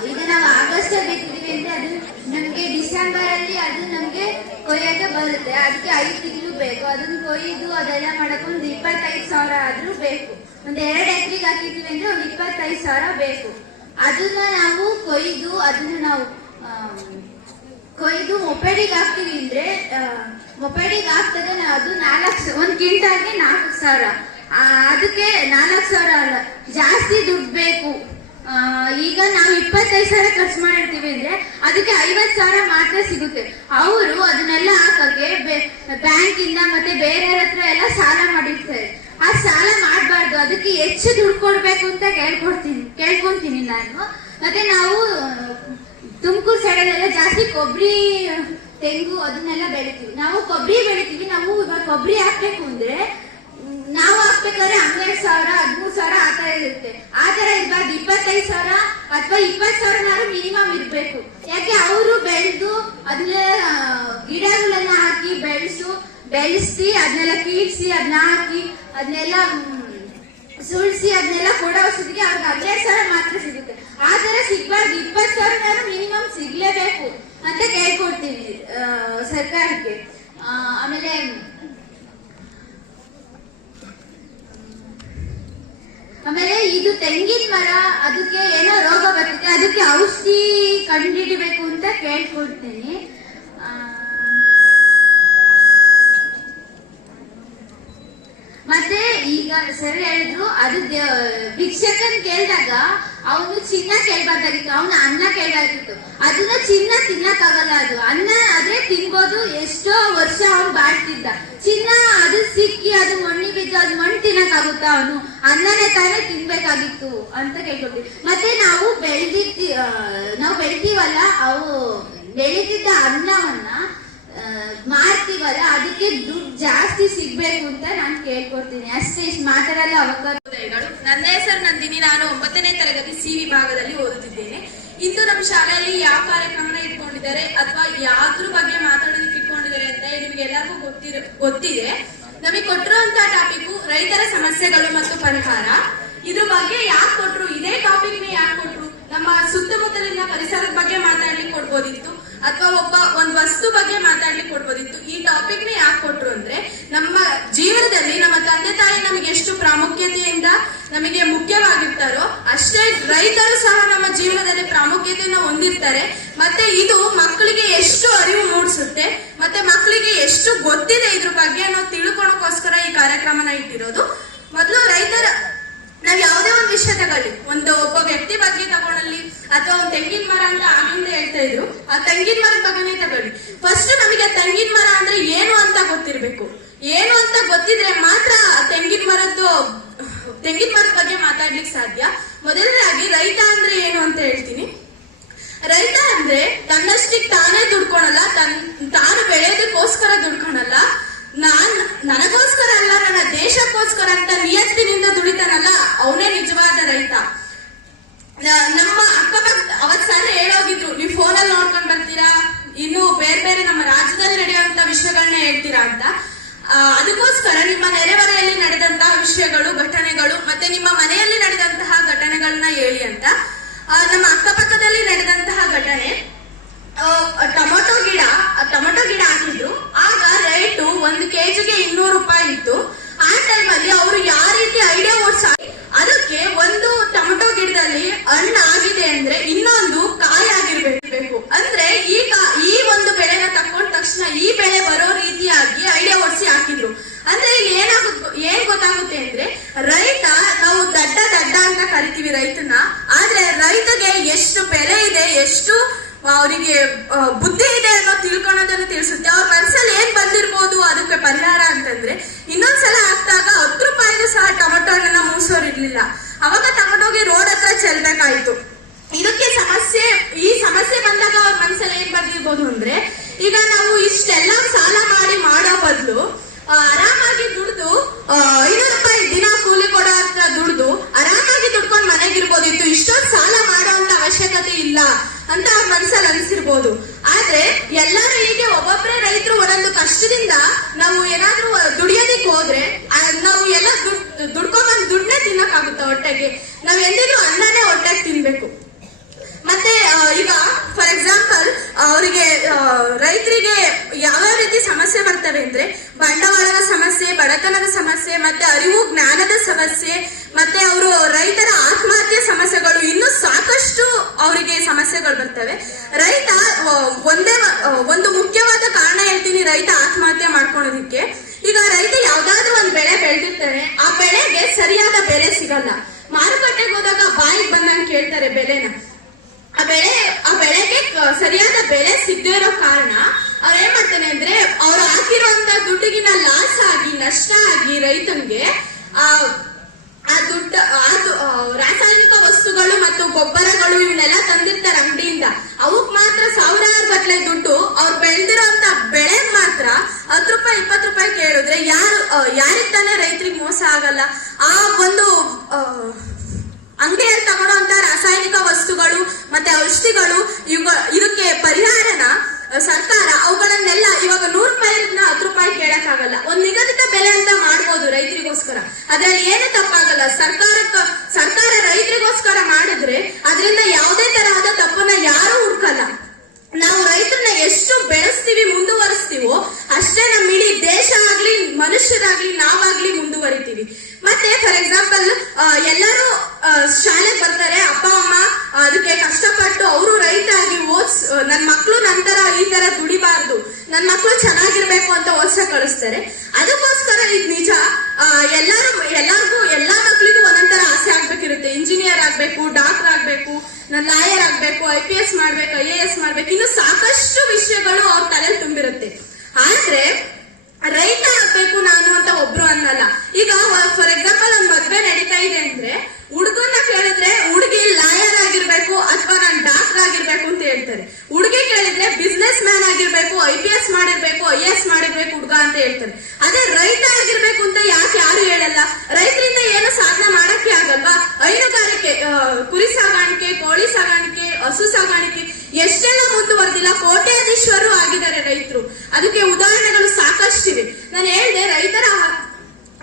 ಈಗ ನಾವು ಆಗಸ್ಟ್ ಬಿತ್ತಿದೀವಿ ಅಂದ್ರೆ ಅದು ನಮ್ಗೆ ಡಿಸೆಂಬರ್ ಅಲ್ಲಿ ಅದು ನಮ್ಗೆ ಕೊಯ್ಯಕ್ಕೆ ಬರುತ್ತೆ. ಅದಕ್ಕೆ 5 ತಿಂಗಳು ಬೇಕು. ಅದನ್ನ ಕೊಯ್ದು ಅದೆಲ್ಲ ಮಾಡಕ್ಕೆ ಒಂದು 25,000 ಆದ್ರೂ ಬೇಕು. ಒಂದ್ 2 ಎಕರೆಗೆ ಹಾಕಿದೀವಿ ಅಂದ್ರೆ ಒಂದು 25,000 ಬೇಕು. ಅದನ್ನ ನಾವು ಕೊಯ್ದು ಮೊಪೆಡಿಗೆ ಹಾಕ್ತಿವಿ ಅಂದ್ರೆ ಮೊಪೆಡಿಗೆ ಹಾಕ್ತದೆ ಅದು 1 ಕ್ವಿಂಟಾಲ್ಗೆ 4,000. ಅದಕ್ಕೆ 4,000 ಅಲ್ಲ, ಜಾಸ್ತಿ ದುಡ್ಡು ಬೇಕು. ಈಗ ನಾವು 25,000 ಖರ್ಚು ಮಾಡಿರ್ತೀವಿ ಅಂದ್ರೆ ಅದಕ್ಕೆ 50,000 ಮಾತ್ರ ಸಿಗುತ್ತೆ. ಅವರು ಅದನ್ನೆಲ್ಲ ಹಾಕಕ್ಕೆ ಬ್ಯಾಂಕ್ ಇಂದ ಮತ್ತೆ ಬೇರೆಯವ್ರ ಹತ್ರ ಎಲ್ಲ ಸಾಲ ಮಾಡಿರ್ತಾರೆ. ಆ ಸಾಲ ಮಾಡಬಾರ್ದು. ಅದಕ್ಕೆ ಹೆಚ್ಚು ದುಡ್ಡು ಕೊಡ್ಬೇಕು ಅಂತ ಕೇಳ್ಕೊಂತೀನಿ ನಾನು. ಮತ್ತೆ ನಾವು ತುಮಕೂರು ಸೈಡಲ್ಲೆಲ್ಲ ಜಾಸ್ತಿ ಕೊಬ್ಬರಿ, ತೆಂಗು ಅದನ್ನೆಲ್ಲ ಬೆಳಿತೀವಿ. ನಾವು ಕೊಬ್ಬರಿ ಬೆಳಿತೀವಿ. ನಾವು ಇವಾಗ ಕೊಬ್ಬರಿ ಹಾಕ್ಬೇಕು ಅಂದ್ರೆ ನಾವು ಹಾಕ್ಬೇಕಾದ್ರೆ 12,000 13,000 ಆ ತರ ಇರುತ್ತೆ. ಆ ತರ ಇರ್ಬಾರ್ದು. 25,000 ಅಥವಾ 20,000 ಮಿನಿಮಮ್ ಇರ್ಬೇಕು. ಯಾಕೆ ಅವರು ಬೆಳೆದು ಅದನ್ನೆಲ್ಲ ಗಿಡಗಳನ್ನ ಹಾಕಿ ಬೆಳೆಸಿ ಅದನ್ನೆಲ್ಲ ಕೀಳ್ಸಿ ಅದನ್ನ ಹಾಕಿ ಅದನ್ನೆಲ್ಲ ಸುಳ್ಸಿ ಅದನ್ನೆಲ್ಲ ಕೊಡೋ ವರ್ಷದಿಗೆ ಅವ್ರಿಗೆ 12,000 ಮಾತ್ರ ಸಿಗುತ್ತೆ. ಆ ತರ ಸಿಗ್ಬಾರ್ದು. 20,000 ಮಿನಿಮಮ್ ಸಿಗ್ಲೇಬೇಕು ಅಂತ ಕೇಳ್ಕೊಡ್ತೀನಿ ಸರ್ಕಾರಕ್ಕೆ. ಆಮೇಲೆ ಇದು ತೆಂಗಿನ ಮರ, ಅದಕ್ಕೆ ಏನೋ ರೋಗ ಬರ್ತದೆ, ಅದಕ್ಕೆ ಔಷಧಿ ಕಂಡುಹಿಡಿಬೇಕು ಅಂತ ಕೇಳ್ಕೊಡ್ತೀನಿ. ಮತ್ತೆ ಈಗ ಸರ್ ಹೇಳಿದ್ರು ಅದು ಭಿಕ್ಷಕನ್ ಕೇಳಿದಾಗ ಅವನು ಚಿನ್ನ ಕೇಳ್ಬಾರ್ದಾಗಿತ್ತು, ಅವನು ಅನ್ನ ಕೇಳ್ಬಾರ್ದಿತ್ತು. ಅದನ್ನ ಚಿನ್ನ ತಿನ್ನಕ್ಕಾಗಲ್ಲ. ಅದು ಅನ್ನ ಆದ್ರೆ ತಿನ್ಬೋದು, ಎಷ್ಟೋ ವರ್ಷ ಅವನು ಬಾಳ್ತಿದ್ದ. ಚಿನ್ನ ಅದು ಸಿಕ್ಕಿ ಅದು ಮಣ್ಣಿ ಬಿದ್ದು ಅದು ಮಣ್ಣು ತಿನ್ನಕ್ಕಾಗುತ್ತಾ? ಅವನು ಅನ್ನನೇ ತಾನೇ ತಿನ್ಬೇಕಾಗಿತ್ತು ಅಂತ ಕೇಳ್ಕೊಡ್ತೀವಿ. ಮತ್ತೆ ನಾವು ಬೆಳಿತೀವಲ್ಲ, ಅವು ಬೆಳೀತಿದ್ದ ಅನ್ನವನ್ನ ಮಾಡ್ತೀವಲ್ಲ, ಅದಕ್ಕೆ ದುಡ್ಡು ಜಾಸ್ತಿ ಸಿಗ್ಬೇಕು ಅಂತ ನಾನು ಕೇಳ್ಕೊಡ್ತೀನಿ. ಅಷ್ಟೇ, ಇಷ್ಟು ಮಾತಾಡಲು ಅವಕಾಶ. ನನ್ನ ಹೆಸರು ನಂದಿನಿ. ನಾನು 9ನೇ ತರಗತಿ ಸಿ ವಿಭಾಗದಲ್ಲಿ ಓದುತ್ತಿದ್ದೇನೆ. ಇಂದು ನಮ್ಮ ಶಾಲೆಯಲ್ಲಿ ಯಾವ ಕಾರ್ಯಕ್ರಮನ ಇಟ್ಕೊಂಡಿದ್ದಾರೆ ಅಥವಾ ಯಾವ್ದ್ರ ಬಗ್ಗೆ ಮಾತಾಡೋದಕ್ಕೆ ಇಟ್ಕೊಂಡಿದ್ದಾರೆ ಅಂತ ನಿಮಗೆಲ್ಲರಿಗೂ ಗೊತ್ತಿದೆ. ನಮಗೆ ಕೊಟ್ಟಿರುವಂತಹ ಟಾಪಿಕ್ ರೈತರ ಸಮಸ್ಯೆಗಳು ಮತ್ತು ಪರಿಹಾರ. ಇದ್ರ ಬಗ್ಗೆ ಯಾಕೆ ಕೊಟ್ರು, ಇದೇ ಟಾಪಿಕ್ ನೇ ಯಾಕೆ ಕೊಟ್ರು? ನಮ್ಮ ಸುತ್ತಮುತ್ತಲಿನ ಪರಿಸರದ ಬಗ್ಗೆ ಮಾತಾಡ್ಲಿಕ್ಕೆ ಕೊಡ್ಬೋದಿತ್ತು, ಅಥವಾ ಒಂದು ವಸ್ತು ಬಗ್ಗೆ ಮಾತಾಡ್ಲಿಕ್ಕೆ ಕೊಡ್ಬೋದಿತ್ತು. ಈ ಟಾಪಿಕ್ ನೇ ಯಾಕೆ ಕೊಟ್ರು ಅಂದ್ರೆ, ನಮ್ಮ ಜೀವನದಲ್ಲಿ ನಮ್ಮ ತಂದೆ ತಾಯಿ ನಮಗೆ ಎಷ್ಟು ಪ್ರಾಮುಖ್ಯತೆಯಿಂದ ನಮಗೆ ಮುಖ್ಯವಾಗಿರ್ತಾರೋ ಅಷ್ಟೇ ರೈತರು ಸಹ ನಮ್ಮ ಜೀವನದಲ್ಲಿ ಪ್ರಾಮುಖ್ಯತೆಯನ್ನು ಹೊಂದಿರ್ತಾರೆ. ಮತ್ತೆ ಇದು ಮಕ್ಕಳಿಗೆ ಎಷ್ಟು ಅರಿವು ಮೂಡಿಸುತ್ತೆ, ಮತ್ತೆ ಮಕ್ಕಳಿಗೆ ಎಷ್ಟು ಗೊತ್ತಿದೆ ಇದ್ರ ಬಗ್ಗೆ ಅನ್ನೋ ತಿಳ್ಕೊಳಕೋಸ್ಕರ ಈ ಕಾರ್ಯಕ್ರಮನ ಇಟ್ಟಿರೋದು. ಮೊದಲು ರೈತರ ನಾವ್ ಯಾವುದೇ ಒಂದು ವಿಷಯ ತಗೊಳ್ಳಿ, ಒಬ್ಬ ವ್ಯಕ್ತಿ ಬಗ್ಗೆ ತಗೊಳ್ಳಿ, ಅಥವಾ ಒಂದು ತೆಂಗಿನ ಮರ ಅಂತ ಆಗಿಂದ ಹೇಳ್ತಾ ಇದ್ರು, ಆ ತೆಂಗಿನ ಮರದ ಬಗ್ಗೆನೇ ತಗೊಳ್ಳಿ. ಫಸ್ಟ್ ನಮಗೆ ತೆಂಗಿನ ಮರ ಅಂದ್ರೆ ಏನು ಅಂತ ಗೊತ್ತಿರ್ಬೇಕು. ಏನು ಅಂತ ಗೊತ್ತಿದ್ರೆ ಮಾತ್ರ ತೆಂಗಿನ ಮರದ ಬಗ್ಗೆ ಮಾತಾಡ್ಲಿಕ್ಕೆ ಸಾಧ್ಯ. ಮೊದಲನೇದಾಗಿ ರೈತ ಅಂದ್ರೆ ಏನು ಅಂತ ಹೇಳ್ತೀನಿ. ರೈತ ಅಂದ್ರೆ ತನ್ನಷ್ಟಿಗೆ ತಾನೇ ದುಡ್ಕೊಳಲ್ಲ, ತಾನು ಬೆಳೆಯೋದಕ್ಕೋಸ್ಕರ ದುಡ್ಕೊಳಲ್ಲ, ನನಗೋಸ್ಕರ ಅಲ್ಲ, ನನ್ನ ದೇಶಕ್ಕೋಸ್ಕರ ಅಂತ ನಿಯತ್ತಿನಿಂದ ದುಡಿತಾನಲ್ಲ, ಅವನೇ ನಿಜವಾದ ರೈತ. ನಮ್ಮ ಅಕ್ಕಪಕ್ಕ ಅವತ್ ಸಾರಿ ಹೇಳೋಗಿದ್ರು, ನೀವು ಫೋನಲ್ಲಿ ನೋಡ್ಕೊಂಡ್ ಬರ್ತೀರಾ, ಇನ್ನು ಬೇರೆ ಬೇರೆ ನಮ್ಮ ರಾಜ್ಯದಲ್ಲಿ ನಡೆಯುವಂತ ವಿಷಯಗಳನ್ನ ಹೇಳ್ತೀರಾ ಅಂತ. ಅದಕ್ಕೋಸ್ಕರ ನಿಮ್ಮ ನೆರೆಹೊರೆಯಲ್ಲಿ ನಡೆದಂತಹ ವಿಷಯಗಳು, ಘಟನೆಗಳು, ಮತ್ತೆ ನಿಮ್ಮ ಮನೆಯಲ್ಲಿ ನಡೆದಂತಹ ಘಟನೆಗಳನ್ನ ಹೇಳಿ ಅಂತ. ನಮ್ಮ ಅಕ್ಕಪಕ್ಕದಲ್ಲಿ ನಡೆದಂತಹ ಘಟನೆ, ಟೊಮೊಟೊ ಗಿಡ ಹಾಕಿದ್ರು. ಆಗ ರೇಟು 1 ಕೆಜಿಗೆ 200 ರೂಪಾಯಿ ಇತ್ತು. ಆ ಟೈಮಲ್ಲಿ ಅವರು ಯಾವ ರೀತಿ ಐಡಿಯಾ ಓಡಿಸಿ ಅದಕ್ಕೆ ಒಂದು ಟೊಮೊಟೊ ಗಿಡದಲ್ಲಿ ಹಣ್ಣು ಆಗಿದೆ ಅಂದ್ರೆ ಇನ್ನೊಂದು ಕಾಯಿ ಆಗಿರ್ಬೇಕು ಅಂದ್ರೆ ಈ ಒಂದು ಬೆಳೆನ ತಕೊಂಡ ತಕ್ಷಣ ಈ ಬೆಳೆ ಬರೋ ರೀತಿಯಾಗಿ ಐಡಿಯಾ ಓಡಿಸಿ ಹಾಕಿದ್ರು. ಅಂದ್ರೆ ಇಲ್ಲಿ ಏನ್ ಗೊತ್ತಾಗುತ್ತೆ ಅಂದ್ರೆ, ರೈತ ನಾವು ದಡ್ಡ ಅಂತ ಕರಿತೀವಿ ರೈತನ, ಆದ್ರೆ ರೈತಗೆ ಎಷ್ಟು ಬೆಲೆ ಇದೆ, ಎಷ್ಟು ಅವರಿಗೆ ಬುದ್ಧಿ ಇದೆ ಅನ್ನೋ ತಿಳ್ಕೊಳ್ಳೋದನ್ನು ತಿಳಿಸುತ್ತೆ. ಅವ್ರ ಮನಸ್ಸಲ್ಲಿ ಏನ್ ಬಂದಿರ್ಬೋದು ಅದಕ್ಕೆ ಪರಿಹಾರ ಅಂತಂದ್ರೆ, ಇನ್ನೊಂದ್ಸಲ ಹಾಕ್ದಾಗ 10 ರೂಪಾಯಿಗೂ ಸಹ ಟೊಮೊಟೊ ಹಣ್ಣನ್ನ ಮೂಸೋರಿರ್ಲಿಲ್ಲ. ಅವಾಗ ಟೊಮೊಟೊಗೆ ರೋಡ್ ಹತ್ರ ಚೆಲ್ಬೇಕಾಯ್ತು. ಈ ಸಮಸ್ಯೆ ಬಂದಾಗ ಅವ್ರ ಮನಸ್ಸಲ್ಲಿ ಏನ್ ಬಂದಿರ್ಬೋದು ಅಂದ್ರೆ, ಈಗ ನಾವು ಇಷ್ಟೆಲ್ಲ ಸಾಲ ಮಾಡಿ ಮಾಡೋ ಬದಲು ಆರಾಮಾಗಿ ದುಡ್ದು 500 ರೂಪಾಯಿ ದಿನ ಕೂಲಿ ಕೊಡೋ ಹತ್ರ ದುಡ್ದು ಆರಾಮಾಗಿ ದುಡ್ಕೊಂಡು ಮನೆಗಿರ್ಬೋದಿತ್ತು. ಇಷ್ಟೊಂದು ಸಾಲ ಮಾಡೋ ಅಂತ ಅವಶ್ಯಕತೆ ಇಲ್ಲ ಅಂತ ಅವ್ರ ಮನ್ಸಲ್ಲಿ ಅನ್ಸಿರ್ಬೋದು. ಆದ್ರೆ ಎಲ್ಲರೂ ಹೀಗೆ ಒಬ್ಬೊಬ್ರೆ ರೈತರು ಒಂದೊಂದು ಕಷ್ಟದಿಂದ ನಾವು ಏನಾದ್ರೂ ದುಡಿಯೋದಿಕ್ ಹೋದ್ರೆ ನಾವು ಎಲ್ಲ ದುಡ್ಕೊಂಡ್ಬಂದು ದುಡ್ಡನ್ನೇ ತಿನ್ನಕ್ಕಾಗುತ್ತ ಹೊಟ್ಟೆಗೆ. ನಾವ್ ಎಂದಿಗೂ ಅನ್ನನೇ ಹೊಟ್ಟೆಗೆ ತಿನ್ಬೇಕು. ಮತ್ತೆ ಈಗ ಫಾರ್ ಎಕ್ಸಾಂಪಲ್ ಅವರಿಗೆ ರೈತರಿಗೆ ಯಾವ ರೀತಿ ಸಮಸ್ಯೆ ಬರ್ತವೆ ಅಂದ್ರೆ ಬಂಡವಾಳದ ಸಮಸ್ಯೆ, ಬಡತನದ ಸಮಸ್ಯೆ, ಮತ್ತೆ ಅರಿವು ಜ್ಞಾನದ ಸಮಸ್ಯೆ, ಮತ್ತೆ ಅವರು ರೈತರ ಆತ್ಮಹತ್ಯೆ ಸಮಸ್ಯೆಗಳು, ಇನ್ನೂ ಸಾಕಷ್ಟು ಅವರಿಗೆ ಸಮಸ್ಯೆಗಳು ಬರ್ತವೆ. ರೈತ ಒಂದು ಮುಖ್ಯವಾದ ಕಾರಣ ಹೇಳ್ತೀನಿ ರೈತ ಆತ್ಮಹತ್ಯೆ ಮಾಡ್ಕೊಳೋದಿಕ್ಕೆ. ಈಗ ರೈತ ಯಾವ್ದಾದ್ರು ಒಂದು ಬೆಳೆ ಬೆಳೆದಿರ್ತಾರೆ, ಆ ಬೆಳೆಗೆ ಸರಿಯಾದ ಬೆಲೆ ಸಿಗಲ್ಲ. ಮಾರುಕಟ್ಟೆಗೆ ಹೋದಾಗ ಬಾಯಿಗೆ ಬಂದಂಗೆ ಕೇಳ್ತಾರೆ ಬೆಲೆನ. ಆ ಬೆಳೆಗೆ ಸರಿಯಾದ ಬೆಲೆ ಸಿಗದೇ ಇರೋ ಕಾರಣ ಅವ್ರು ಏನ್ ಮಾಡ್ತಾನೆ ಅಂದ್ರೆ ಅವ್ರು ಹಾಕಿರುವಂತ ದುಡ್ಡಿಗಿನ ಲಾಸ್ ಆಗಿ, ನಷ್ಟ ಆಗಿ ರೈತನಿಗೆ ಆ ದುಡ್ಡು ರಾಸಾಯನಿಕ ವಸ್ತುಗಳು ಮತ್ತು ಗೊಬ್ಬರಗಳು ಇವನ್ನೆಲ್ಲ ತಂದಿರ್ತಾರೆ ಅಂಗಡಿಯಿಂದ. ಅವಕ್ ಮಾತ್ರ ಸಾವಿರಾರು ಗಟ್ಟಲೆ ದುಡ್ಡು. ಅವ್ರು ಬೆಳೆದಿರೋಂತ ಬೆಳೆ ಮಾತ್ರ 10 ರೂಪಾಯಿ 20 ರೂಪಾಯಿ ಕೇಳಿದ್ರೆ ಯಾರಿಗ್ ತಾನೇ ರೈತರಿಗೆ ಮೋಸ ಆಗಲ್ಲ. ಆ ಒಂದು ಅಂಗಡಿಯಲ್ಲಿ ತಗೊಳ್ಳೋಂತ ರಾಸಾಯನಿಕ ವಸ್ತುಗಳು ಮತ್ತೆ ಔಷಧಿಗಳು ಇದಕ್ಕೆ ಪರಿಹಾರನ ಸರ್ಕಾರ ಅವುಗಳನ್ನೆಲ್ಲ ಇವಾಗ 100 ರೂಪಾಯಿನ 10 ರೂಪಾಯಿ ಕೇಳಕ್ಕಾಗಲ್ಲ. ಒಂದ್ ನಿಗದಿತ ಬೆಲೆ ಅಂತ ಮಾಡ್ಬೋದು ರೈತರಿಗೋಸ್ಕರ, ಅದ್ರಲ್ಲಿ ಏನು ತಪ್ಪಾಗಲ್ಲ. ಸರ್ಕಾರ ರೈತರಿಗೋಸ್ಕರ ಮಾಡಿದ್ರೆ ಅದರಿಂದ ಯಾವುದೇ ತರಹದ ತಪ್ಪನ್ನ ಯಾರು ಹುಡ್ಕಲ್ಲ. ನಾವು ರೈತರನ್ನ ಎಷ್ಟು ಬೆಳೆಸ್ತೀವಿ, ಮುಂದುವರಿಸ್ತೀವೋ ಅಷ್ಟೇ ನಮ್ಮ ಇಡೀ ದೇಶ ಆಗ್ಲಿ, ಮನುಷ್ಯರಾಗ್ಲಿ, ನಾವಾಗ್ಲಿ ಮುಂದುವರಿತೀವಿ. ಮತ್ತೆ ಫಾರ್ ಎಕ್ಸಾಂಪಲ್ ಎಲ್ಲರೂ ಶಾಲೆಗೆ ಬರ್ತಾರೆ, ಅಪ್ಪ ಅಮ್ಮ ಅದಕ್ಕೆ ಕಷ್ಟಪಟ್ಟು ಅವರು ರೈತ ಆಗಿ ನನ್ ಮಕ್ಳು ನಂತರ ಈ ತರ ದುಡಿಬಾರ್ದು, ನನ್ ಮಕ್ಳು ಚೆನ್ನಾಗಿರ್ಬೇಕು ಅಂತ ಓದ್ಸಕ್ ಕಳಿಸ್ತಾರೆ. ಅದಕ್ಕೋಸ್ಕರ ಇದು ನಿಜ. ಎಲ್ಲಾರ್ಗೂ ಎಲ್ಲಾ ಮಕ್ಳಿಗೂ ಒಂದೊಂದರ ಆಸೆ ಆಗ್ಬೇಕಿರುತ್ತೆ. ಇಂಜಿನಿಯರ್ ಆಗ್ಬೇಕು, ಡಾಕ್ಟರ್ ಆಗ್ಬೇಕು, ಲಾಯರ್ ಆಗ್ಬೇಕು, IPS ಮಾಡ್ಬೇಕು, IAS ಮಾಡ್ಬೇಕು, ಇನ್ನು ಸಾಕಷ್ಟು ವಿಷಯಗಳು ಅವ್ರ ತಲೆ ತುಂಬಿರುತ್ತೆ. ಆದ್ರೆ ರೈತ ಆಗ್ಬೇಕು ನಾನು ಅಂತ ಒಬ್ರು ಅನ್ನಲ್ಲ. ಈಗ ಫಾರ್ ಎಕ್ಸಾಂಪಲ್ ಒಂದ್ ಮದ್ವೆ ನಡೀತಾ ಇದೆ ಅಂದ್ರೆ ಹುಡುಗನ್ನ ಕೇಳಿದ್ರೆ ಹುಡುಗಿ ಲಾಯರ್ ಆಗಿರ್ಬೇಕು ಅಥವಾ ನಾನು ಡಾಕ್ಟರ್ ಆಗಿರ್ಬೇಕು ಅಂತ ಹೇಳ್ತಾರೆ. ಹುಡುಗಿ ಕೇಳಿದ್ರೆ ಬಿಸ್ನೆಸ್ ಮ್ಯಾನ್ ಆಗಿರ್ಬೇಕು, IPS ಮಾಡಿರ್ಬೇಕು, IAS ಮಾಡಿರ್ಬೇಕು ಹುಡುಗ ಅಂತ ಹೇಳ್ತಾರೆ. ಅದೇ ರೈತ ಆಗಿರ್ಬೇಕು ಅಂತ ಯಾರು ಹೇಳಲ್ಲ? ರೈತರಿಂದ ಏನು ಸಾಧನೆ ಮಾಡಕ್ಕೆ ಆಗಲ್ವಾ? ಹೈನುಗಾರಿಕೆ, ಕುರಿ ಸಾಗಾಣಿಕೆ, ಕೋಳಿ ಸಾಗಾಣಿಕೆ, ಹಸು ಸಾಗಾಣಿಕೆ ಎಷ್ಟೆಲ್ಲ ಮುಂದುವರೆದಿಲ್ಲ, ಕೋಟ್ಯಾಧೀಶ್ವರು ಆಗಿದ್ದಾರೆ ರೈತರು. ಅದಕ್ಕೆ ಉದಾಹರಣೆಗಳು ಸಾಕಷ್ಟಿವೆ. ನಾನು ಹೇಳ್ದೆ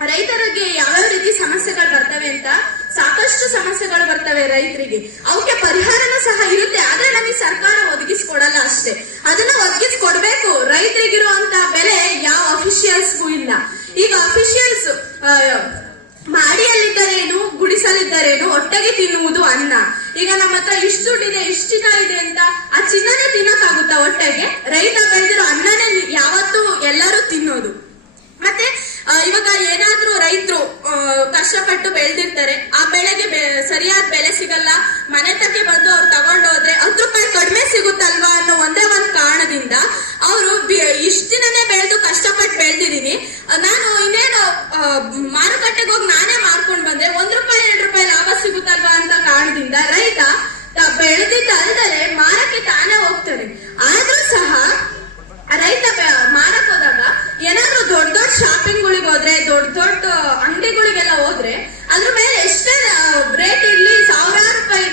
ರೈತರಿಗೆ ಯಾವ್ಯಾವ ರೀತಿ ಸಮಸ್ಯೆಗಳು ಬರ್ತವೆ ಅಂತ. ಸಾಕಷ್ಟು ಸಮಸ್ಯೆಗಳು ಬರ್ತವೆ ರೈತರಿಗೆ, ಅವಕ್ಕೆ ಪರಿಹಾರನೂ ಸಹ ಇರುತ್ತೆ. ಆದ್ರೆ ನಮಗೆ ಸರ್ಕಾರ ಒದಗಿಸ್ಕೊಡಲ್ಲ ಅಷ್ಟೇ. ಅದನ್ನ ಒದಗಿಸ್ಕೊಡ್ಬೇಕು. ರೈತರಿಗಿರುವಂತ ಬೆಲೆ ಯಾವ ಅಫಿಷಿಯಲ್ಸ್ಗೂ ಇಲ್ಲ. ಈಗ ಅಫಿಷಿಯಲ್ಸ್ ಮಾಡಿಯಲ್ಲಿದ್ದಾರೇನು, ಗುಡಿಸಲಿದ್ದಾರೇನು, ಹೊಟ್ಟೆಗೆ ತಿನ್ನುವುದು ಅನ್ನ. ಈಗ ನಮ್ಮ ಹತ್ರ ಇಷ್ಟು ದುಡ್ಡಿದೆ, ಇಷ್ಟು ಚಿನ್ನ ಇದೆ ಅಂತ ಆ ಚಿನ್ನನೇ ತಿನ್ನಕ್ಕಾಗುತ್ತಾ ಹೊಟ್ಟೆಗೆ? ರೈತ ಬೆಳೆದಿರೋ ಅನ್ನನೇ ಯಾವತ್ತೂ ಎಲ್ಲರೂ ತಿನ್ನೋದು. ಮತ್ತೆ ಇವಾಗ ಏನಾದ್ರೂ ರೈತರು ಕಷ್ಟಪಟ್ಟು ಬೆಳೆದಿರ್ತಾರೆ, ಆ ಬೆಳೆಗೆ ಸರಿಯಾದ ಬೆಲೆ ಸಿಗಲ್ಲ, ಮನೆ ತಕ್ಕೆ ಬಂದು ಅವ್ರು ತಗೊಂಡೋದ್ರೆ 10 ರೂಪಾಯಿ ಕಡಿಮೆ ಸಿಗುತ್ತಲ್ವಾ ಅನ್ನೋ ಒಂದೇ ಒಂದು ಕಾರಣದಿಂದ ಅವರು ಇಷ್ಟ ದಿನನೇ ಬೆಳೆದು ಕಷ್ಟಪಟ್ಟು ಬೆಳೆದಿದ್ದೀನಿ, ನಾನು ಇನ್ನೇನು ಮಾರುಕಟ್ಟೆಗೆ ಹೋಗಿ ನಾನೇ ಮಾರ್ಕೊಂಡ್ ಬಂದ್ರೆ 1 ರೂಪಾಯಿ 2 ರೂಪಾಯಿ ಲಾಭ ಸಿಗುತ್ತಲ್ವಾ ಅಂತ ಕಾರಣದಿಂದ ರೈತ ಬೆಳೆದಿದ್ದಲ್ದರೆ ಮಾರಕ್ಕೆ ತಾನೇ ಹೋಗ್ತಾನೆ. ಆದ್ರೂ ಸಹ ರೈತ ಮಾರಕ್ ಹೋದಾಗ ಏನಾದ್ರೂ ದೊಡ್ಡ ಶಾಪಿಂಗ್ಗಳಿಗೆ ಹೋದ್ರೆ, ದೊಡ್ಡ ಅಂಗಡಿಗಳಿಗೆಲ್ಲ ಹೋದ್ರೆ ಅದ್ರ ಮೇಲೆ ಎಷ್ಟೇ ರೇಟ್ ಇರ್ಲಿ, ಸಾವಿರಾರು ರೂಪಾಯಿ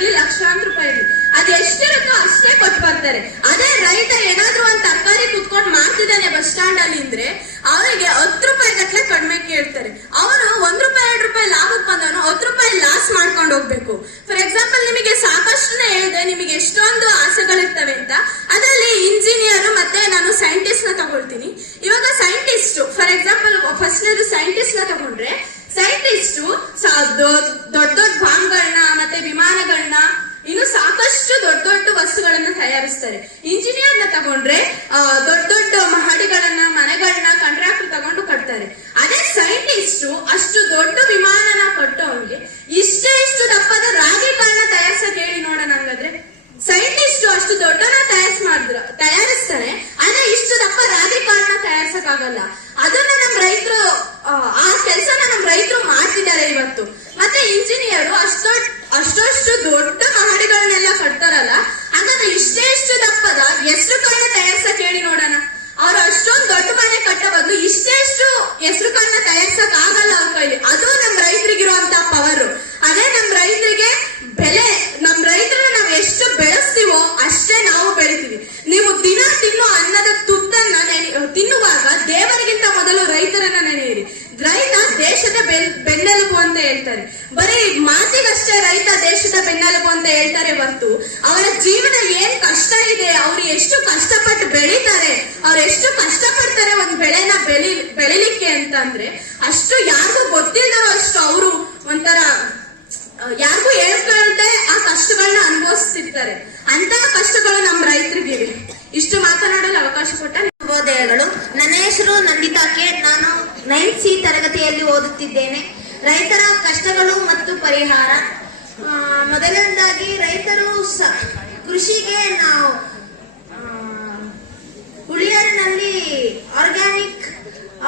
ಹೇಳ್ತಾರೆ ಹೊರತು ಅವರ ಜೀವನ ಏನ್ ಕಷ್ಟ ಇದೆ, ಅವ್ರು ಎಷ್ಟು ಕಷ್ಟಪಟ್ಟು ಬೆಳೀತಾರೆ, ಅವ್ರು ಎಷ್ಟು ಕಷ್ಟಪಡ್ತಾರೆ ಒಂದ್ ಬೆಳೆನ ಬೆಳಿಲಿಕ್ಕೆ ಅಂತಂದ್ರೆ ಅಷ್ಟು ಯಾರಿಗೂ ಗೊತ್ತಿಲ್ಲದರೋ ಅಷ್ಟು ಅವರು ಒಂಥರ ಯಾರಿಗೂ ಹೇಳ್ಕೊಳ್ಳದೆ ಆ ಕಷ್ಟಗಳನ್ನ ಅನುಭವಿಸ್ತಿರ್ತಾರೆ. ಅಂತ ಕಷ್ಟಗಳು ನಮ್ಮ ರೈತರಿಗಿವೆ. ಇಷ್ಟು ಮಾತನಾಡಲು ಅವಕಾಶ ಕೊಟ್ಟ ಶುಭೋದಯಗಳು. ನನ್ನ ಹೆಸರು ನಂದಿತಾ ಕೆ. ನಾನು 9th C ತರಗತಿಯಲ್ಲಿ ಓದುತ್ತಿದ್ದೇನೆ. ರೈತರ ಕಷ್ಟಗಳು ಮತ್ತು ಪರಿಹಾರ. ಮೊದಲನೇದಾಗಿ ರೈತರು ಕೃಷಿಗೆ ನಾವು ಹುಳಿಯಾರಿನಲ್ಲಿ ಆರ್ಗ್ಯಾನಿಕ್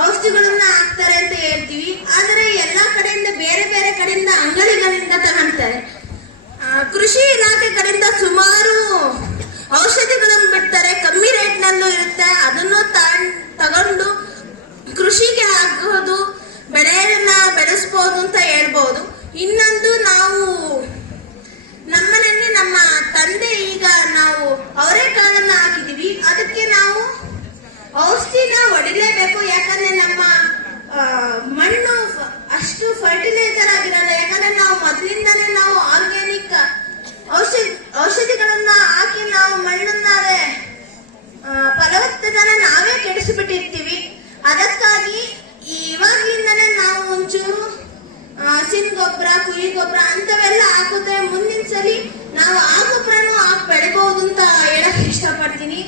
ಔಷಧಿಗಳನ್ನ ಹಾಕ್ತಾರೆ ಅಂತ ಹೇಳ್ತೀವಿ. ಆದರೆ ಎಲ್ಲಾ ಕಡೆಯಿಂದ ಬೇರೆ ಬೇರೆ ಕಡೆಯಿಂದ ಅಂಗಡಿಗಳಿಂದ ತಗೊಳ್ತಾರೆ. ಕೃಷಿ ಇಲಾಖೆ ಕಡೆಯಿಂದ ಸುಮಾರು ಔಷಧಿಗಳನ್ನು ಬಿಡ್ತಾರೆ, ಕಮ್ಮಿ ರೇಟ್ನಲ್ಲೂ ಇರುತ್ತೆ. ಅದನ್ನು ತಗೊಂಡು ಕೃಷಿಗೆ ಆಗೋದು, ಬೆಳೆಯನ್ನ ಬೆಳೆಸ್ಬೋದು ಅಂತ ಹೇಳ್ಬೋದು. ಇನ್ನೊಂದು, ನಾವು ನಮ್ಮನೆಯಲ್ಲಿ ನಮ್ಮ ತಂದೆ ಈಗ ನಾವು ಅವರೆಕಾಳನ್ನ ಹಾಕಿದೀವಿ, ಅದಕ್ಕೆ ನಾವು ಔಷಧಿನ ಹೊಡಿಲೇಬೇಕು. ಯಾಕಂದ್ರೆ ನಮ್ಮ ಮಣ್ಣು ಅಷ್ಟು ಫರ್ಟಿಲೈಸರ್ ಆಗಿರಲ್ಲ. ಯಾಕಂದ್ರೆ ನಾವು ಮೊದಲಿಂದಾನೇ ನಾವು ಆರ್ಗ್ಯಾನಿಕ್ ಔಷಧಿಗಳನ್ನ ಹಾಕಿ ನಾವು ಮಣ್ಣನ್ನಾರೆ ಫಲವತ್ತತೆನ ನಾವೇ ಕೆಡಿಸಿಬಿಟ್ಟಿರ್ತೀವಿ. ಅದಕ್ಕಾಗಿ ಇವಾಗ್ಲಿಂದಾನೇ ನಾವು ಒಂಚೂರು ಹಸಿನ ಗೊಬ್ಬರ, ಕುರಿ ಗೊಬ್ಬರ ಅಂತವೆಲ್ಲ ಹಾಕಿದ್ರೆ ಮುಂದಿನ ಸರಿ ನಾವು ಆ ಗೊಬ್ಬರನು ಹಾಕಿ ಬೆಳಿಬಹುದು ಅಂತ ಹೇಳಕ್ ಇಷ್ಟಪಡ್ತೀನಿ.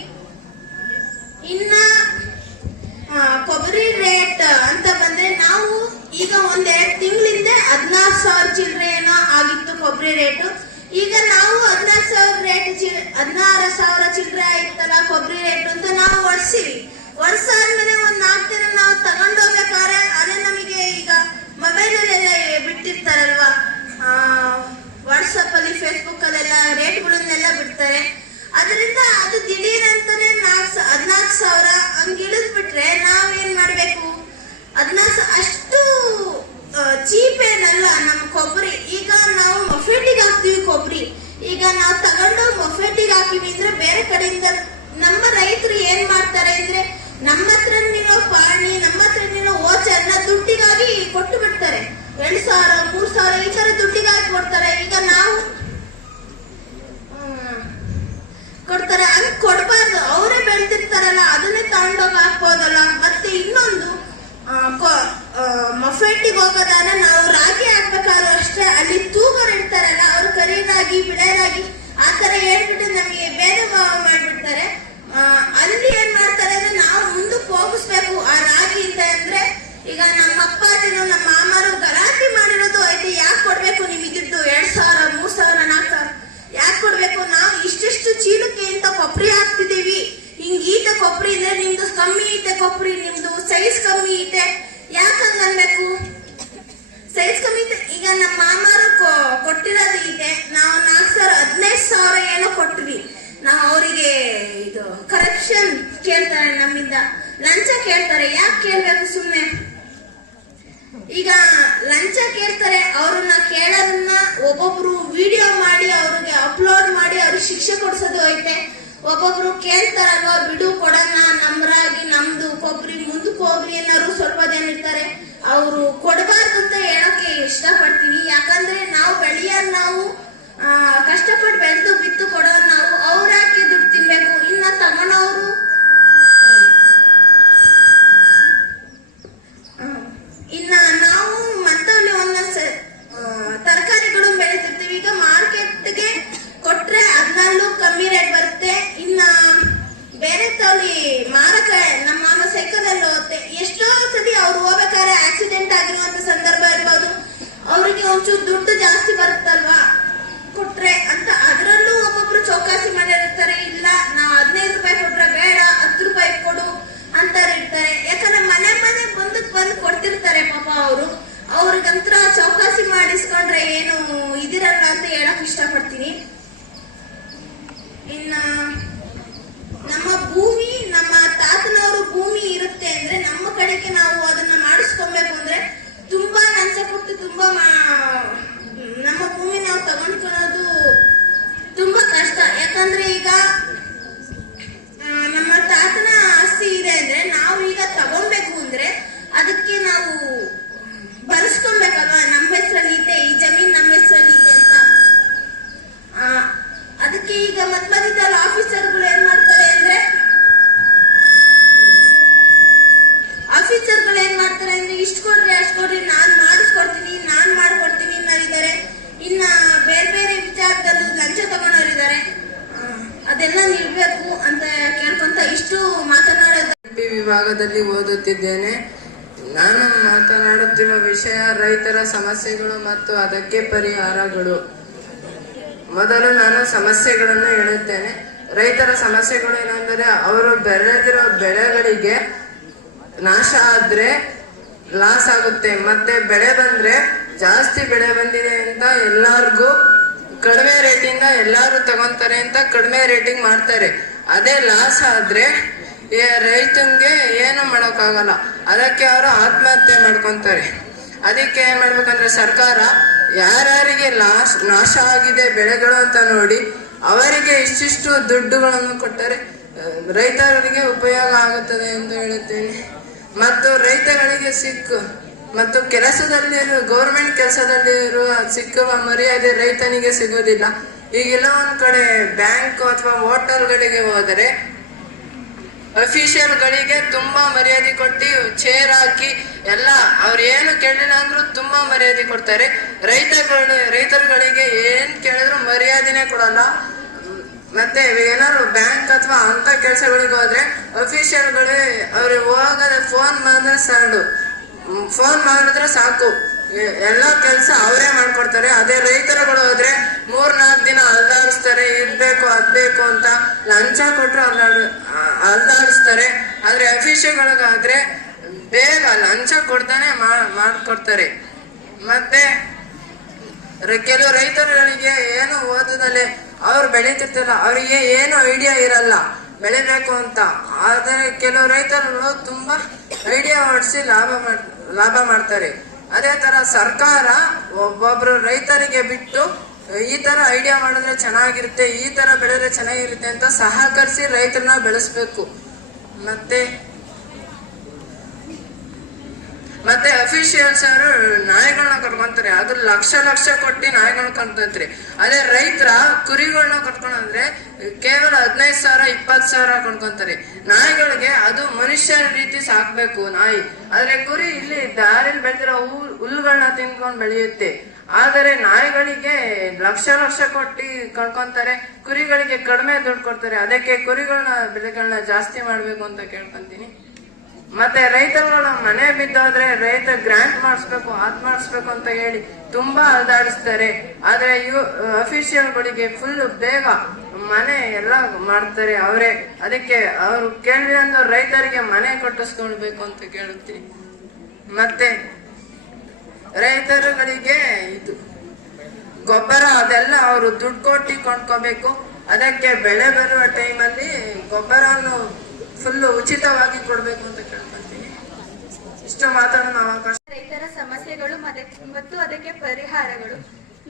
ಇನ್ನ ಕೊಬ್ಬರಿ ರೇಟ್ ಅಂತ ಬಂದ್ರೆ, ನಾವು ಈಗ 1-2 ತಿಂಗಳಿಂದ 16,000 ಚಿಲ್ಲರೆ ಏನೋ ಆಗಿತ್ತು ಕೊಬ್ಬರಿ ರೇಟು. ಈಗ ನಾವು 16,000 ಚಿಲ್ಲರೆ ಆಯ್ತಲ್ಲ ಕೊಬ್ಬರಿ ರೇಟ್ ಅಂತ ನಾವು ಒಡ್ಸಿವಿ. ಒಡ್ಸಾದ್ಮೇಲೆ 1-4 ದಿನ ನಾವು ತಗೊಂಡೋಗ್ಬೇಕಾದ್ರೆ ಅದೇ ನಮಗೆ ಈಗ ಮೊಬೈಲ್ ಅಲ್ಲೆಲ್ಲ ಬಿಟ್ಟಿರ್ತಾರಲ್ವಾ, ವಾಟ್ಸಪ್ ಅಲ್ಲಿ, ಫೇಸ್ಬುಕ್ ಅಲ್ಲೆಲ್ಲ ರೇಟ್ಗಳನ್ನೆಲ್ಲ ಬಿಡ್ತಾರೆ. ಅದರಿಂದ ಅದು ದಿಢೀರ್ ಅಂತಾನೆ 14,000 ಹಂಗ ಇಳಿದ್ ಬಿಟ್ರೆ ನಾವೇನ್ ಮಾಡ್ಬೇಕು? 14,000 ಅಷ್ಟು ಚೀಪ್ ಏನಲ್ಲ ನಮ್ಮ ಕೊಬ್ಬರಿ. ಈಗ ನಾವು ಮೊಫೆಟಿಗೆ ಹಾಕ್ತಿವಿ ಕೊಬ್ಬರಿ. ಈಗ ನಾವು ತಗೊಂಡು ಮೊಫೆಟಿಗೆ ಹಾಕಿವಿ ಅಂದ್ರೆ ಬೇರೆ ಕಡೆಯಿಂದ ನಮ್ಮ ರೈತರು ಏನ್ ಮಾಡ್ತಾರೆ ಅಂದ್ರೆ, ನಮ್ಮ ಹತ್ರ ನಿಲ್ಲೋ ಪಾಣಿ, ನಮ್ಮ ಹತ್ರ ನಿಲ್ಲೋ ಓಚನ್ನ ದುಡ್ಡಿಗಾಗಿ ಕೊಟ್ಟು ಬಿಡ್ತಾರೆ. 2,000, 3,000 ಈ ತರ ದುಡ್ಡಿಗಾಗಿ ಕೊಡ್ತಾರೆ. ಈಗ ನಾವು ಕೊಡ್ತಾರೆ, ಹಂಗ್ ಕೊಡ್ಬಾರ್ದು. ಅವರೇ ಬೆಳ್ತಿರ್ತಾರಲ್ಲ, ಅದನ್ನೇ ತಗೊಂಡೋಗಿ ಹಾಕ್ಬೋದಲ್ಲ. ಮತ್ತೆ ಇನ್ನೊಂದು, ಮೊಫೆಟ್ಟಿಗೆ ಹೋಗೋದಾದ್ರೆ ನಾವು ರಾಗಿ ಹಾಕ್ಬೇಕಾದ್ರೂ ಅಷ್ಟೇ, ಅಲ್ಲಿ ತೂಗರ್ ಇಡ್ತಾರಲ್ಲ, ಅವ್ರು ಕರಿಯರಾಗಿ ಬಿಳೆರಾಗಿ ಆ ತರ ಹೇಳ್ಬಿಟ್ಟು ನಮಗೆ ಬೇರೆ ಮಾಡ್ಬಿಡ್ತಾರೆ. ಅಲ್ಲಿ ಏನ್ ಮಾಡ್ತಾರೆ ಅಂದ್ರೆ, ನಾವು ಮುಂದಕ್ಕೆ ಹೋಗಿಸ್ಬೇಕು ಆ ರಾಗಿಯಿಂದ. ಅಂದ್ರೆ ಈಗ ನಮ್ಮ ಅಪ್ಪಾಜಿನು ನಮ್ಮ ಮಾಮರು ಗಲಾಟೆ ಮಾಡಿರೋದು ಐತೆ, ಯಾಕೆ ಕೊಡ್ಬೇಕು ನಿಮಗೆ ದುಡ್ಡು? 2,000, 3,000, 4,000 ಯಾಕೆ ಕೊಡ್ಬೇಕು? ನಾವು ಇಷ್ಟಿಷ್ಟು ಚೀಲಕ್ಕೆ ಇಂತ ಕೊಬ್ಬರಿ ಹಾಕ್ತಿದೀವಿ, ಹಿಂಗ್ ಈತ ಕೊಬ್ಬರಿ ಇದೆ, ನಿಮ್ದು ಕಮ್ಮಿ ಐತೆ ಕೊಬ್ಬರಿ, ನಿಮ್ದು ಸೈಜ್ ಕಮ್ಮಿ ಐತೆ, ಯಾಕೆ ಹಂಗನ್ಬೇಕು? ಸೈಜ್ ಕಮ್ಮಿ ಐತೆ. ಈಗ ನಮ್ಮ ಮಾಮಾರು ಕೊಟ್ಟಿರೋದು ಇದೆ, ನಾವು 4,000, 15,000 ಏನೋ ಕೊಟ್ವಿ. ನಾವು ಅವರಿಗೆ ಇದು ಕರಪ್ಷನ್ ಕೇಳ್ತಾರೆ, ನಮ್ಮಿಂದ ಲಂಚ ಕೇಳ್ತಾರೆ. ಯಾಕೆ ಕೇಳ್ಬೇಕು? ಸುಮ್ಮನೆ ಈಗ ಲಂಚ ಕೇಳ್ತಾರೆ. ಅವ್ರನ್ನ ಕೇಳೋದನ್ನ ಒಬ್ಬೊಬ್ರು ವಿಡಿಯೋ ಮಾಡಿ ಅವ್ರಿಗೆ ಅಪ್ಲೋಡ್ ಮಾಡಿ ಅವ್ರಿಗೆ ಶಿಕ್ಷೆ ಕೊಡ್ಸೋದು ಐತೆ. ಒಬ್ಬೊಬ್ರು ಕೇಳ್ತಾರಲ್ವಾ, ಬಿಡು ಕೊಡೋಣ, ನಮ್ರಾಗಿ ನಮ್ದು ಕೊಬ್ಬರಿ ಮುಂದಕ್ಕೆ ಹೋಗ್ಲಿ ಅನ್ನೋರು ಸ್ವಲ್ಪ ಜನ ಇರ್ತಾರೆ. ಅವರು ಕೊಡಬಾರ್ದು ಅಂತ ಹೇಳಕ್ಕೆ ಇಷ್ಟಪಡ್ತೀನಿ. ಯಾಕಂದ್ರೆ ನಾವು ಬೆಳೆಯೋರು, ನಾವು ಕಷ್ಟಪಟ್ಟು ಬೆಳೆದು ಬಿತ್ತು ಕೊಡೋರು ನಾವು. ಅವ್ರ ಯಾಕೆ ದುಡ್ಡು ತಿನ್ಬೇಕು? ಇನ್ನ ತಗೊಳೋರು ಇನ್ನ ನಾವು ಮತ್ತಲ್ಲಿ ಒಂದೊಂದು ತರಕಾರಿಗಳು ಬೆಳೆದಿರ್ತೀವಿ. ಈಗ ಮಾರ್ಕೆಟ್ಗೆ ಕೊಟ್ರೆ ಅದನ್ನಲ್ಲೂ ಕಮ್ಮಿ ರೇಟ್ ಬರುತ್ತೆ. ಇನ್ನ ಬೇರೆ ತೋಲಿ ಮಾರಕ ನಮ್ಮ ಮಾಮ ಸೈಕಲ್ ಅಲ್ಲಿ ಹೋಗುತ್ತೆ. ಎಷ್ಟೋ ಸತಿ ಅವ್ರು ಹೋಗ್ಬೇಕಾದ್ರೆ ಆಕ್ಸಿಡೆಂಟ್ ಆಗಿರುವಂತ ಸಂದರ್ಭ ಇರ್ಬೋದು, ಅವ್ರಿಗೆ ಒಂಚೂರು ದುಡ್ಡು ಜಾಸ್ತಿ ಬರುತ್ತಲ್ವಾ ಕೊಟ್ರೆ ಅಂತ. ಅದರಲ್ಲೂ ಒಬ್ಬೊಬ್ರು ಚೌಕಾಸಿ ಮಾಡಿರ್ತಾರೆ, ಇಲ್ಲ ನಾವು 15 ರೂಪಾಯಿ ಕೊಟ್ರೆ ಬೇಡ, 10 ರೂಪಾಯಿ ಕೊಡು ಅಂತ ಇರ್ತಾರೆ. ಯಾಕಂದ್ರೆ ಮನೆ ಬಂದು ಕೊಡ್ತಿರ್ತಾರೆ ಪಾಪ ಅವರು. ಅವ್ರಿಗಂತ್ರ ಚೌಕಾಸಿ ಮಾಡಿಸ್ಕೊಂಡ್ರೆ ಏನು ಇದಿರಲ್ಲ ಅಂತ ಹೇಳಕ್ ಇಷ್ಟಪಡ್ತೀನಿ. ಇನ್ನ ನಮ್ಮ ಭೂಮಿ, ನಮ್ಮ ತಾತನವರು ಭೂಮಿ ಇರುತ್ತೆ ಅಂದ್ರೆ ನಮ್ಮ ಕಡೆಗೆ ನಾವು ಅದನ್ನ ಮಾಡಿಸ್ಕೊಬೇಕು ಅಂದ್ರೆ ತುಂಬಾ ಲಂಚ ಕೊಟ್ಟು ತುಂಬಾ ನಮ್ಮ ಭೂಮಿ ನಾವು ತಗೊಂಡ್ಕೊಳ್ಳೋದು ತುಂಬಾ ಕಷ್ಟ. ಯಾಕಂದ್ರೆ ಈಗ ನಮ್ಮ ತಾತನ ಆಸ್ತಿ ಇದೆ ಅಂದ್ರೆ ನಾವು ಈಗ ತಗೊಳ್ಬೇಕು ಅಂದ್ರೆ ಅದಕ್ಕೆ ನಾವು ಬರ್ಸ್ಕೊಬೇಕಲ್ವಾ, ನಮ್ಮ ಹೆಸರಲ್ಲಿ ಇದೆ, ಈ ಜಮೀನ್ ನಮ್ಮ ಹೆಸರಲ್ಲಿ ಇದೆ ಅಂತ. ವಿಭಾಗದಲ್ಲಿ ಓದುತ್ತಿದ್ದೇನೆ. ನಾನು ಮಾತನಾಡುತ್ತಿರುವ ವಿಷಯ ರೈತರ ಸಮಸ್ಯೆಗಳು ಮತ್ತು ಅದಕ್ಕೆ ಪರಿಹಾರಗಳು. ಮೊದಲು ನಾನು ಸಮಸ್ಯೆಗಳನ್ನು ಹೇಳುತ್ತೇನೆ. ರೈತರ ಸಮಸ್ಯೆಗಳು ಏನೆಂದರೆ, ಅವರು ಬೆಳೆದಿರೋ ಬೆಳೆಗಳಿಗೆ ನಾಶ ಆದ್ರೆ ಲಾಸ್ ಆಗುತ್ತೆ, ಮತ್ತೆ ಬೆಳೆ ಬಂದ್ರೆ ಜಾಸ್ತಿ ಬೆಳೆ ಬಂದಿದೆ ಅಂತ ಎಲ್ಲಾರ್ಗೂ ಕಡಿಮೆ ರೇಟಿಂದ ಎಲ್ಲಾರು ತಗೊಂತಾರೆ ಅಂತ ಕಡಿಮೆ ರೇಟಿಂಗ್ ಮಾಡ್ತಾರೆ. ಅದೇ ಲಾಸ್ ಆದ್ರೆ ರೈತಂಗೆ ಏನು ಮಾಡೋಕ್ಕಾಗಲ್ಲ, ಅದಕ್ಕೆ ಅವರು ಆತ್ಮಹತ್ಯೆ ಮಾಡ್ಕೊಂತಾರೆ. ಅದಕ್ಕೆ ಏನ್ ಮಾಡ್ಬೇಕಂದ್ರೆ ಸರ್ಕಾರ ಯಾರ್ಯಾರಿಗೆ ನಾಶ ಆಗಿದೆ ಬೆಳೆಗಳು ಅಂತ ನೋಡಿ ಅವರಿಗೆ ಇಷ್ಟಿಷ್ಟು ದುಡ್ಡುಗಳನ್ನು ಕೊಟ್ಟರೆ ರೈತರಿಗೆ ಉಪಯೋಗ ಆಗುತ್ತದೆ ಎಂದು ಹೇಳುತ್ತೇನೆ. ಮತ್ತು ರೈತಗಳಿಗೆ ಮತ್ತು ಕೆಲಸದಲ್ಲಿರುವ ಗೌರ್ಮೆಂಟ್ ಕೆಲಸದಲ್ಲಿ ಇರುವ ಸಿಕ್ಕುವ ಮರ್ಯಾದೆ ರೈತನಿಗೆ ಸಿಗೋದಿಲ್ಲ. ಈಗೆಲ್ಲ ಒಂದ್ ಕಡೆ ಬ್ಯಾಂಕ್ ಅಥವಾ ಹೋಟೆಲ್ಗಳಿಗೆ ಹೋದರೆ ಅಫಿಷಿಯಲ್ಗಳಿಗೆ ತುಂಬಾ ಮರ್ಯಾದೆ ಕೊಟ್ಟು ಚೇರ್ ಹಾಕಿ ಎಲ್ಲ ಅವ್ರು ಏನು ಕೇಳಿಲ್ಲ ಅಂದ್ರೂ ತುಂಬಾ ಮರ್ಯಾದೆ ಕೊಡ್ತಾರೆ. ರೈತರುಗಳಿಗೆ ಏನ್ ಕೇಳಿದ್ರು ಮರ್ಯಾದೆನೆ ಕೊಡಲ್ಲ. ಮತ್ತೆ ಏನಾದ್ರು ಬ್ಯಾಂಕ್ ಅಥವಾ ಅಂತ ಕೆಲಸಗಳಿಗೆ ಹೋದ್ರೆ ಅಫಿಷಿಯಲ್ಗಳು ಅವ್ರಿಗೆ ಹೋಗದೆ ಫೋನ್ ಮಾಡಿದ್ರೆ ಸಾಕು, ಎಲ್ಲಾ ಕೆಲಸ ಅವರೇ ಮಾಡ್ಕೊಡ್ತಾರೆ. ಅದೇ ರೈತರುಗಳು ಹೋದ್ರೆ 3-4 ದಿನ ಅಲ್ದಾಡಿಸ್ತಾರೆ, ಇರ್ಬೇಕು ಅದ್ಬೇಕು ಅಂತ ಲಂಚ ಕೊಟ್ರು ಅಲ್ದಾಡಿಸ್ತಾರೆ. ಆದ್ರೆ ಅಫಿಷಿಯಲ್ಗಳಿಗಾದ್ರೆ ಬೇಗ ಲಂಚ ಕೊಡ್ತಾನೆ ಮಾಡ್ಕೊಡ್ತಾರೆ. ಮತ್ತೆ ಕೆಲವು ರೈತರುಗಳಿಗೆ ಏನು ಓದದಲ್ಲೇ ಅವ್ರು ಬೆಳೀತಿರ್ತಿಲ್ಲ, ಅವರಿಗೆ ಏನು ಐಡಿಯಾ ಇರಲ್ಲ ಬೆಳಿಬೇಕು ಅಂತ. ಆದರೆ ಕೆಲವು ರೈತರು ತುಂಬಾ ಐಡಿಯಾ ಹೊಡಿಸಿ ಲಾಭ ಮಾಡ್ತಾರೆ. ಅದೇ ತರ ಸರ್ಕಾರ ಒಬ್ಬೊಬ್ರು ರೈತರಿಗೆ ಬಿಟ್ಟು ಈ ತರ ಐಡಿಯಾ ಮಾಡಿದ್ರೆ ಚೆನ್ನಾಗಿರುತ್ತೆ, ಈ ತರ ಬೆಳೆದ್ರೆ ಚೆನ್ನಾಗಿರುತ್ತೆ ಅಂತ ಸಹಕರಿಸಿ ರೈತರನ್ನ ಬೆಳೆಸ್ಬೇಕು. ಮತ್ತೆ ಅಫಿಷಿಯಲ್ಸ್ ಅವರು ನಾಯಿಗಳನ್ನ ಕಟ್ಕೊಂತಾರೆ, ಅದು ಲಕ್ಷ ಕೊಟ್ಟು ನಾಯಿಗಳನ್ನ ಕಟ್ಕೊಂತಾರೆ. ಅದೇ ರೈತರ ಕುರಿಗಳನ್ನ ಕಟ್ಕೊಂಡ್ರೆ ಕೇವಲ 15,000 20,000 ಕೊಂಡ್ಕೊಂತಾರೆ. ನಾಯಿಗಳಿಗೆ ಅದು ಮನುಷ್ಯನ ರೀತಿ ಸಾಕ್ಬೇಕು ನಾಯಿ. ಆದ್ರೆ ಕುರಿ ಇಲ್ಲಿ ದಾರಿಲಿ ಬೆಳೆದಿರೋ ಹುಲ್ಲುಗಳನ್ನ ತಿನ್ಕೊಂಡ್ ಬೆಳೆಯುತ್ತೆ. ಆದರೆ ನಾಯಿಗಳಿಗೆ ಲಕ್ಷ ಕೊಟ್ಟು ಕಳ್ಕೊಂತಾರೆ, ಕುರಿಗಳಿಗೆ ಕಡಿಮೆ ದುಡ್ಡು ಕೊಡ್ತಾರೆ. ಅದಕ್ಕೆ ಬೆಳೆಗಳನ್ನ ಜಾಸ್ತಿ ಮಾಡ್ಬೇಕು ಅಂತ ಕೇಳ್ಕೊಂತೀನಿ. ಮತ್ತೆ ರೈತರುಗಳ ಮನೆ ಬಿದ್ದೋದ್ರೆ ರೈತ ಗ್ರಾಂಟ್ ಮಾಡಿಸ್ಬೇಕು ಅಂತ ಹೇಳಿ ತುಂಬಾ ಅಲ್ದಾಡಿಸ್ತಾರೆ. ಆದ್ರೆ ಅಫಿಷಿಯಲ್ಗಳಿಗೆ ಫುಲ್ ಬೇಗ ಮನೆ ಎಲ್ಲ ಮಾಡ್ತಾರೆ ಅವರೇ. ಅದಕ್ಕೆ ಅವರು ಕೇಳಿದ್ರೆ ರೈತರಿಗೆ ಮನೆ ಕಟ್ಟಿಸ್ಕೊಳ್ಬೇಕು ಅಂತ ಕೇಳುತ್ತೀನಿ. ಮತ್ತೆ ರೈತರುಗಳಿಗೆ ಇದು ಗೊಬ್ಬರ ಅದೆಲ್ಲ ಅವರು ದುಡ್ಡು ಕೊಟ್ಟು ಕೊಂಡ್ಕೋಬೇಕು. ಅದಕ್ಕೆ ಬೆಳೆ ಬರುವ ಟೈಮಲ್ಲಿ ಗೊಬ್ಬರವನ್ನು ಫುಲ್ ಉಚಿತವಾಗಿ ಕೊಡ್ಬೇಕು ಅಂತ ಕೇಳ್ಕೊಂತೀನಿ. ಇಷ್ಟು ಮಾತಾಡೋಣ ಅವಕಾಶ. ರೈತರ ಸಮಸ್ಯೆಗಳು ಮತ್ತು ಅದಕ್ಕೆ ಪರಿಹಾರಗಳು.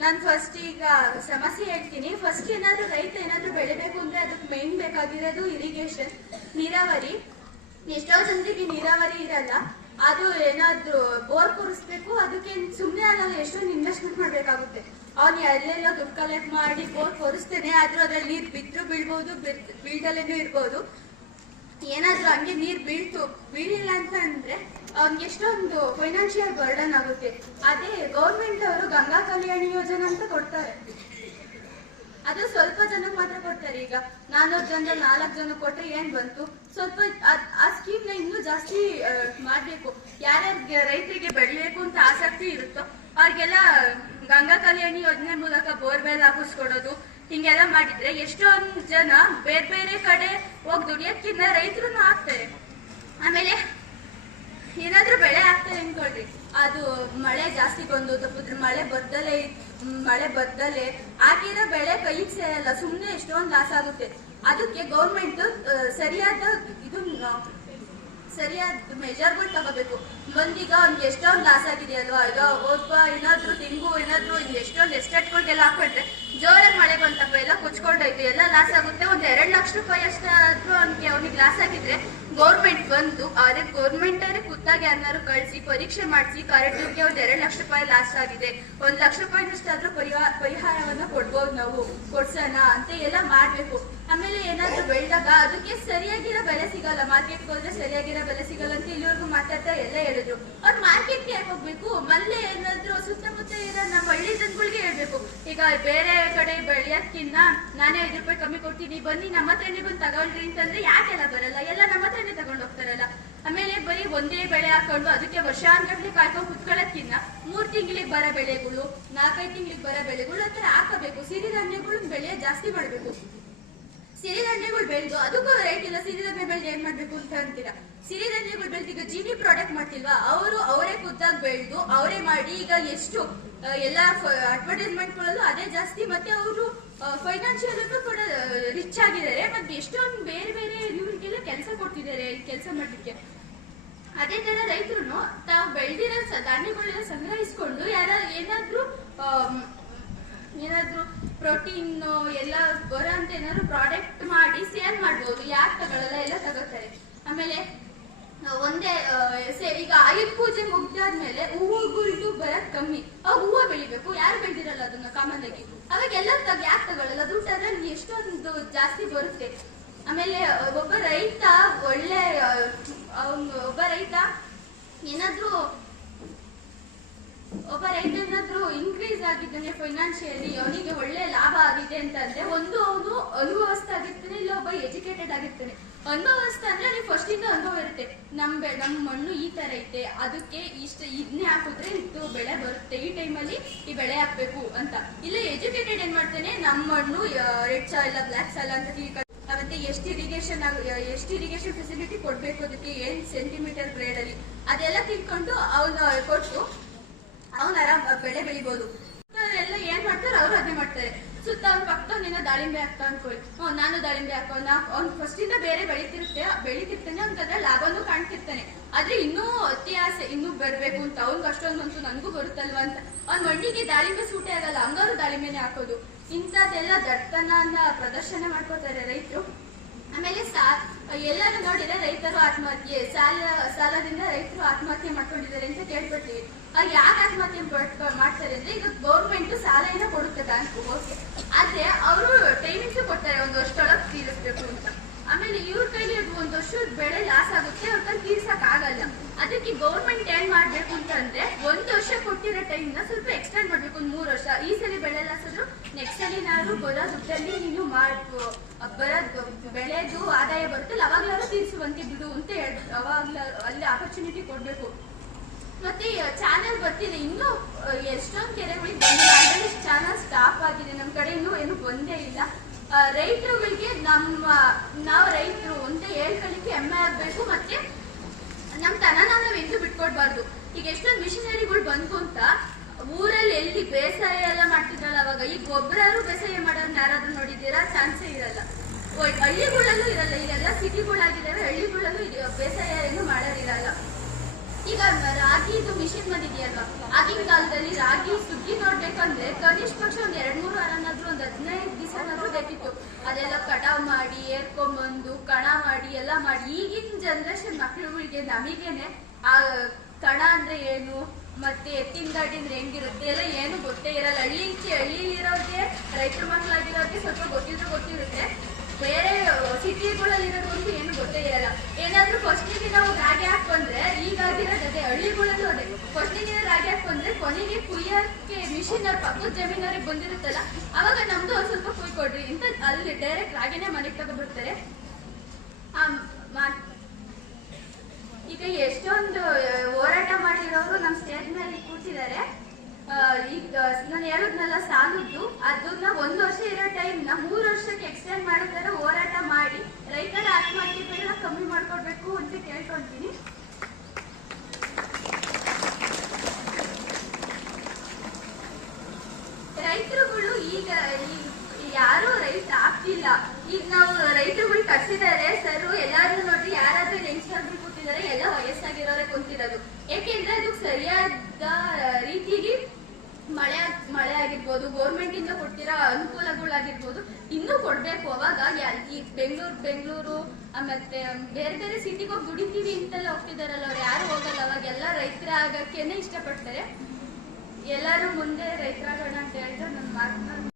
ನಾನು ಫಸ್ಟ್ ಈಗ ಸಮಸ್ಯೆ ಹೇಳ್ತೀನಿ. ಫಸ್ಟ್ ರೈತ ಏನಾದ್ರು ಬೆಳಿಬೇಕು ಅಂದ್ರೆ ಅದಕ್ಕೆ ಮೇನ್ ಬೇಕಾಗಿರೋದು ಇರಿಗೇಷನ್, ನೀರಾವರಿ. ಎಷ್ಟೋ ಜನರಿಗೆ ನೀರಾವರಿ ಇರಲ್ಲ, ಅದು ಏನಾದ್ರು ಬೋರ್ ಕೂರಿಸ್ಬೇಕು. ಅದಕ್ಕೆ ಸುಮ್ಮನೆ ಆಗಲ್ಲ, ಎಷ್ಟೊಂದು ಇನ್ವೆಸ್ಟ್ಮೆಂಟ್ ಮಾಡ್ಬೇಕಾಗುತ್ತೆ. ಅವ್ನು ಎಲ್ಲೆಲ್ಲೋ ದುಡ್ಡು ಕಲೆಕ್ಟ್ ಮಾಡಿ ಬೋರ್ ಕೂರಿಸ್ತೇನೆ, ಆದ್ರೂ ಅದ್ರಲ್ಲಿ ನೀರ್ ಬಿದ್ರು ಬೀಳ್ಬಹುದು, ಬೀಳ್ದಲ್ಲೇನೂ ಇರ್ಬೋದು. ಏನಾದ್ರೂ ಹಂಗೆ ನೀರ್ ಬೀಳಿಲ್ಲ ಅಂತ ಅಂದ್ರೆ ಅವ್ನಿಗೆ ಎಷ್ಟೊಂದು ಫೈನಾನ್ಷಿಯಲ್ ಬರ್ಡನ್ ಆಗುತ್ತೆ. ಅದೇ ಗೌರ್ಮೆಂಟ್ ಅವರು ಗಂಗಾ ಕಲ್ಯಾಣಿ ಯೋಜನೆ ಅಂತ ಕೊಡ್ತಾರೆ, ಅದು ಸ್ವಲ್ಪ ಜನಕ್ಕೆ ಮಾತ್ರ ಕೊಡ್ತಾರೆ. ಈಗ 400 ಜನರಲ್ಲಿ 4 ಜನ ಕೊಟ್ರೆ ಏನ್ ಬಂತು? ಸ್ವಲ್ಪ ಆ ಸ್ಕೀಮ್ ನ ಇನ್ನೂ ಜಾಸ್ತಿ ಮಾಡ್ಬೇಕು. ಯಾರ್ಯಾರಿಗೆ ರೈತರಿಗೆ ಬೆಳಿಬೇಕು ಅಂತ ಆಸಕ್ತಿ ಇರುತ್ತೋ ಅವ್ರಿಗೆಲ್ಲ ಗಂಗಾ ಕಲ್ಯಾಣಿ ಯೋಜನೆ ಮೂಲಕ ಬೋರ್ವೆಲ್ ಹಾಕಿಸ್ಕೊಡೋದು, ಹಿಂಗೆಲ್ಲ ಮಾಡಿದ್ರೆ ಎಷ್ಟೊಂದು ಜನ ಬೇರೆ ಕಡೆ ಹೋಗಿ ದುಡಿಯೋಕ್ಕಿಂತ ರೈತರು ಆಗ್ತಾರೆ. ಆಮೇಲೆ ಏನಾದ್ರೂ ಬೆಳೆ ಆಗ್ತಾರೆ ಅನ್ಕೊಳ್ರಿ, ಅದು ಮಳೆ ಜಾಸ್ತಿ ಬಂದು ತಪ್ಪಿದ್ರೆ ಮಳೆ ಬದ್ದಲೆ ಆಗಿರೋ ಬೆಳೆ ಕೈಗೆ ಸೇರಲ್ಲ, ಸುಮ್ಮನೆ ಎಷ್ಟೊಂದು ಲಾಸ್ ಆಗುತ್ತೆ. ಅದಕ್ಕೆ ಗೌರ್ಮೆಂಟ್ ಸರಿಯಾದ ಮೆಜರ್ಮೆಂಟ್ ತಗೋಬೇಕು. ಬಂದೀಗ ಅವ್ನಿಗೆ ಎಷ್ಟೊಂದು ಲಾಸ್ ಆಗಿದೆಯಲ್ವಾ, ಈಗ ಏನಾದ್ರು ತೆಂಗು ಏನಾದ್ರು ಎಷ್ಟೊಂದು ಎಸ್ಟೇಟ್ಗಳಿಗೆಲ್ಲ ಹಾಕೊಂಡ್ರೆ ಜೋರಾಗಿ ಮಳೆ ಬಂತಪ್ಪ, ಎಲ್ಲ ಕುಚ್ಕೊಂಡೋಯ್ತು, ಎಲ್ಲ ಲಾಸ್ ಆಗುತ್ತೆ. ಒಂದು 2 ಲಕ್ಷ ರೂಪಾಯಿ ಅಷ್ಟಾದ್ರೂ ಅವನಿಗೆ ಲಾಸ್ ಆಗಿದ್ರೆ ಗೌರ್ಮೆಂಟ್ ಬಂದು ಅದೇ ಗೌರ್ಮೆಂಟ್ ಖುದ್ದಾಗಿ ಯಾರನ್ನಾರು ಕಳಿಸಿ ಪರೀಕ್ಷೆ ಮಾಡಿಸಿ ಕರೆಕ್ಟ್ಗೆ ಒಂದು 2 ಲಕ್ಷ ರೂಪಾಯಿ ಲಾಸ್ ಆಗಿದೆ, 1 ಲಕ್ಷ ರೂಪಾಯಿನಷ್ಟಾದ್ರೂ ಪರಿಹಾರವನ್ನ ಕೊಡ್ಬೋದು, ನಾವು ಕೊಡ್ಸೋಣ ಅಂತ ಎಲ್ಲ ಮಾಡ್ಬೇಕು. ಆಮೇಲೆ ಏನಾದ್ರು ಬೆಳೆದಾಗ ಅದಕ್ಕೆ ಸರಿಯಾಗಿರೋ ಬೆಲೆ ಸಿಗಲ್ಲ, ಮಾರ್ಕೆಟ್ಗೆ ಹೋದ್ರೆ ಸರಿಯಾಗಿರೋ ಬೆಲೆ ಸಿಗಲ್ಲ ಅಂತ ಇಲ್ಲಿವರೆಗೂ ಮಾತಾಡ್ತಾ ಎಲ್ಲ ಹೇಳಿದ್ರು. ಅವ್ರು ಮಾರ್ಕೆಟ್ಗೆ ಯಾಕೆ ಹೋಗ್ಬೇಕು? ಮಲ್ಲೆ ಏನಾದ್ರು ಸುತ್ತಮುತ್ತ ಇರೋ ನಮ್ಮ ಹಳ್ಳಿ ಜನಗಳಿಗೆ ಹೇಳ್ಬೇಕು, ಈಗ ಬೇರೆ ಕಡೆ ಬೆಳೆಯೋದ್ಕಿನ್ನ ನಾನೇ 5 ರೂಪಾಯಿ ಕಮ್ಮಿ ಕೊಡ್ತೀನಿ, ಬನ್ನಿ ನಮ್ಮ ಹತ್ರನೇ ಬಂದು ತಗೊಳ್ರಿ ಅಂತಂದ್ರೆ ಯಾಕೆಲ್ಲ ಬರಲ್ಲ? ಎಲ್ಲ ನಮ್ಮ ಹತ್ರನೇ ತಗೊಂಡು ಹೋಗ್ತಾರಲ್ಲ. ಆಮೇಲೆ ಬರೀ ಒಂದೇ ಬೆಳೆ ಹಾಕೊಂಡು ಅದಕ್ಕೆ ವರ್ಷಾನ್ಗಟ್ಲೆ ಕಾಯ್ಕೊಂಡು ಕುತ್ಕೊಳ್ಳೋದ್ಕಿನ್ನ 3 ತಿಂಗಳಿಗೆ ಬರೋ ಬೆಳೆಗಳು, 4-5 ತಿಂಗಳಿಗೆ ಬರೋ ಬೆಳೆಗಳು ಅಂತ ಹಾಕಬೇಕು. ಸಿರಿಧಾನ್ಯಗಳು ಬೆಳೆ ಜಾಸ್ತಿ ಮಾಡ್ಬೇಕು. ಸಿರಿಧಾನ್ಯಗಳು ಬೆಳೆದು ಅದಕ್ಕೂ ರೇಟ್ ಇಲ್ಲ, ಸಿರಿಧಾನ್ಯ ಬೆಳೆದು ಏನ್ ಮಾಡ್ಬೇಕು ಅಂತ ಅಂತೀರಾ? ಸಿರಿಧಾನ್ಯಗಳು ಬೆಳೆದು ಈಗ ಜೀನಿ ಪ್ರಾಡಕ್ಟ್ ಮಾಡ್ತಿಲ್ವಾ, ಅವರೇ ಖುದ್ದಾಗಿ ಬೆಳೆದು ಅವರೇ ಮಾಡಿ ಈಗ ಎಷ್ಟು ಎಲ್ಲ ಅಡ್ವರ್ಟೈಸ್ಮೆಂಟ್ ಗಳಲ್ಲೂ ಅದೇ ಜಾಸ್ತಿ. ಮತ್ತೆ ಅವರು ಫೈನಾನ್ಷಿಯಲ್ ಕೂಡ ರಿಚ್ ಆಗಿದ್ದಾರೆ. ಮತ್ತೆ ಎಷ್ಟೊಂದು ಬೇರೆ ಬೇರೆ ಇವ್ರಿಗೆಲ್ಲ ಕೆಲಸ ಕೊಡ್ತಿದ್ದಾರೆ ಕೆಲಸ ಮಾಡ್ಲಿಕ್ಕೆ. ಅದೇ ತರ ರೈತರು ತಾವು ಬೆಳೆದಿರೋ ಧಾನ್ಯಗಳೆಲ್ಲ ಸಂಗ್ರಹಿಸ್ಕೊಂಡು ಏನಾದ್ರೂ ಪ್ರೋಟೀನ್ ಎಲ್ಲ ಬರೋ ಅಂತ ಏನಾದ್ರು ಪ್ರಾಡಕ್ಟ್ ಮಾಡಿ ಸೇಲ್ ಮಾಡ್ಬೋದು. ಯಾಕೆ ತಗೊಳ್ಳಲ್ಲ? ಎಲ್ಲ ತಗೋತಾರೆ. ಆಮೇಲೆ ಒಂದೇ ಈಗ ಆಯುಧ ಪೂಜೆ ಮುಗ್ದಾದ್ಮೇಲೆ ಹೂವುಗಳು ಬರೋದ್ ಕಮ್ಮಿ, ಅವಾಗ ಹೂವು ಬೆಳಿಬೇಕು. ಯಾರು ಬೆಳೆದಿರಲ್ಲ ಅದನ್ನ ಕಾಮನ್ ಆಗಿ, ಅವಾಗ ಎಲ್ಲ ಯಾಕೆ ತಗೊಳ್ಳಲ್ಲ? ದುಡ್ಡು ಅದ್ರಲ್ಲಿ ಎಷ್ಟೊಂದು ಜಾಸ್ತಿ ಬರುತ್ತೆ. ಆಮೇಲೆ ಒಬ್ಬ ರೈತ ಏನಾದ್ರೂ ಇನ್ಕ್ರೀಸ್ ಆಗಿದ್ದಾನೆ ಫೈನಾನ್ಷಿಯಲಿ, ಅವನಿಗೆ ಒಳ್ಳೆ ಲಾಭ ಆಗಿದೆ ಅಂತಂದ್ರೆ ಒಂದು ಅವನು ಅನುಭವಸ್ಥ ಆಗಿರ್ತಾನೆ, ಇಲ್ಲ ಒಬ್ಬ ಎಜುಕೇಟೆಡ್ ಆಗಿರ್ತಾನೆ. ಅನುಭವಸ್ಥ ಅಂದ್ರೆ ಅವ್ನಿಗೆ ಫಸ್ಟ್ ಇಂದ ಅನುಭವ ಇರುತ್ತೆ. ನಮ್ಮ ಮಣ್ಣು ಈ ತರ ಐತೆ, ಅದಕ್ಕೆ ಇದನ್ನೇ ಹಾಕಿದ್ರೆ ಇದು ಬೆಳೆ ಬರುತ್ತೆ, ಈ ಟೈಮಲ್ಲಿ ಈ ಬೆಳೆ ಹಾಕ್ಬೇಕು ಅಂತ. ಇಲ್ಲ ಎಜುಕೇಟೆಡ್ ಏನ್ ಮಾಡ್ತಾನೆ, ನಮ್ಮ ಮಣ್ಣು ರೆಡ್ ಸಾಯಿಲ್ ಬ್ಲಾಕ್ ಸಾಯಿಲ್ ಅಂತ ತಿಳ್ಕೊಂಡು, ಮತ್ತೆ ಎಷ್ಟು ಇರಿಗೇಷನ್ ಫೆಸಿಲಿಟಿ ಕೊಡ್ಬೇಕು, ಅದಕ್ಕೆ ಏನ್ ಸೆಂಟಿಮೀಟರ್ ಗ್ರೇಡ್ ಅಲ್ಲಿ ಅದೆಲ್ಲ ತಿಳ್ಕೊಂಡು ಅವನ ಆರಾಮ್ ಬೆಳೆ ಬೆಳಿಬಹುದು. ಎಲ್ಲ ಏನ್ ಮಾಡ್ತಾರೆ ಅವ್ರು ಅದೇ ಮಾಡ್ತಾರೆ. ಸುತ್ತ ಅವ್ನ ಪಕ್ಕದವನೇನೋ ದಾಳಿಂಬೆ ಹಾಕ್ತಾ ಅನ್ಕೊಳ್ಳಿ, ನಾನು ದಾಳಿಂಬೆ ಹಾಕೋಣ, ಅವ್ನು ಫಸ್ಟ್ ಇಂದ ಬೇರೆ ಬೆಳಿತಿರ್ತಾನೆ, ಅವ್ನಿಗೆ ಲಾಭನೂ ಕಾಣ್ತಿರ್ತಾನೆ. ಆದ್ರೆ ಇನ್ನೂ ಅತಿ ಆಸೆ, ಇನ್ನೂ ಬರ್ಬೇಕು ಅಂತ, ಅವ್ನಿಗೆ ಅಷ್ಟೊಂದಂತೂ ನನಗೂ ಬರುತ್ತಲ್ವಾ ಅಂತ. ಅವ್ನ ಮಣ್ಣಿಗೆ ದಾಳಿಂಬೆ ಸೂಟೆ ಆಗಲ್ಲ, ಹಂಗಾರು ದಾಳಿಂಬೆನೆ ಹಾಕೋದು. ಇಂಥದ್ದೆಲ್ಲ ದಡ್ತನ ಪ್ರದರ್ಶನ ಮಾಡ್ಕೋತಾರೆ ರೈತರು. ಆಮೇಲೆ ಎಲ್ಲರೂ ನೋಡಿದ್ರೆ ರೈತರು ಆತ್ಮಹತ್ಯೆ, ಸಾಲದಿಂದ ರೈತರು ಆತ್ಮಹತ್ಯೆ ಮಾಡ್ಕೊಂಡಿದ್ದಾರೆ ಅಂತ ಕೇಳ್ಪಡ್ತೀವಿ. ಆಗ ಯಾಕೆ ಆತ್ಮಹತ್ಯೆ ಮಾಡ್ತಾರೆ ಅಂದ್ರೆ, ಈಗ ಗೌರ್ಮೆಂಟ್ ಸಾಲ ಏನೋ ಕೊಡುತ್ತೆ ಬ್ಯಾಂಕ್, ಓಕೆ, ಆದ್ರೆ ಅವರು ಟೈಮಿಂಗ್ಸ್ ಕೊಡ್ತಾರೆ 1 ವರ್ಷದೊಳಗೆ ತೀರಿಸ್ಬೇಕು ಅಂತ. ಆಮೇಲೆ ಇವ್ರ ಕೈಲಿ 1 ವರ್ಷದ ಬೆಳೆ ಲಾಸ್ ಆಗುತ್ತೆ, ಅವ್ರ ಕೈ ತೀರ್ಸಕ್ ಆಗಲ್ಲ. ಅದಕ್ಕೆ ಗೌರ್ಮೆಂಟ್ ಏನ್ ಮಾಡ್ಬೇಕು ಅಂತಂದ್ರೆ, 1 ವರ್ಷ ಕೊಟ್ಟಿರೋ ಟೈಮ್ ನ ಸ್ವಲ್ಪ ಎಕ್ಸ್ಟೆಂಡ್ ಮಾಡ್ಬೇಕು, 1 3 ವರ್ಷ. ಈ ಸಲ ಬೆಳೆ ಲಾಸ್ ಆದ್ರೂ ನೆಕ್ಸ್ಟ್ ಸಲ ನಾವು ಬರೋ ದುಡ್ಡಲ್ಲಿ ನೀನು ಬರೋದು ಬೆಳೆದು ಆದಾಯ ಬರುತ್ತಲ್ಲ ಅವಾಗ್ಲಾರು ತೀರಿಸುವಂತೆ ಬಿಡು ಅಂತ ಅವಾಗ್ಲ ಅಲ್ಲಿ ಆಪರ್ಚುನಿಟಿ ಕೊಡ್ಬೇಕು. ಮತ್ತೆ ಚಾನಲ್ ಬರ್ತಿದೆ, ಇನ್ನೂ ಎಷ್ಟೊಂದು ಕೆರೆಗಳಿಗೆ ಬಂದಿಲ್ಲ, ಆಲ್ರೆಡಿ ಚಾನಲ್ ಸ್ಟಾಪ್ ಆಗಿದೆ. ನಮ್ಮ ಕಡೆ ಇನ್ನೂ ಏನು ಬಂದೇ ಇಲ್ಲ. ರೈತರುಗಳಿಗೆ ನಾವು ರೈತರು ಅಂತ ಹೇಳ್ಕೊಳ್ಳಿಕ್ಕೆ ಹೆಮ್ಮೆ ಆಗ್ಬೇಕು. ಮತ್ತೆ ನಮ್ ನಾವು ಎಂದೂ ಬಿಟ್ಕೊಡ್ಬಾರ್ದು. ಈಗ ಎಷ್ಟೊಂದು ಮಿಷನರಿಗಳು ಬಂತು ಅಂತ ಊರಲ್ಲಿ ಎಲ್ಲಿ ಬೇಸಾಯ ಎಲ್ಲ ಮಾಡ್ತಿದ್ರಲ್ಲ ಅವಾಗ, ಈ ಗೊಬ್ಬರಾರು ಬೇಸಾಯ ಮಾಡೋರ್ನ ಯಾರಾದ್ರೂ ನೋಡಿದ್ದೀರಾ? ಚಾನ್ಸೇ ಇರಲ್ಲ. ಹಳ್ಳಿಗಳಲ್ಲೂ ಇರಲ್ಲ, ಈಗೆಲ್ಲ ಸಿಟಿಗಳಾಗಿದ್ದಾವೆ, ಹಳ್ಳಿಗಳಲ್ಲೂ ಬೇಸಾಯ ಏನು ಮಾಡೋದಿರಲ್ಲ. ಈಗ ರಾಗಿದು ಮಿಷಿನ್ ಬಂದಿದೆಯಲ್ವಾ, ಆಗಿನ ಕಾಲದಲ್ಲಿ ರಾಗಿ ಸುಗ್ಗಿ ನೋಡ್ಬೇಕಂದ್ರೆ ಕನಿಷ್ಠ ಪಕ್ಷ 2-3 ವಾರನಾದ್ರೂ 15 ದಿವಸನಾದ್ರೂ ಬೇಕಿತ್ತು. ಅದೆಲ್ಲ ಕಟಾವ್ ಮಾಡಿ ಏರ್ಕೊಂಬಂದು ಕಣ ಮಾಡಿ ಎಲ್ಲ ಮಾಡಿ. ಈಗಿನ ಜನರೇಷನ್ ಮಕ್ಳುಗಳಿಗೆ ನಮಗೇನೆ ಆ ಕಣ ಅಂದ್ರೆ ಏನು, ಮತ್ತೆ ಎತ್ತಿನ ಗಾಡಿ ಅಂದ್ರೆ ಹೆಂಗಿರುತ್ತೆ ಎಲ್ಲ ಏನು ಗೊತ್ತೇ ಇರಲ್ಲ. ಹಳ್ಳಿಲಿರೋರಿಗೆ, ರೈತರ ಮಕ್ಕಳಾಗಿರೋರಿಗೆ ಸ್ವಲ್ಪ ಗೊತ್ತಿರುತ್ತೆ. ಬೇರೆ ಸಿಟಿಗಳಲ್ಲಿ ಇರೋದ್ರಂತೂ ಏನು ಗೊತ್ತೇ ಇರಲ್ಲ. ಏನಾದ್ರೂ ಫಸ್ಟಿಗೆ ನಾವು ರಾಗಿ ಹಾಕೊಂಡ್ರೆ, ಈಗಾಗಿರೋದು ಅದೇ ಹಳ್ಳಿಗಳಲ್ಲೂ ಅದೇ, ಫಸ್ಟಿಗೆ ರಾಗಿ ಹಾಕೊಂಡ್ರೆ ಕೊನೆಗೆ ಕುಯ್ಯಕ್ಕೆ ಮಿಷಿನ್ ಅವ್ರ ಪಕ್ಕದ ಜಮೀನವ್ರಿಗೆ ಬಂದಿರುತ್ತಲ್ಲ, ಅವಾಗ ನಮ್ದು ಒಂದ್ ಸ್ವಲ್ಪ ಕುಯ್ಕೊಡ್ರಿ ಅಂತ ಅಲ್ಲಿ ಡೈರೆಕ್ಟ್ ರಾಗಿನೇ ಮನೆಗೆ ತಗೊಬಿಡ್ತಾರೆ. ಈಗ ಎಷ್ಟೊಂದು ಹೋರಾಟ ಮಾಡಿರೋರು ನಮ್ಮ ಸ್ಟೇಜ್ ನಲ್ಲಿ ಕೂತಿದ್ದಾರೆ. ಈಗ ನಾನು ಹೇಳಿದ್ನಲ್ಲ ಸಾಲದ್ದು, ಅದನ್ನ 1 ವರ್ಷ ಇರೋ ಟೈಮ್ ನ 3 ವರ್ಷಕ್ಕೆ ಎಕ್ಸ್ಟೆಂಡ್ ಮಾಡಿದ್ರೆ ಹೋರಾಟ ಮಾಡಿ ರೈತರ ಆತ್ಮಹತ್ಯೆಗಳನ್ನ ಕಮ್ಮಿ ಮಾಡ್ಕೊಡ್ಬೇಕು ಅಂತ ಕೇಳ್ಕೊಳ್ತೀನಿ. ರೈತರುಗಳು ಈಗ ಯಾರು ರೈತ ಆಗ್ತಿಲ್ಲ. ಈಗ ನಾವು ರೈತರುಗಳು ಕಟ್ಸಿದ್ದಾರೆ ಸರ್, ಎಲ್ಲಾರು ನೋಡ್ರಿ, ಯಾರಾದ್ರೂ ಯಂಗ್ಸ್ಟರ್ಗಳು ಕೂತಿದ್ದಾರೆ, ಎಲ್ಲ ವಯಸ್ಸಾಗಿರೋರೆ ಕುಂತಿರೋದು. ಯಾಕೆಂದ್ರೆ ಅದಕ್ಕೆ ಸರಿಯಾದ ರೀತಿಯಲ್ಲಿ ಮಳೆ ಆಗಿರ್ಬೋದು, ಗೌರ್ಮೆಂಟ್ ಇಂದ ಕೊಡ್ತಿರೋ ಅನುಕೂಲಗಳಾಗಿರ್ಬೋದು ಇನ್ನೂ ಕೊಡ್ಬೇಕು. ಅವಾಗ ಈ ಬೆಂಗಳೂರು ಮತ್ತೆ ಬೇರೆ ಬೇರೆ ಸಿಟಿಗೆ ಹೋಗಿ ದುಡಿತೀವಿ ಅಂತೆಲ್ಲ ಹೋಗ್ತಿದಾರಲ್ಲ, ಅವ್ರು ಯಾರು ಹೋಗಲ್ಲ. ಅವಾಗೆಲ್ಲ ರೈತರ ಆಗಕ್ಕೇನೆ ಇಷ್ಟಪಡ್ತಾರೆ. ಎಲ್ಲರೂ ಮುಂದೆ ರೈತರಾಗೋಣ ಅಂತ ಹೇಳಿದ್ರೆ ನನ್ನ ಮಾತನ್ನ.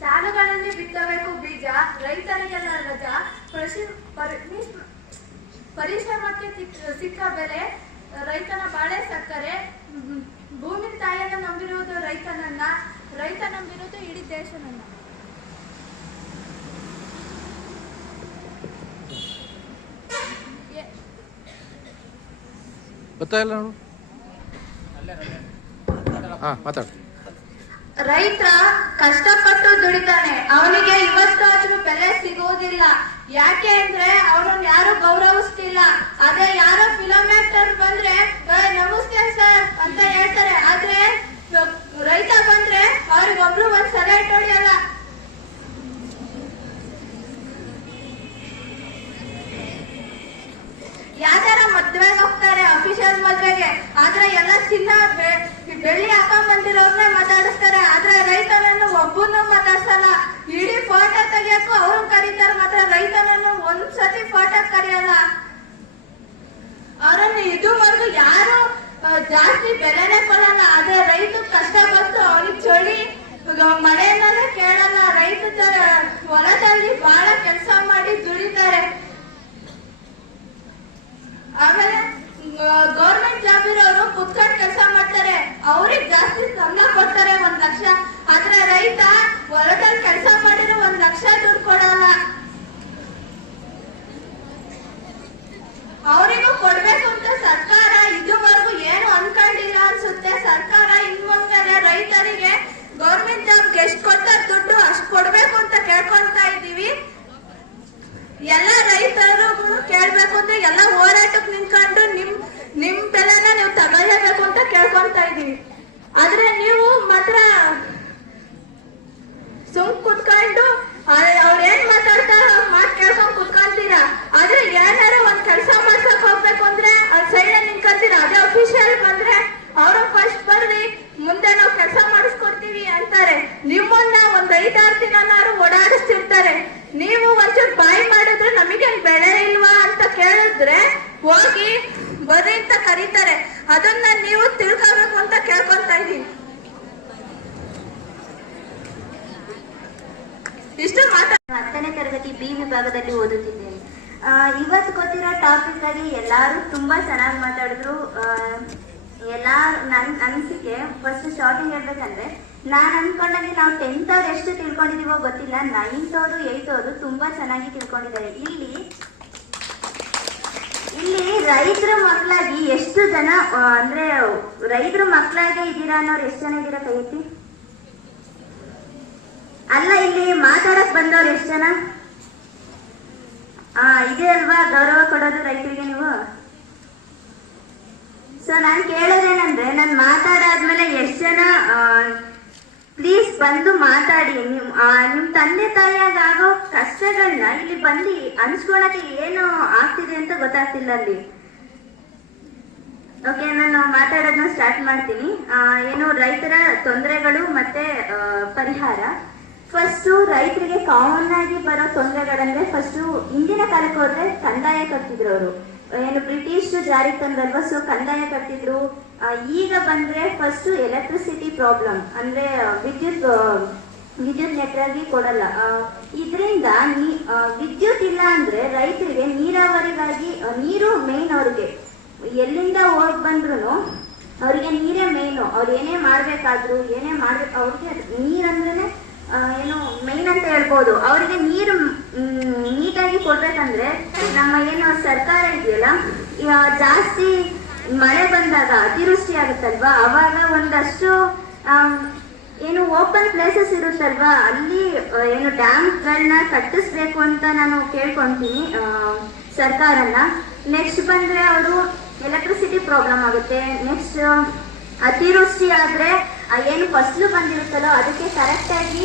ಸಾಲಗಳಲ್ಲಿ ಬಿತ್ತಬೇಕು ಬೀಜ, ರೈತರಿಗೆಲ್ಲ ರಜಾ, ಪರಿಶ್ರಮಕ್ಕೆ ಸಿಕ್ಕ ಬೆಲೆ, ರೈತನ ಬಾಳೆ ಸಕ್ಕರೆ. ಭೂಮಿ ತಾಯಿಯನ್ನು ನಂಬಿರುವುದು ರೈತನನ್ನ, ರೈತ ನಂಬಿರುವುದು ಇಡೀ ದೇಶನನ್ನ. ಗೊತ್ತಾಯಿಲ್ಲ ನೋಡು. ಮಾತಾಡ. ರೈತ ಕಷ್ಟಪಟ್ಟು ದುಡಿತಾನೆ, ಅವನಿಗೆ ಇವತ್ತಾದ್ರೂ ಬೆಲೆ ಸಿಗುವುದಿಲ್ಲ. ಯಾಕೆ ಅಂದ್ರೆ ಅವನನ್ನ ಯಾರು ಗೌರವಿಸ್ತಿಲ್ಲ. ಅದೇ ಯಾರೋ ಫಿಲಂ ಆಕ್ಟರ್ ಬಂದ್ರೆ ನಮಸ್ತೆ ಸರ್ ಅಂತ ಹೇಳ್ತಾರೆ, ಆದ್ರೆ ರೈತ ಬಂದ್ರೆ ಅವ್ರಿಗೊಬ್ರು ಒಂದ್ ಸಲಹೆ ಹೊಡಿಯಲ್ಲ. ಯಾವ್ದಾರ ಮದ್ವೆಗೆ ಹೋಗ್ತಾರೆ, ಅಫಿಷಿಯಲ್ ಮದ್ವೆಗೆ, ಆದ್ರೆ ಎಲ್ಲ ಚಿನ್ನ ಬೆಳ್ಳಿ ಹಾಕೊಂಡ್ ಬಂದಿರೋರ್ನೇ ಮಾತಾಡಿಸ್ತಾರೆ, ಆದ್ರೆ ರೈತನನ್ನು ಒಬ್ಬನು ಮಾತಾಡ್ಸಲ್ಲ. ಇಡೀ ಫೋಟೋ ತೆಗಿಯಕ್ಕೂ ಅವ್ರು ಕರೀತಾರೆ, ಮಾತ್ರ ರೈತನನ್ನು ಒಂದ್ಸತಿ ಫೋಟೋ ಕರೆಯಲ್ಲ. ಅವರನ್ನು ಇದುವರೆಗೂ ಯಾರು ಜಾಸ್ತಿ ಬೆಲೆನೇ ಕೊಡಲ್ಲ. ಆದ್ರೆ ರೈತ ಕಷ್ಟ ಬಂತು, ಅವ್ರಿಗೆ ಚಳಿ ಮಳೆಯನ್ನೇ ಕೇಳಲ್ಲ. ರೈತ ಹೊಲದಲ್ಲಿ ಬಹಳ ಕೆಲಸ ಮಾಡಿ ದುಡಿತಾರೆ. ಆಮೇಲೆ ಗೌರ್ಮೆಂಟ್ ಜಾಬ್ ಇರೋರು ಕುತ್ಕೊಂಡು ಕೆಲಸ ಮಾಡ್ತಾರೆ, ಅವ್ರಿಗೆ ಜಾಸ್ತಿ ಸಂಬಳ ಕೊಡ್ತಾರೆ 1 ಲಕ್ಷ. ಆದ್ರೆ ರೈತ ಹೊಲದಲ್ಲಿ ಕೆಲಸ ಮಾಡಿದ್ರೆ 1 ಲಕ್ಷ ದುಡ್ಡು ಕೊಡಲ್ಲ. ಅವರಿಗೂ ಕೊಡ್ಬೇಕು ಅಂತ ಸರ್ಕಾರ ಇದುವರೆಗೂ ಏನು ಅನ್ಕೊಂಡಿಲ್ಲ ಅನ್ಸುತ್ತೆ. ಸರ್ಕಾರ ಇನ್ಮುಂದೆ ರೈತರಿಗೆ ಗೌರ್ಮೆಂಟ್ ಜಾಬ್ಗೆ ಎಷ್ಟು ಕೊಡ್ತಾರೆ ದುಡ್ಡು ಅಷ್ಟು ಕೊಡ್ಬೇಕು ಅಂತ ಕೇಳ್ಕೊಂತಾ ಇದ್ದೀವಿ. ಎಲ್ಲ ರೈತರು ಕೇಳ್ಬೇಕು ಅಂದ್ರೆ ಎಲ್ಲ ಹೋರಾಟಕ್ಕೆ ನಿಂತ್ಕೊಂಡು ನಿಮ್ ಬೆಲೆನ ನೀವು ತಗೊಳ್ಳೇಬೇಕು ಅಂತ ಕೇಳ್ಕೊಂತಾ ಇದೀವಿ. ಆದ್ರೆ ನೀವು ಮಾತ್ರ ಸುಮ್ ಕುತ್ಕೊಂಡು ಅವ್ರೇನ್ ಮಾತಾಡ್ತಾರ ಮಾತ್ ಕೇಳ್ಕೊಂಡ್ ಕುತ್ಕೊಂತೀರಾ. ಆದ್ರೆ ಏನಾರ ಒಂದ್ ಕೆಲಸ ಮಾಡ್ಸಕ್ ಹೋಗ್ಬೇಕು ಅಂದ್ರೆ ಅದ್ ಸೈಡ್ ನಿಂತ್ಕೊಂತೀರಾ. ಅದೇ ಅಫಿಷಿಯಲ್ ಬಂದ್ರೆ ಅವರು ಫಸ್ಟ್ ಬರ್ರಿ, ಮುಂದೆ ನಾವು ಕೆಲಸ ಮಾಡಿಸ್ಕೊಡ್ತೀವಿ ಅಂತಾರೆ. ನಿಮ್ಮನ್ನ ಒಂದ್ 5-6 ದಿನನಾರು ಓಡಾಡಿಸ್ತಿರ್ತಾರೆ. ನೀವು ಒಂಚೂರು ಬಾಯಿ ಮಾಡಿದ್ರೆ ನಮಗೇನ್ ಬೆಳೆ ಇಲ್ವಾ ಅಂತ ಕೇಳಿದ್ರೆ ಹೋಗಿ ಬರ್ರಿ ಅಂತ ಕರೀತಾರೆ. ಅದನ್ನ ನೀವು ತಿಳ್ಕೋಬೇಕು ಅಂತ ಕೇಳ್ಕೊಂತಾ ಇದೀನಿ. ಇಷ್ಟು ಮಾತಾಡ. 10ನೇ ತರಗತಿ ಬಿ ವಿಭಾಗದಲ್ಲಿ ಓದುತ್ತಿದ್ದೇನೆ. ಇವತ್ತು ಗೊತ್ತಿರೋ ಟಾಪಿಕ್ ಆಗಿ ಎಲ್ಲಾರು ತುಂಬಾ ಚೆನ್ನಾಗಿ ಮಾತಾಡಿದ್ರು. ನನ್ನ ಅನಿಸಿಕೆ ಫಸ್ಟ್ ಸ್ಟಾರ್ಟಿಂಗ್ ಹೇಳ್ಬೇಕಂದ್ರೆ, ನಾನು ಅನ್ಕೊಂಡಂಗೆ ನಾವು 10th ಅವ್ರು ಎಷ್ಟು ತಿಳ್ಕೊಂಡಿದೀವೋ ಗೊತ್ತಿಲ್ಲ, 9th ಅವರು 8th ಅವರು ತುಂಬಾ ಚೆನ್ನಾಗಿ ತಿಳ್ಕೊಂಡಿದ್ದಾರೆ. ಇಲ್ಲಿ ರೈತರ ಮಕ್ಕಳಾಗಿ ಎಷ್ಟು ಜನ ಅಂದ್ರೆ ರೈತರ ಮಕ್ಕಳಾಗೆ ಇದ್ದೀರಾ ಅನ್ನೋರು ಎಷ್ಟು ಜನ ಇದ್ದೀರಾ ಕೈ ಎತ್ತಿ? ಅಲ್ಲ, ಇಲ್ಲಿ ಮಾತಾಡಕ್ ಬಂದವ್ರು ಎಷ್ಟು ಜನ? ಇದೇ ಅಲ್ವಾ ಗೌರವ ಕೊಡೋದು ರೈತರಿಗೆ ನೀವು? ಸೊ ನಾನು ಕೇಳೋದೇನಂದ್ರೆ, ನಾನು ಮಾತಾಡಾದ್ಮೇಲೆ ಎಷ್ಟು ಜನ ಪ್ಲೀಸ್ ಬಂದು ಮಾತಾಡಿ. ನಿಮ್ ತಂದೆ ತಾಯಿಯಾಗ ಆಗೋ ಕಷ್ಟಗಳನ್ನ ಇಲ್ಲಿ ಬಂದು ಹಂಚ್ಕೊಳಕ್ಕೆ ಏನು ಆಗ್ತಿದೆ ಅಂತ ಗೊತ್ತಾಗ್ತಿಲ್ಲ ಅಲ್ಲಿ. ಓಕೆ, ನಾನು ಮಾತಾಡೋದನ್ನ ಸ್ಟಾರ್ಟ್ ಮಾಡ್ತೀನಿ. ಏನು ರೈತರ ತೊಂದರೆಗಳು ಮತ್ತೆ ಪರಿಹಾರ. ಫಸ್ಟ್ ರೈತರಿಗೆ ಕಾಮನ್ ಆಗಿ ಬರೋ ತೊಂದರೆಗಳಂದ್ರೆ, ಫಸ್ಟ್ ಹಿಂದಿನ ಕಾಲಕ್ಕೆ ಹೋದ್ರೆ ಕಂದಾಯ ಕಟ್ತಿದ್ರು ಅವರು. ಏನು ಬ್ರಿಟಿಷ್ ಜಾರಿಗೆ ತಂದಲ್ವಾ, ಸೊ ಕಂದಾಯ ಕಟ್ತಿದ್ರು. ಈಗ ಬಂದ್ರೆ ಫಸ್ಟ್ ಎಲೆಕ್ಟ್ರಿಸಿಟಿ ಪ್ರಾಬ್ಲಮ್, ಅಂದ್ರೆ ವಿದ್ಯುತ್ ನೆಟ್ಟಾಗಿ ಕೊಡಲ್ಲ. ಇದರಿಂದ ವಿದ್ಯುತ್ ಇಲ್ಲ ಅಂದ್ರೆ ರೈತರಿಗೆ ನೀರಾವರಿಗಾಗಿ ನೀರು ಮೇನ್. ಅವ್ರಿಗೆ ಎಲ್ಲಿಂದ ಹೋಗಿ ಬಂದ್ರು ಅವ್ರಿಗೆ ನೀರೇ ಮೇನು. ಅವ್ರು ಏನೇ ಮಾಡ್ಬೇಕಾದ್ರು ಅವ್ರಿಗೆ ನೀರಂದ್ರೆ ಏನು ಮೇನ್ ಅಂತ ಹೇಳ್ಬೋದು. ಅವರಿಗೆ ನೀರು ನೀಟಾಗಿ ಕೊಡ್ಬೇಕಂದ್ರೆ ನಮ್ಮ ಏನು ಸರ್ಕಾರ ಇದೆಯಲ್ಲ, ಜಾಸ್ತಿ ಮಳೆ ಬಂದಾಗ ಅತಿವೃಷ್ಟಿ ಆಗುತ್ತಲ್ವಾ, ಅವಾಗ ಒಂದಷ್ಟು ಏನು ಓಪನ್ ಪ್ಲೇಸಸ್ ಇರುತ್ತಲ್ವಾ, ಅಲ್ಲಿ ಏನು ಡ್ಯಾಮ್ಗಳನ್ನ ಕಟ್ಟಿಸ್ಬೇಕು ಅಂತ ನಾನು ಕೇಳ್ಕೊಂತೀನಿ ಸರ್ಕಾರನ. ನೆಕ್ಸ್ಟ್ ಬಂದ್ರೆ ಅವರು ಎಲೆಕ್ಟ್ರಿಸಿಟಿ ಪ್ರಾಬ್ಲಮ್ ಆಗುತ್ತೆ. ನೆಕ್ಸ್ಟ್ ಅತಿವೃಷ್ಟಿ ಆದ್ರೆ ಏನು ಫಸಲು ಬಂದಿರುತ್ತಲ್ಲೋ ಅದಕ್ಕೆ ಕರೆಕ್ಟಾಗಿ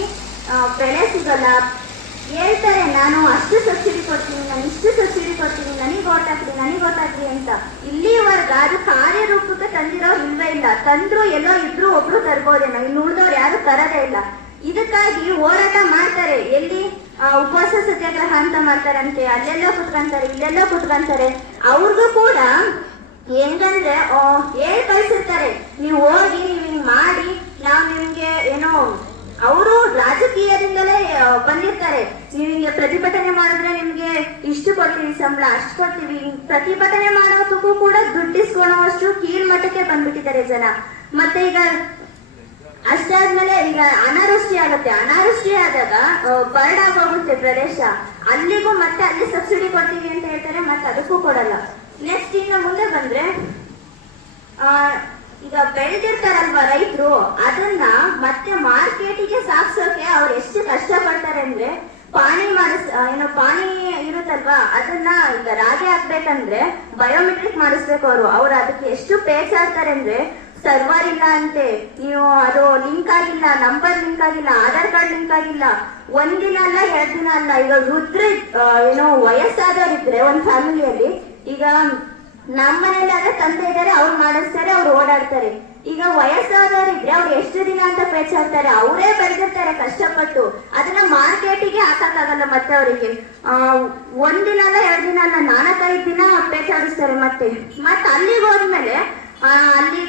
ಬೆಳೆ ಸಿಗಲ್ಲ. ಹೇಳ್ತಾರೆ, ನಾನು ಅಷ್ಟು ಸಬ್ಸಿಡಿ ಕೊಡ್ತೀನಿ, ನಾನು ಇಷ್ಟು ಸಬ್ಸಿಡಿ ಕೊಡ್ತೀನಿ, ನನಗೆ ಓಟ್ ಹಾಕ್ರಿ ಅಂತ. ಇಲ್ಲಿವರೆಗ ಅದು ಕಾರ್ಯರೂಪಕ್ಕೆ ತಂದಿರೋ ಇಲ್ವೇ ಇಲ್ಲ. ತಂದ್ರು ಎಲ್ಲೋ ಇಬ್ರು ಒಬ್ರು ತರ್ಬೋದೇನೋ, ಇನ್ನು ಉಳಿದವ್ರು ಯಾರು ತರದೇ ಇಲ್ಲ. ಇದಕ್ಕಾಗಿ ಹೋರಾಟ ಮಾಡ್ತಾರೆ. ಎಲ್ಲಿ ಉಪವಾಸ ಸತ್ಯಾಗ್ರಹ ಅಂತ ಮಾಡ್ತಾರಂತೆ, ಅಲ್ಲೆಲ್ಲೋ ಕುತ್ಕೊಂತಾರೆ, ಇಲ್ಲೆಲ್ಲೋ ಕುತ್ಕೊಂತಾರೆ. ಅವ್ರಿಗೂ ಕೂಡ ಹೆಂಗಂದ್ರೆ ಹೇಳ್ ಕಳ್ಸಿರ್ತಾರೆ, ನೀವು ಹೋಗಿ ನೀವು ಹಿಂಗ್ ಮಾಡಿ ನಾವು ನಿಮ್ಗೆ ಏನೋ ಅವರು ರಾಜಕೀಯದಿಂದಲೇ ಬಂದಿರ್ತಾರೆ, ನಿಮಗೆ ಪ್ರತಿಭಟನೆ ಮಾಡಿದ್ರೆ ನಿಮ್ಗೆ ಇಷ್ಟು ಕೊಡ್ತೀವಿ ಸಂಬಳ, ಅಷ್ಟು ಕೊಡ್ತೀವಿ. ಪ್ರತಿಭಟನೆ ಮಾಡೋದಕ್ಕೂ ಕೂಡ ದುಡ್ಡಿಸ್ಕೊಳ್ಳೋವಷ್ಟು ಕೀಳ್ಮಟ್ಟಕ್ಕೆ ಬಂದ್ಬಿಟ್ಟಿದ್ದಾರೆ ಜನ. ಮತ್ತೆ ಈಗ ಅಷ್ಟಾದ್ಮೇಲೆ ಈಗ ಅನಾವೃಷ್ಟಿ ಆಗುತ್ತೆ. ಅನಾವೃಷ್ಟಿ ಆದಾಗ ಬರಡಾಗೋಗುತ್ತೆ ಪ್ರದೇಶ, ಅಲ್ಲಿಗೂ ಮತ್ತೆ ಅಲ್ಲಿ ಸಬ್ಸಿಡಿ ಕೊಡ್ತೀವಿ ಅಂತ ಹೇಳ್ತಾರೆ, ಮತ್ತೆ ಅದಕ್ಕೂ ಕೊಡಲ್ಲ. ನೆಕ್ಸ್ಟ್ ಇನ್ನು ಮುಂದೆ ಬಂದ್ರೆ ಈಗ ಬೆಳೆದಿರ್ತಾರಲ್ವಾ ರೈತರು, ಅದನ್ನ ಮತ್ತೆ ಮಾರ್ಕೆಟಿಗೆ ಸಾಗಿಸೋಕೆ ಅವ್ರು ಎಷ್ಟು ಕಷ್ಟ ಪಡ್ತಾರೆ ಅಂದ್ರೆ, ಪಾಣಿ ಪಾಣಿ ಇರುತ್ತಲ್ವಾ, ಅದನ್ನ ಈಗ ರಾಗಿ ಹಾಕ್ಬೇಕಂದ್ರೆ ಬಯೋಮೆಟ್ರಿಕ್ ಮಾಡಿಸ್ಬೇಕು ಅವ್ರು ಅದಕ್ಕೆ ಎಷ್ಟು ಪೇಚಾಡ್ತಾರೆ ಅಂದ್ರೆ, ಸರ್ವರ್ ಇಲ್ಲ ಅಂತೆ, ನೀವು ಅದು ಲಿಂಕ್ ಆಗಿಲ್ಲ, ನಂಬರ್ ಲಿಂಕ್ ಆಗಿಲ್ಲ, ಆಧಾರ್ ಕಾರ್ಡ್ ಲಿಂಕ್ ಆಗಿಲ್ಲ, ಒಂದಿನ ಅಲ್ಲ 2 ದಿನ ಅಲ್ಲ. ಈಗ ವೃದ್ಧ ವಯಸ್ಸಾದವರಿದ್ರೆ ಒಂದ್ ಫ್ಯಾಮಿಲಿಯಲ್ಲಿ, ಈಗ ನಮ್ಮ ಮನೇಲಿ ಆದ್ರೆ ತಂದೆ ಇದ್ದಾರೆ, ಅವ್ರು ಮಾಡಿಸ್ತಾರೆ, ಅವ್ರು ಓಡಾಡ್ತಾರೆ. ಈಗ ವಯಸ್ಸಾದವರಿದ್ರೆ ಅವ್ರು ಎಷ್ಟು ದಿನ ಅಂತ ಪೇಚಾಡ್ತಾರೆ, ಅವರೇ ಬೆಳೆದಿರ್ತಾರೆ ಕಷ್ಟಪಟ್ಟು, ಅದನ್ನ ಮಾರ್ಕೆಟಿಗೆ ಹಾಕಕ್ಕಾಗಲ್ಲ ಮತ್ತೆ ಅವರಿಗೆ. ಒಂದಿನ ಅಲ್ಲ 2 ದಿನ ಅಲ್ಲ 4-5 ದಿನ ಪೇಚಾಡಿಸ್ತಾರೆ. ಮತ್ತೆ ಅಲ್ಲಿಗೆ ಹೋದ್ಮೇಲೆ ಅಲ್ಲಿ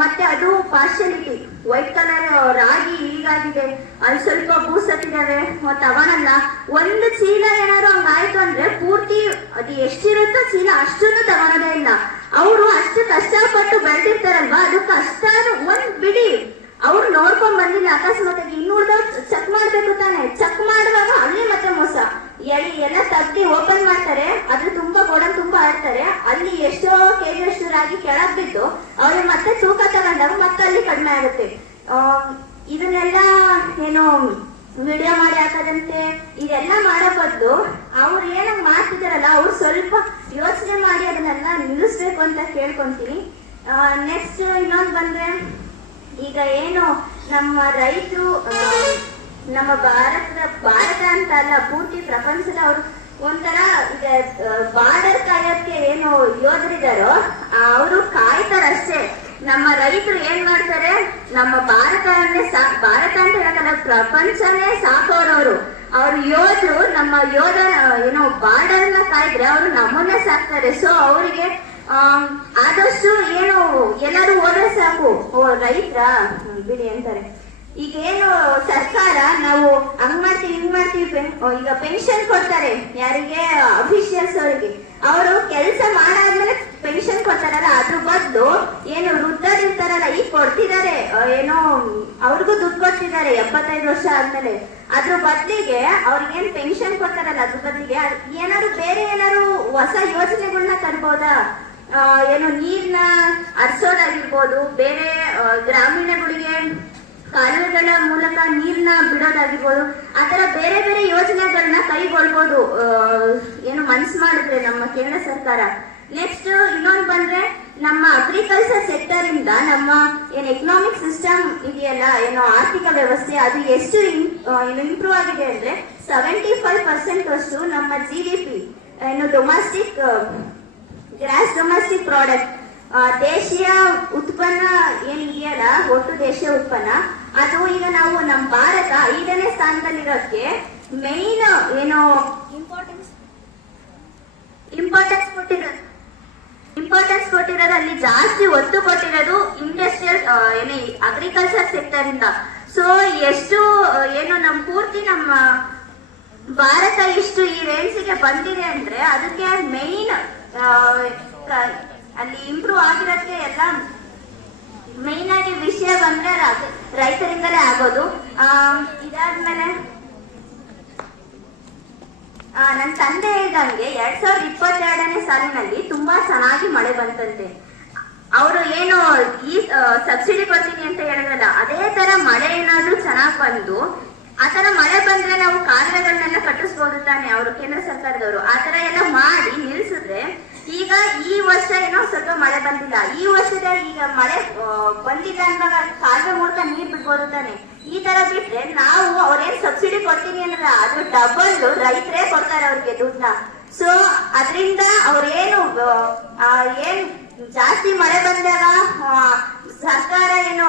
ಮತ್ತೆ ಅದು ಪಾರ್ಶಿಯಾಲಿಟಿ, ವೈಟ್ ಕಲರ್ ರಾಗಿ ಹೀಗಾಗಿದೆ, ಅಲ್ಲಿ ಸ್ವಲ್ಪ ಬೂಸತ್ತಿದ್ದಾವೆ, ತಗೊಳಲ್ಲ. ಒಂದು ಚೀಲ ಏನಾದ್ರು ಹಂಗಾಯ್ತು ಅಂದ್ರೆ ಪೂರ್ತಿ ಅದು ಎಷ್ಟಿರುತ್ತೋ ಚೀಲ ಅಷ್ಟನ್ನು ತಗೊಳೋದೇ ಇಲ್ಲ. ಅವರು ಅಷ್ಟು ಕಷ್ಟಪಟ್ಟು ಬೆಳೆದಿರ್ತಾರಲ್ವಾ, ಅದು ಕಷ್ಟ ಒಂದ್ ಬಿಡಿ, ಅವ್ರು ನೋಡ್ಕೊಂಡ್ ಬಂದಿಲ್ಲ ಅಕಸ್ಮಾತ್ ಇನ್ನೂರ್ದ ಚೆಕ್ ಮಾಡ್ಬೇಕು ತಾನೆ, ಚೆಕ್ ಮಾಡುವಾಗ ಅಲ್ಲಿ ಮತ್ತೆ ಮೋಸ. ಎಲ್ಲ ತಗ್ಗಿ ಓಪನ್ ಮಾಡ್ತಾರೆ, ಅದ್ರ ತುಂಬಾ ಗೋಡನ್ ತುಂಬಾ ಆಡ್ತಾರೆ, ಅಲ್ಲಿ ಎಷ್ಟೋ ಕೆಜಿ ಅಷ್ಟು ರಾಗಿ ಕೆಳಗ್ ಬಿದ್ದು ಅವ್ರಿಗೆ ಮತ್ತೆ ತೂಕ ತಗೊಂಡಾಗ ಮತ್ತೆ ಅಲ್ಲಿ ಕಡಿಮೆ ಆಗುತ್ತೆ. ಇದನ್ನೆಲ್ಲ ವಿಡಿಯೋ ಮಾಡಿ ಹಾಕದಂತೆ ಇದೆಲ್ಲ ಮಾಡೋ ಬದಲು ಅವ್ರು ಏನಂಗ್ ಮಾಡ್ತಿದಾರಲ್ಲ, ಅವ್ರು ಸ್ವಲ್ಪ ಯೋಚನೆ ಮಾಡಿ ಅದನ್ನೆಲ್ಲ ನಿಲ್ಲಿಸ್ಬೇಕು ಅಂತ ಕೇಳ್ಕೊಂತೀನಿ. ನೆಕ್ಸ್ಟ್ ಇನ್ನೊಂದು ಬಂದ್ರೆ, ಈಗ ನಮ್ಮ ರೈತರು ನಮ್ಮ ಭಾರತ ಅಂತ ಅಲ್ಲ, ಪೂರ್ತಿ ಪ್ರಪಂಚದ ಅವರು ಒಂಥರ ಈಗ ಬಾರ್ಡರ್ ಕಾಯೋಕ್ಕೆ ಯೋಧರಿದಾರೋ ಅವರು ಕಾಯ್ತಾರಷ್ಟೇ. ನಮ್ಮ ರೈತರು ಏನ್ ಮಾಡ್ತಾರೆ, ನಮ್ಮ ಭಾರತ ಅಂತ ಹೇಳಕ್ಕಲ್ಲ, ಪ್ರಪಂಚನೇ ಸಾಕೋರವರು. ಅವ್ರ ಯೋಧರು ನಮ್ಮ ಬಾರ್ಡರ್ ನ ಕಾಯ್ದ್ರೆ ಅವರು ನಮ್ಮನ್ನೇ ಸಾಕ್ತಾರೆ. ಸೊ ಅವರಿಗೆ ಆದಷ್ಟು ಎಲ್ಲರೂ ಹೋದ್ರೆ ಸಾಕು, ರೈತರ ಬಿಡಿ ಅಂತಾರೆ. ಈಗೇನು ಸರ್ಕಾರ ನಾವು ಹಂಗ್ ಮಾಡ್ತೀವಿ ಹಿಂಗ್ ಮಾಡ್ತೀವಿ, ಈಗ ಪೆನ್ಷನ್ ಕೊಡ್ತಾರೆ ಯಾರಿಗೆ, ಅಫಿಷಿಯಲ್ಸ್ ಅವರಿಗೆ, ಅವರು ಕೆಲಸ ಮಾಡಾದ್ಮೇಲೆ ಪೆನ್ಷನ್ ಕೊಡ್ತಾರಲ್ಲ, ಅದ್ರ ಬದಲು ವೃದ್ಧರು ಇರ್ತಾರಲ್ಲ, ಈಗ ಕೊಡ್ತಿದ್ದಾರೆ ಅವ್ರಿಗೂ ದುಡ್ಡು ಕೊಡ್ತಿದ್ದಾರೆ 75 ವರ್ಷ ಆದ್ಮೇಲೆ. ಅದ್ರ ಬದ್ಲಿಗೆ ಅವ್ರಿಗೇನ್ ಪೆನ್ಷನ್ ಕೊಡ್ತಾರಲ್ಲ, ಅದ್ರ ಬದ್ಲಿಗೆ ಬೇರೆ ಏನಾದ್ರು ಹೊಸ ಯೋಜನೆಗಳನ್ನ ತರ್ಬೋದಾ? ನೀರ್ನ ಹರಿಸೋದಾಗಿರ್ಬೋದು, ಬೇರೆ ಗ್ರಾಮೀಣಗಳಿಗೆ ಕಾಲುವೆಗಳ ಮೂಲಕ ನೀರ್ನ ಬಿಡೋದಾಗಿರ್ಬೋದು, ಆತರ ಬೇರೆ ಬೇರೆ ಯೋಜನೆಗಳನ್ನ ಕೈಗೊಳ್ಬೋದು ಮನ್ಸು ಮಾಡಿದ್ರೆ ನಮ್ಮ ಕೇಂದ್ರ ಸರ್ಕಾರ. ನೆಕ್ಸ್ಟ್ ಇನ್ನೊಂದು ಬಂದ್ರೆ, ನಮ್ಮ ಅಗ್ರಿಕಲ್ಚರ್ ಸೆಕ್ಟರ್ ಇಂದ ನಮ್ಮ ಎಕನಾಮಿಕ್ ಸಿಸ್ಟಮ್ ಇದೆಯಲ್ಲ, ಆರ್ಥಿಕ ವ್ಯವಸ್ಥೆ, ಅದು ಎಷ್ಟು ಇಂಪ್ರೂವ್ ಆಗಿದೆ ಅಂದ್ರೆ 75% ಅಷ್ಟು ನಮ್ಮ GDP ಗ್ರಾಸ್ ಡೊಮೆಸ್ಟಿಕ್ ಪ್ರಾಡಕ್ಟ್, ದೇಶೀಯ ಉತ್ಪನ್ನ ಏನಿದೆಯಲ್ಲ, ಒಟ್ಟು ದೇಶೀಯ ಉತ್ಪನ್ನ, ಅದು ಈಗ ನಾವು ನಮ್ಮ ಭಾರತ 5ನೇ ಸ್ಥಾನದಲ್ಲಿರೋದಕ್ಕೆ ಮೇನ್ ಇಂಪಾರ್ಟೆನ್ಸ್ ಕೊಟ್ಟಿರೋದು, ಅಲ್ಲಿ ಜಾಸ್ತಿ ಒತ್ತು ಕೊಟ್ಟಿರೋದು ಇಂಡಸ್ಟ್ರಿಯಲ್ ಅಗ್ರಿಕಲ್ಚರ್ ಸೆಕ್ಟರ್ ಇಂದ. ಸೊ ಎಷ್ಟು ನಮ್ಮ ಪೂರ್ತಿ ನಮ್ಮ ಭಾರತ ಇಷ್ಟು ಈ ರೇಂಜ್ಗೆ ಬಂದಿದೆ ಅಂದ್ರೆ ಅದಕ್ಕೆ ಮೇನ್ ಅಲ್ಲಿ ಇಂಪ್ರೂವ್ ಆಗಿರೋದಕ್ಕೆ ಎಲ್ಲ ಮೇನ್ ಆಗಿ ವಿಷಯ ಬಂದ್ರೆ ರೈತರಿಂದಲೇ ಆಗೋದು. ಇದಾದ್ಮೇಲೆ ನನ್ನ ತಂದೆ ಹೇಳಿದಂಗೆ 2022ನೇ ಸಾಲಿನಲ್ಲಿ ತುಂಬಾ ಚೆನ್ನಾಗಿ ಮಳೆ ಬಂತಂತೆ. ಅವರು ಈ ಸಬ್ಸಿಡಿ ಕೊಡ್ತೀನಿ ಅಂತ ಹೇಳಿದ್ರಲ್ಲ, ಅದೇ ತರ ಮಳೆ ಏನಾದ್ರೂ ಚೆನ್ನಾಗಿ ಬಂದು, ಆ ತರ ಮಳೆ ಬಂದ್ರೆ ನಾವು ಕಾಲುವೆಗಳನ್ನೆಲ್ಲ ಕಟ್ಟಿಸ್ಬೋದು ತಾನೆ, ಅವರು ಕೇಂದ್ರ ಸರ್ಕಾರದವರು ಆ ತರ ಎಲ್ಲ ಮಾಡಿ ನಿಲ್ಸಿದ್ರೆ. ಈಗ ಈ ವರ್ಷ ಸ್ವಲ್ಪ ಮಳೆ ಬಂದಿಲ್ಲ, ಈ ವರ್ಷದ ಈಗ ಮಳೆ ಬಂದಿಲ್ಲ ಅಂದಾಗ ಕಾಲುವೆ ಮೂಲಕ ನೀರ್ ಬಿಡ್ಬೋದು ತಾನೆ. ಈ ತರ ಬಿಟ್ರೆ ನಾವು ಅವ್ರೇನ್ ಸಬ್ಸಿಡಿ ಕೊಡ್ತೀನಿ ಅಂದ್ರೆ ಅದು ಡಬಲ್ ರೈತರೇ ಕೊಡ್ತಾರೆ ಅವ್ರಿಗೆ ದುಡ್ಡನ್ನ. ಸೊ ಅದರಿಂದ ಅವ್ರೇನು ಏನ್ ಜಾಸ್ತಿ ಮಳೆ ಬಂದಾಗ ಸರ್ಕಾರ ಇದನ್ನ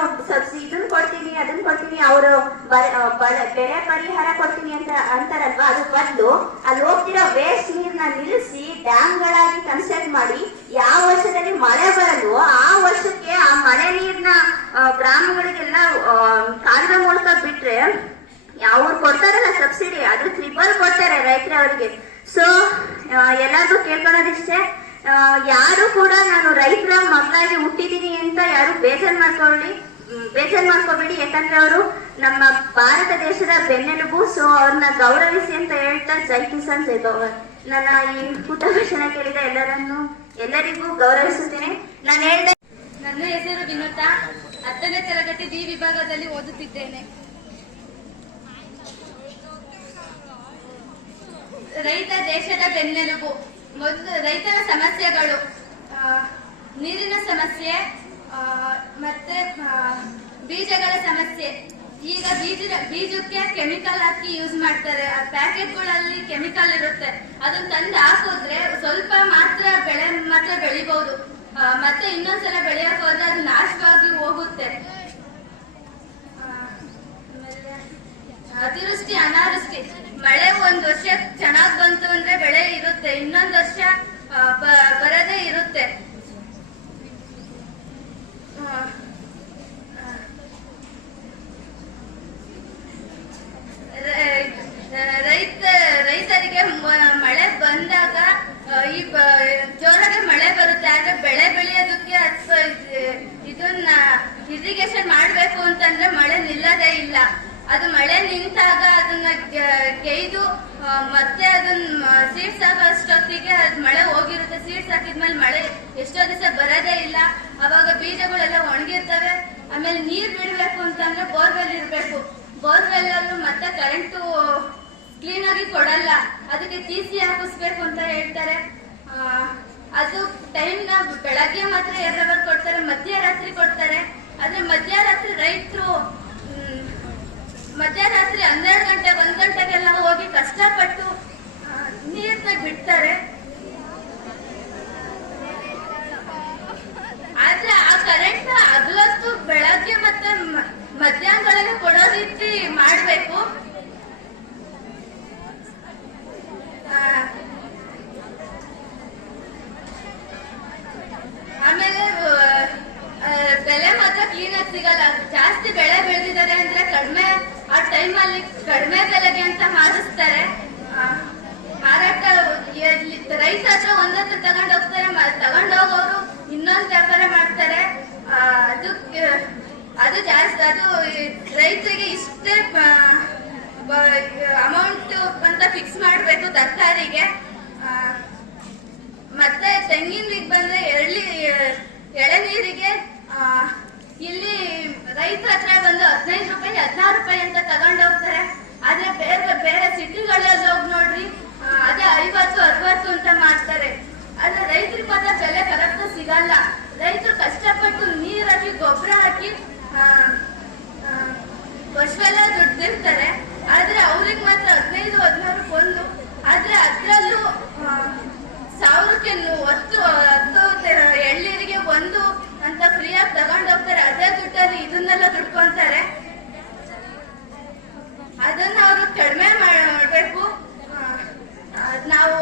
ಕೊಡ್ತೀನಿ ಅದನ್ನ ಕೊಡ್ತೀನಿ, ಅವರು ಬೆಳೆ ಪರಿಹಾರ ಕೊಡ್ತೀನಿ ಅಂತ ಅಂತಾರಲ್ವಾ, ಅದು ಬದಲು ಅಲ್ಲಿ ಹೋಗ್ತಿರೋ ವೇಸ್ಟ್ ನೀರ್ನ ನಿಲ್ಲಿಸಿ ಡ್ಯಾಮ್ಗಳಾಗಿ ಕನ್ಸ್ಟ್ರಕ್ಟ್ ಮಾಡಿ, ಯಾವ ವರ್ಷದಲ್ಲಿ ಮಳೆ ಬರಲು ಆ ವರ್ಷಕ್ಕೆ ಆ ಮಳೆ ನೀರ್ನ ಗ್ರಾಮಗಳಿಗೆಲ್ಲ ಕಾಲುವೆ ಮೂಲಕ ಬಿಟ್ರೆ ಅವ್ರು ಕೊಡ್ತಾರಲ್ಲ ಸಬ್ಸಿಡಿ ಅದು ಟ್ರಿಪಲ್ ಕೊಡ್ತಾರೆ ರೈತರವರಿಗೆ. ಸೊ ಎಲ್ಲರಿಗೂ ಕೇಳ್ಕೊಳ್ಳೋದಿಷ್ಟೇ, ಯಾರು ಕೂಡ ನಾನು ರೈತರ ಮಕ್ಕಳಾಗಿ ಹುಟ್ಟಿದೀನಿ ಅಂತ ಯಾರು ಬೇಜಾರ್ ಮಾಡ್ಕೋಬೇಡಿ. ಯಾಕಂದ್ರೆ ಅವರು ನಮ್ಮ ಭಾರತ ದೇಶದ ಬೆನ್ನೆಲುಬು. ಸೊ ಅವ್ರನ್ನ ಗೌರವಿಸಿ ಅಂತ ಹೇಳ್ತಾ ಜೈ ಕಿಸಾನ್ ಜೈ ಭಗವಾನ್. ನನ್ನ ಈ ಪುಟ್ಟ ಭಾಷಣ ಕೇಳಿದ ಎಲ್ಲರಿಗೂ ಗೌರವಿಸುತ್ತೇನೆ. ನಾನು ಹೇಳ್ದೆ, ನನ್ನ ಹೆಸರು ವಿನುತಾ, 10ನೇ ತರಗತಿ ಡಿ ವಿಭಾಗದಲ್ಲಿ ಓದುತ್ತಿದ್ದೇನೆ. ರೈತ ದೇಶದ ಬೆನ್ನೆಲುಬು. ಮೊದಲು ರೈತರ ಸಮಸ್ಯೆಗಳು, ನೀರಿನ ಸಮಸ್ಯೆ, ಮತ್ತೆ ಬೀಜಗಳ ಸಮಸ್ಯೆ. ಈಗ ಬೀಜಕ್ಕೆ ಕೆಮಿಕಲ್ ಹಾಕಿ ಯೂಸ್ ಮಾಡ್ತಾರೆ. ಆ ಪ್ಯಾಕೆಟ್ಗಳಲ್ಲಿ ಕೆಮಿಕಲ್ ಇರುತ್ತೆ, ಅದನ್ನ ತಂದು ಹಾಕಿದ್ರೆ ಸ್ವಲ್ಪ ಮಾತ್ರ ಬೆಳೆ ಮಾತ್ರ ಬೆಳಿಬಹುದು. ಮತ್ತೆ ಇನ್ನೊಂದ್ಸಲ ಬೆಳೆಯಕ್ ಹೋದ್ರೆ ಅದು ನಾಶವಾಗಿ ಹೋಗುತ್ತೆ. ಅತಿವೃಷ್ಟಿ ಅನಾವೃಷ್ಟಿ. ಮಳೆ ಒಂದ್ ವರ್ಷ ಚೆನ್ನಾಗ್ ಬಂತು ಅಂದ್ರೆ ಬೆಳೆ ಇರುತ್ತೆ, ಇನ್ನೊಂದ್ ವರ್ಷ ಬರದೇ ಇರುತ್ತೆ. ರೈತರಿಗೆ ಮಳೆ ಬಂದಾಗ ಈ ಜೋರಾಗಿ ಮಳೆ ಬರುತ್ತೆ, ಆದ್ರೆ ಬೆಳೆ ಬೆಳೆಯೋದಕ್ಕೆ ಇದನ್ನ ಇರಿಗೇಷನ್ ಮಾಡ್ಬೇಕು ಅಂತಂದ್ರೆ ಮಳೆ ನಿಲ್ಲದೇ ಇಲ್ಲ. ಅದು ಮಳೆ ನಿಂತಾಗ ಅದನ್ನ ಕೆಯ್ದು ಮತ್ತೆ ಅದನ್ನ ಸೀಡ್ಸ್ ಹಾಕೋಷ್ಟೊತ್ತಿಗೆ ಅದು ಮಳೆ ಹೋಗಿರುತ್ತೆ. ಸೀಡ್ಸ್ ಹಾಕಿದ್ಮೇಲೆ ಮಳೆ ಎಷ್ಟೋ ದಿವಸ ಬರೋದೇ ಇಲ್ಲ. ಅವಾಗ ಬೀಜಗಳೆಲ್ಲ ಒಣಗಿರ್ತವೆ. ಆಮೇಲೆ ನೀರ್ ಬಿಡ್ಬೇಕು ಅಂತಂದ್ರೆ ಬೋರ್ವೆಲ್ ಇರ್ಬೇಕು. ಬೋರ್ವೆಲ್ ಅಲ್ಲೂ ಮತ್ತೆ ಕರೆಂಟು ಕ್ಲೀನ್ ಆಗಿ ಕೊಡಲ್ಲ, ಅದಕ್ಕೆ TC ಹಾಕಿಸ್ಬೇಕು ಅಂತ ಹೇಳ್ತಾರೆ. ಅದು ಟೈಮ್ ನ ಬೆಳಗ್ಗೆ ಮಾತ್ರ 2 ಅವರ್ ಕೊಡ್ತಾರೆ, ಮಧ್ಯರಾತ್ರಿ ಕೊಡ್ತಾರೆ. ಆದ್ರೆ ಮಧ್ಯರಾತ್ರಿ ರೈತರು ಮಧ್ಯರಾತ್ರಿ 12 ಗಂಟೆ 1 ಗಂಟೆಗೆಲ್ಲ ಹೋಗಿ ಕಷ್ಟಪಟ್ಟು ನೀರ್ನ ಬಿಡ್ತಾರೆ. ಆದ್ರೆ ಆ ಕರೆಂಟ್ ಹಗಲೊತ್ತು ಬೆಳಗ್ಗೆ ಮತ್ತೆ ಮಧ್ಯಾಹ್ನಗಳಲ್ಲಿ ಕೊಡೋ ರೀತಿ ಮಾಡ್ಬೇಕು. ಆಮೇಲೆ ಬೆಲೆ ಮಾತ್ರ ಕ್ಲೀನ್ ಆಗಿ ಸಿಗಲ್ಲ. ಜಾಸ್ತಿ ಬೆಳೆ ಬೆಳೆದಿದ್ದಾರೆ ಅಂದ್ರೆ ಕಡಿಮೆ ಆ ಟೈಮ್ ಅಲ್ಲಿ ಕಡಿಮೆ ಬೆಲೆಗೆ ಅಂತ ಮಾರಿಸ್ತಾರೆ. ಮಾರಾಟ ರೈತ ಹತ್ರ ಒಂದತ್ರ ತಗೊಂಡೋಗೋರು ಇನ್ನೊಂದು ವ್ಯಾಪಾರ ಮಾಡ್ತಾರೆ. ಅದು ಜಾಸ್ತಿ, ಅದು ರೈತರಿಗೆ ಇಷ್ಟೇ ಅಮೌಂಟ್ ಅಂತ ಫಿಕ್ಸ್ ಮಾಡ್ಬೇಕು ತರಕಾರಿಗೆ. ಮತ್ತೆ ತೆಂಗಿನ ಬಂದ್ರೆ ಎಳೆನೀರಿಗೆ ಇಲ್ಲಿ ರೈತ ಹತ್ರ ಬಂದು 15 ರೂಪಾಯಿ 16 ರೂಪಾಯಿ ಅಂತ ತಗೊಂಡೋಗ್ತಾರೆ. ಆದ್ರೆ ಬೇರೆ ಸಿಟಿಗಳಲ್ಲಿ ಹೋಗಿ ನೋಡ್ರಿ, ಅದೇ 50 60 ಅಂತ ಮಾಡ್ತಾರೆ. ಆದ್ರೆ ರೈತರಿಗೆ ಮಾತ್ರ ಬೆಲೆ ಕರೆಕ್ಟ್ ಸಿಗಲ್ಲ. ರೈತರು ಕಷ್ಟಪಟ್ಟು ನೀರ್ ಹಾಕಿ ಗೊಬ್ಬರ ಹಾಕಿ ವರ್ಷವೆಲ್ಲ ದುಡ್ದಿರ್ತಾರೆ. ಆದ್ರೆ ಅವ್ರಿಗೆ ಮಾತ್ರ 15 16 ಒಂದು. ಆದ್ರೆ ಅದ್ರಲ್ಲೂ 1000ಕ್ಕೆ 10 ಎಳ್ನೀರಿಗೆ 1 ಅಂತ ಫ್ರೀಯಾಗಿ ತಗೊಂಡೋಗ್ತಾರೆ. ಅದೇ ದುಡ್ಡಲ್ಲಿ ಇದನ್ನೆಲ್ಲ ದುಡ್ಕೊಂತಾರೆ. ಅದನ್ನ ಅವರು ಕಡಿಮೆ ಮಾಡ್ಬೇಕು. ನಾವು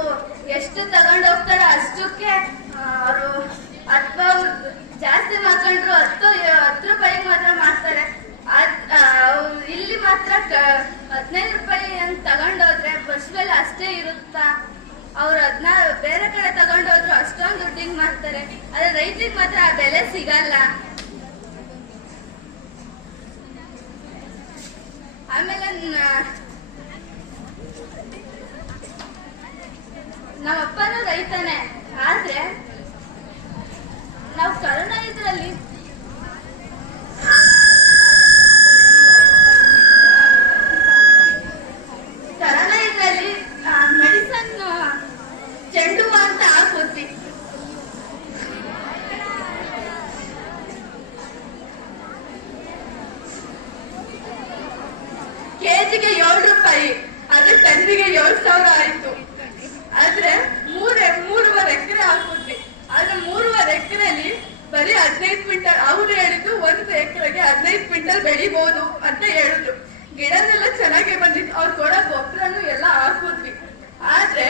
ಎಷ್ಟು ತಗೊಂಡೋಗ್ತಾರೋ ಅಷ್ಟಕ್ಕೆ ಅವರು ಅಥವಾ ಜಾಸ್ತಿ ಮಾಡ್ಕೊಂಡ್ರು 10 ರೂಪಾಯಿಗೆ ಮಾತ್ರ ಮಾಡ್ತಾರೆ. ಇಲ್ಲಿ ಮಾತ್ರ 15 ರೂಪಾಯಿ ಅಂತ ತಗೊಂಡೋದ್ರೆ ಬಸ್ ಮೇಲೆ ಅಷ್ಟೇ ಇರುತ್ತಾ? ಅವ್ರು ಅದನ್ನ ಬೇರೆ ಕಡೆ ತಗೊಂಡೋದ್ರು ಅಷ್ಟೊಂದು ದುಡ್ಡಿಗೆ ಮಾಡ್ತಾರೆ. ಆದ್ರೆ ರೈತರಿಗೆ ಮಾತ್ರ ಆ ಬೆಲೆ ಸಿಗಲ್ಲ. ಆಮೇಲೆ ನಮ್ಮಪ್ಪನೂ ರೈತನೇ. ಆದ್ರೆ ನಾವು ಕರೋನಾ ಇದ್ರಲ್ಲಿ ಮೆಡಿಸನ್ ಚೆಂಡು ಅಂತ ಹಾಕುತ್ತಿ. ಕೆಜಿಗೆ 7 ರೂಪಾಯಿ, ಅದ್ರ ಟನ್ನಿಗೆ 7,000 ಆಯ್ತು. ಆದ್ರೆ 3.5 ಎಕರೆ ಹಾಕುತ್ತಿ. ಆದ್ರೆ 3.5 ಎಕರೆಯಲ್ಲಿ ಬರೀ 15 ಕ್ವಿಂಟಲ್. ಅವ್ರು ಹೇಳಿದ್ದು 1 ಎಕರೆಗೆ 15 ಕ್ವಿಂಟಲ್ ಬೆಳಿಬಹುದು ಅಂತ ಹೇಳಿದ್ರು. ಗಿಡನೆಲ್ಲ ಚೆನ್ನಾಗಿ ಬಂದಿತ್ತು. ಅವ್ರು ಕೊಡೋ ಗೊಬ್ಬರನು ಎಲ್ಲ ಹಾಕುದ್ವಿ. ಆದ್ರೆ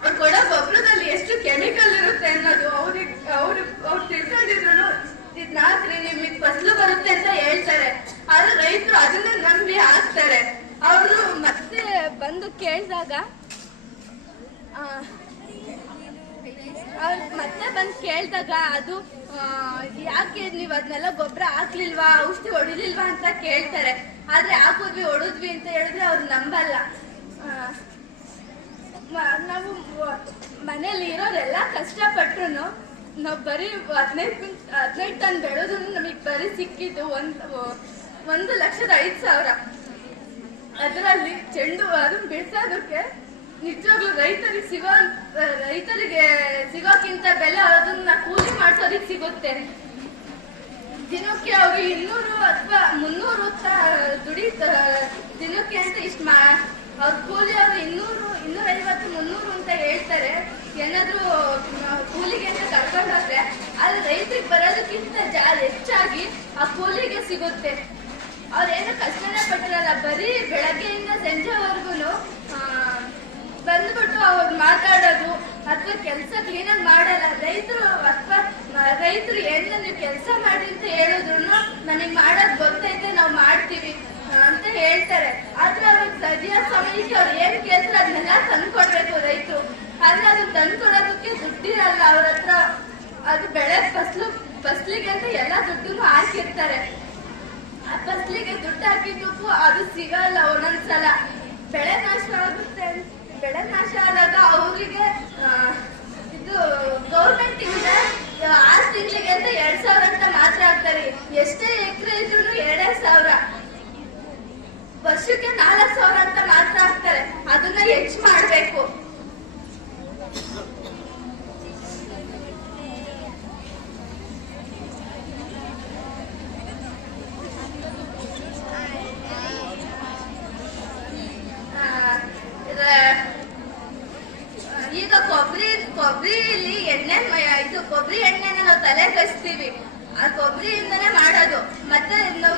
ಅವ್ರು ಕೊಡೋ ಗೊಬ್ಬರದಲ್ಲಿ ಎಷ್ಟು ಕೆಮಿಕಲ್ ಇರುತ್ತೆ ಅನ್ನೋದು ಅವ್ರು ತಿಳ್ಕೊಂಡಿದ್ರು. ಇದ್ನಾಕ್ರಿ ನಿಮಗೆ ಫಸಲು ಬರುತ್ತೆ ಅಂತ ಹೇಳ್ತಾರೆ. ಆದ್ರೆ ರೈತರು ಅದನ್ನ ನಂಬಿ ಹಾಕ್ತಾರೆ. ಬಂದು ಕೇಳಿದಾಗ ಅವ್ರು ಮತ್ತೆ ಬಂದು ಕೇಳಿದಾಗ ಅದು ಯಾಕೆ ನೀವು ಅದನ್ನೆಲ್ಲ ಗೊಬ್ಬರ ಹಾಕ್ಲಿಲ್ವಾ, ಔಷಧಿ ಹೊಡಿಲಿಲ್ವಾ ಅಂತ ಕೇಳ್ತಾರೆ. ಆದ್ರೆ ಹಾಕಿದ್ವಿ ಹೊಡಿದ್ವಿ ಅಂತ ಹೇಳಿದ್ರೆ ಅವ್ರು ನಂಬಲ್ಲ. ನಾವು ಮನೇಲಿ ಇರೋರೆಲ್ಲ ಕಷ್ಟಪಟ್ರು ನಾವು ಬರೀ 15 ಟನ್ ಬೆಳೆದ್ರು ನಮಗೆ ಬರೀ ಸಿಕ್ಕಿದ್ದು 1,05,000. ಅದರಲ್ಲಿ ಚೆಂಡು ಅದನ್ನ ಬಿಡ್ಸೋದಕ್ಕೆ ನಿಜವಾಗ್ಲೂ ರೈತರಿಗೆ ಸಿಗೋಕ್ಕಿಂತ ಬೆಲೆ ಅದನ್ನ ಕೂಲಿ ಮಾಡ್ಸೋದಕ್ಕೆ ಸಿಗುತ್ತೆ. ದಿನಕ್ಕೆ ಅವ್ರು 200 ಅಥವಾ 300 ದಿನಕ್ಕೆ ಅಂತ ಇಷ್ಟು ಅವ್ರ ಕೂಲಿ ಅವರು 250, 300 ಅಂತ ಹೇಳ್ತಾರೆ ಏನಾದ್ರು ಕೂಲಿಗೆ ಅಂತ ಕರ್ಕೊಂಡೋದ್ರೆ. ಆದ್ರೆ ರೈತರಿಗೆ ಬರೋದಕ್ಕಿಂತ ಹೆಚ್ಚಾಗಿ ಆ ಕೂಲಿಗೆ ಸಿಗುತ್ತೆ. ಅವ್ರೇನು ಕಷ್ಟನೇ ಪಟ್ಟಿರಲ್ಲ, ಬರೀ ಬೆಳಗ್ಗೆಯಿಂದ ಸಂಜೆವರೆಗೂ ಬಂದ್ಬಿಟ್ಟು ಅವ್ರು ಮಾತಾಡೋದು ಅಥವಾ ಕೆಲಸ ಕ್ಲೀನಾಗಿ ಮಾಡಲ್ಲ. ರೈತರು ಏನ ನೀವು ಕೆಲಸ ಮಾಡಿ ಅಂತ ಹೇಳಿದ್ರು ನನಗೆ ಮಾಡೋದು ಗೊತ್ತೈತೆ ನಾವು ಮಾಡ್ತೀವಿ ಅಂತ ಹೇಳ್ತಾರೆ. ಆದ್ರೆ ಅವ್ರಿಗೆ ಸರಿಯಾದ ಸಮಯಕ್ಕೆ ಅವ್ರು ಏನ್ ಕೇಳ್ತಾರೆ ಅದನ್ನೆಲ್ಲ ತಂದ್ಕೊಡ್ಬೇಕು ರೈತರು. ಆದ್ರೆ ಅದನ್ನ ತಂದ್ಕೊಡೋದಕ್ಕೆ ದುಡ್ಡಿರಲ್ಲ ಅವ್ರ ಹತ್ರ. ಅದು ಬೆಳೆ ಫಸ್ಲಿಗೆ ಅಂತ ಎಲ್ಲ ದುಡ್ಡನ್ನು ಹಾಕಿರ್ತಾರೆ. ಆ ಫಸ್ಲಿಗೆ ದುಡ್ಡು ಹಾಕಿದ್ದಕ್ಕೂ ಅದು ಸಿಗಲ್ಲ. ಒಂದೊಂದ್ಸಲ ಬೆಳೆ ನಾಶ ಆಗುತ್ತೆ. ಬೆಳೆ ನಾಶ ಆದಾಗ ಅವರಿಗೆ ಇದು ಗೌರ್ಮೆಂಟ್ ಇಂದ 6 ತಿಂಗಳಿಗೆ ಅಂತ 2,000 ಅಂತ ಮಾತ್ರ ಹಾಕ್ತಾರೆ. ಎಷ್ಟೇ ಎಕರೆ ಇದ್ರು 2,000, ವರ್ಷಕ್ಕೆ 4,000 ಅಂತ ಮಾತ್ರ ಹಾಕ್ತಾರೆ. ಅದನ್ನ ಹೆಚ್ಚು ಮಾಡ್ಬೇಕು. ಈಗ ಕೊಬ್ಬರಿಲಿ ಕೊಬ್ಬರಿ ಎಣ್ಣೆನ ನಾವು ತಲೆ ಕಚ್ತೀವಿ. ಆ ಕೊಬ್ಬರಿಯಿಂದನೇ ಮಾಡೋದು. ಮತ್ತೆ ನಾವು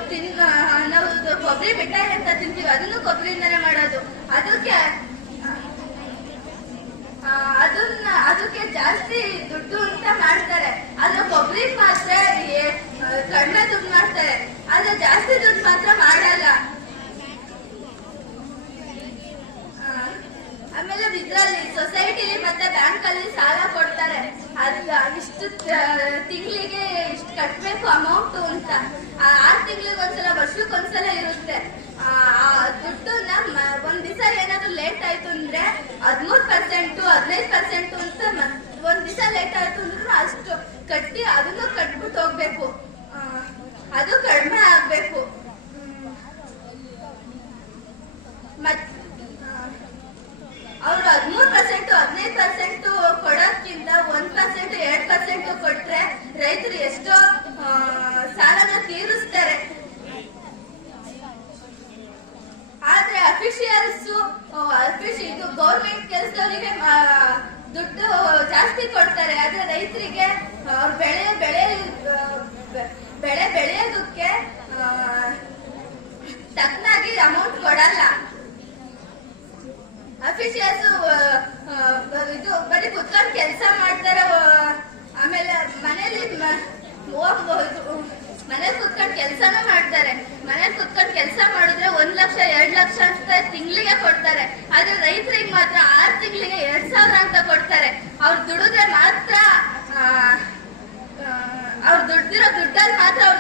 ಕೊಬ್ಬರಿ ಮಿಠಾಯಿ ಅಂತ ತಿಂತೀವಿ, ಅದನ್ನು ಕೊಬ್ಬರಿಯಿಂದನೇ ಮಾಡೋದು. ಅದಕ್ಕೆ ಜಾಸ್ತಿ ದುಡ್ಡು ಅಂತ ಮಾಡ್ತಾರೆ. ಆದ್ರೆ ಕೊಬ್ಬರಿಗೆ ಮಾತ್ರ ಕಡಿಮೆ ದುಡ್ಡು ಮಾಡ್ತಾರೆ. ಆದ್ರೆ ಜಾಸ್ತಿ ದುಡ್ಡು ಮಾತ್ರ ಮಾಡಲ್ಲ. ಆಮೇಲೆ ಇದ್ರಲ್ಲಿ ಸೊಸೈಟಿಲಿ ಮತ್ತೆ ಬ್ಯಾಂಕ್ ಅಲ್ಲಿ ಸಾಲ ಕೊಡ್ತಾರೆ. ಇಷ್ಟು ತಿಂಗಳಿಗೆ ಇಷ್ಟು ಕಟ್ಬೇಕು ಅಮೌಂಟ್ ಅಂತ. 6 ತಿಂಗಳಿಗೆ ಒಂದ್ಸಲ, ವರ್ಷಕ್ಕೊಂದ್ಸಲ ಇರುತ್ತೆ. ಆ ದುಡ್ಡನ್ನ ಒಂದ್ ದಿವಸ ಏನಾದ್ರು ಲೇಟ್ ಆಯ್ತು ಅಂದ್ರೆ 13%, 15% ಅಂತ ಒಂದ್ ದಿವಸ ಲೇಟ್ ಆಯ್ತು ಅಂದ್ರೂ ಅಷ್ಟು ಕಟ್ಟಿ ಅದನ್ನು ಕಟ್ಬಿಟ್ಟು ಹೋಗ್ಬೇಕು. ಅದು ಕಡಿಮೆ ಆಗ್ಬೇಕು. ಅವ್ರು 13%, 15% ಕೊಡೋದ್ಕಿಂತ 1%, 2% ಕೊಟ್ರೆ ರೈತರು ಎಷ್ಟೋ ಸಾಲನ ತೀರಿಸ್ತಾರೆ. ಆದ್ರೆ ಇದು ಗೌರ್ಮೆಂಟ್ ಕೆಲಸದವರಿಗೆ ದುಡ್ಡು ಜಾಸ್ತಿ ಕೊಡ್ತಾರೆ. ಆದ್ರೆ ರೈತರಿಗೆ ಅವ್ರ ಬೆಳೆ ಬೆಳೆಯೋದಕ್ಕೆ ತಕ್ಕನಾಗಿ ಅಮೌಂಟ್ ಕೊಡಲ್ಲ. ಅಫಿಷಿಯಲ್ಸ್ ಇದು ಬರೀ ಕುತ್ಕೊಂಡು ಕೆಲಸ ಮಾಡ್ತಾರೆ. ಆಮೇಲೆ ಮನೇಲಿ ಕುತ್ಕೊಂಡು ಕೆಲಸನೂ ಮಾಡ್ತಾರೆ. ಮನೇಲಿ ಕುತ್ಕೊಂಡು ಕೆಲಸ ಮಾಡಿದ್ರೆ 1 ಲಕ್ಷ 2 ಲಕ್ಷ ಅಂತ ತಿಂಗಳಿಗೆ ಕೊಡ್ತಾರೆ. ಆದ್ರೆ ರೈತರಿಗೆ ಮಾತ್ರ 6 ತಿಂಗಳಿಗೆ 2,000 ಅಂತ ಕೊಡ್ತಾರೆ. ಅವ್ರು ದುಡಿದ್ರೆ ಮಾತ್ರ ಅವ್ರು ದುಡ್ದಿರೋ ದುಡ್ಡಲ್ಲಿ ಮಾತ್ರ ಅವ್ರ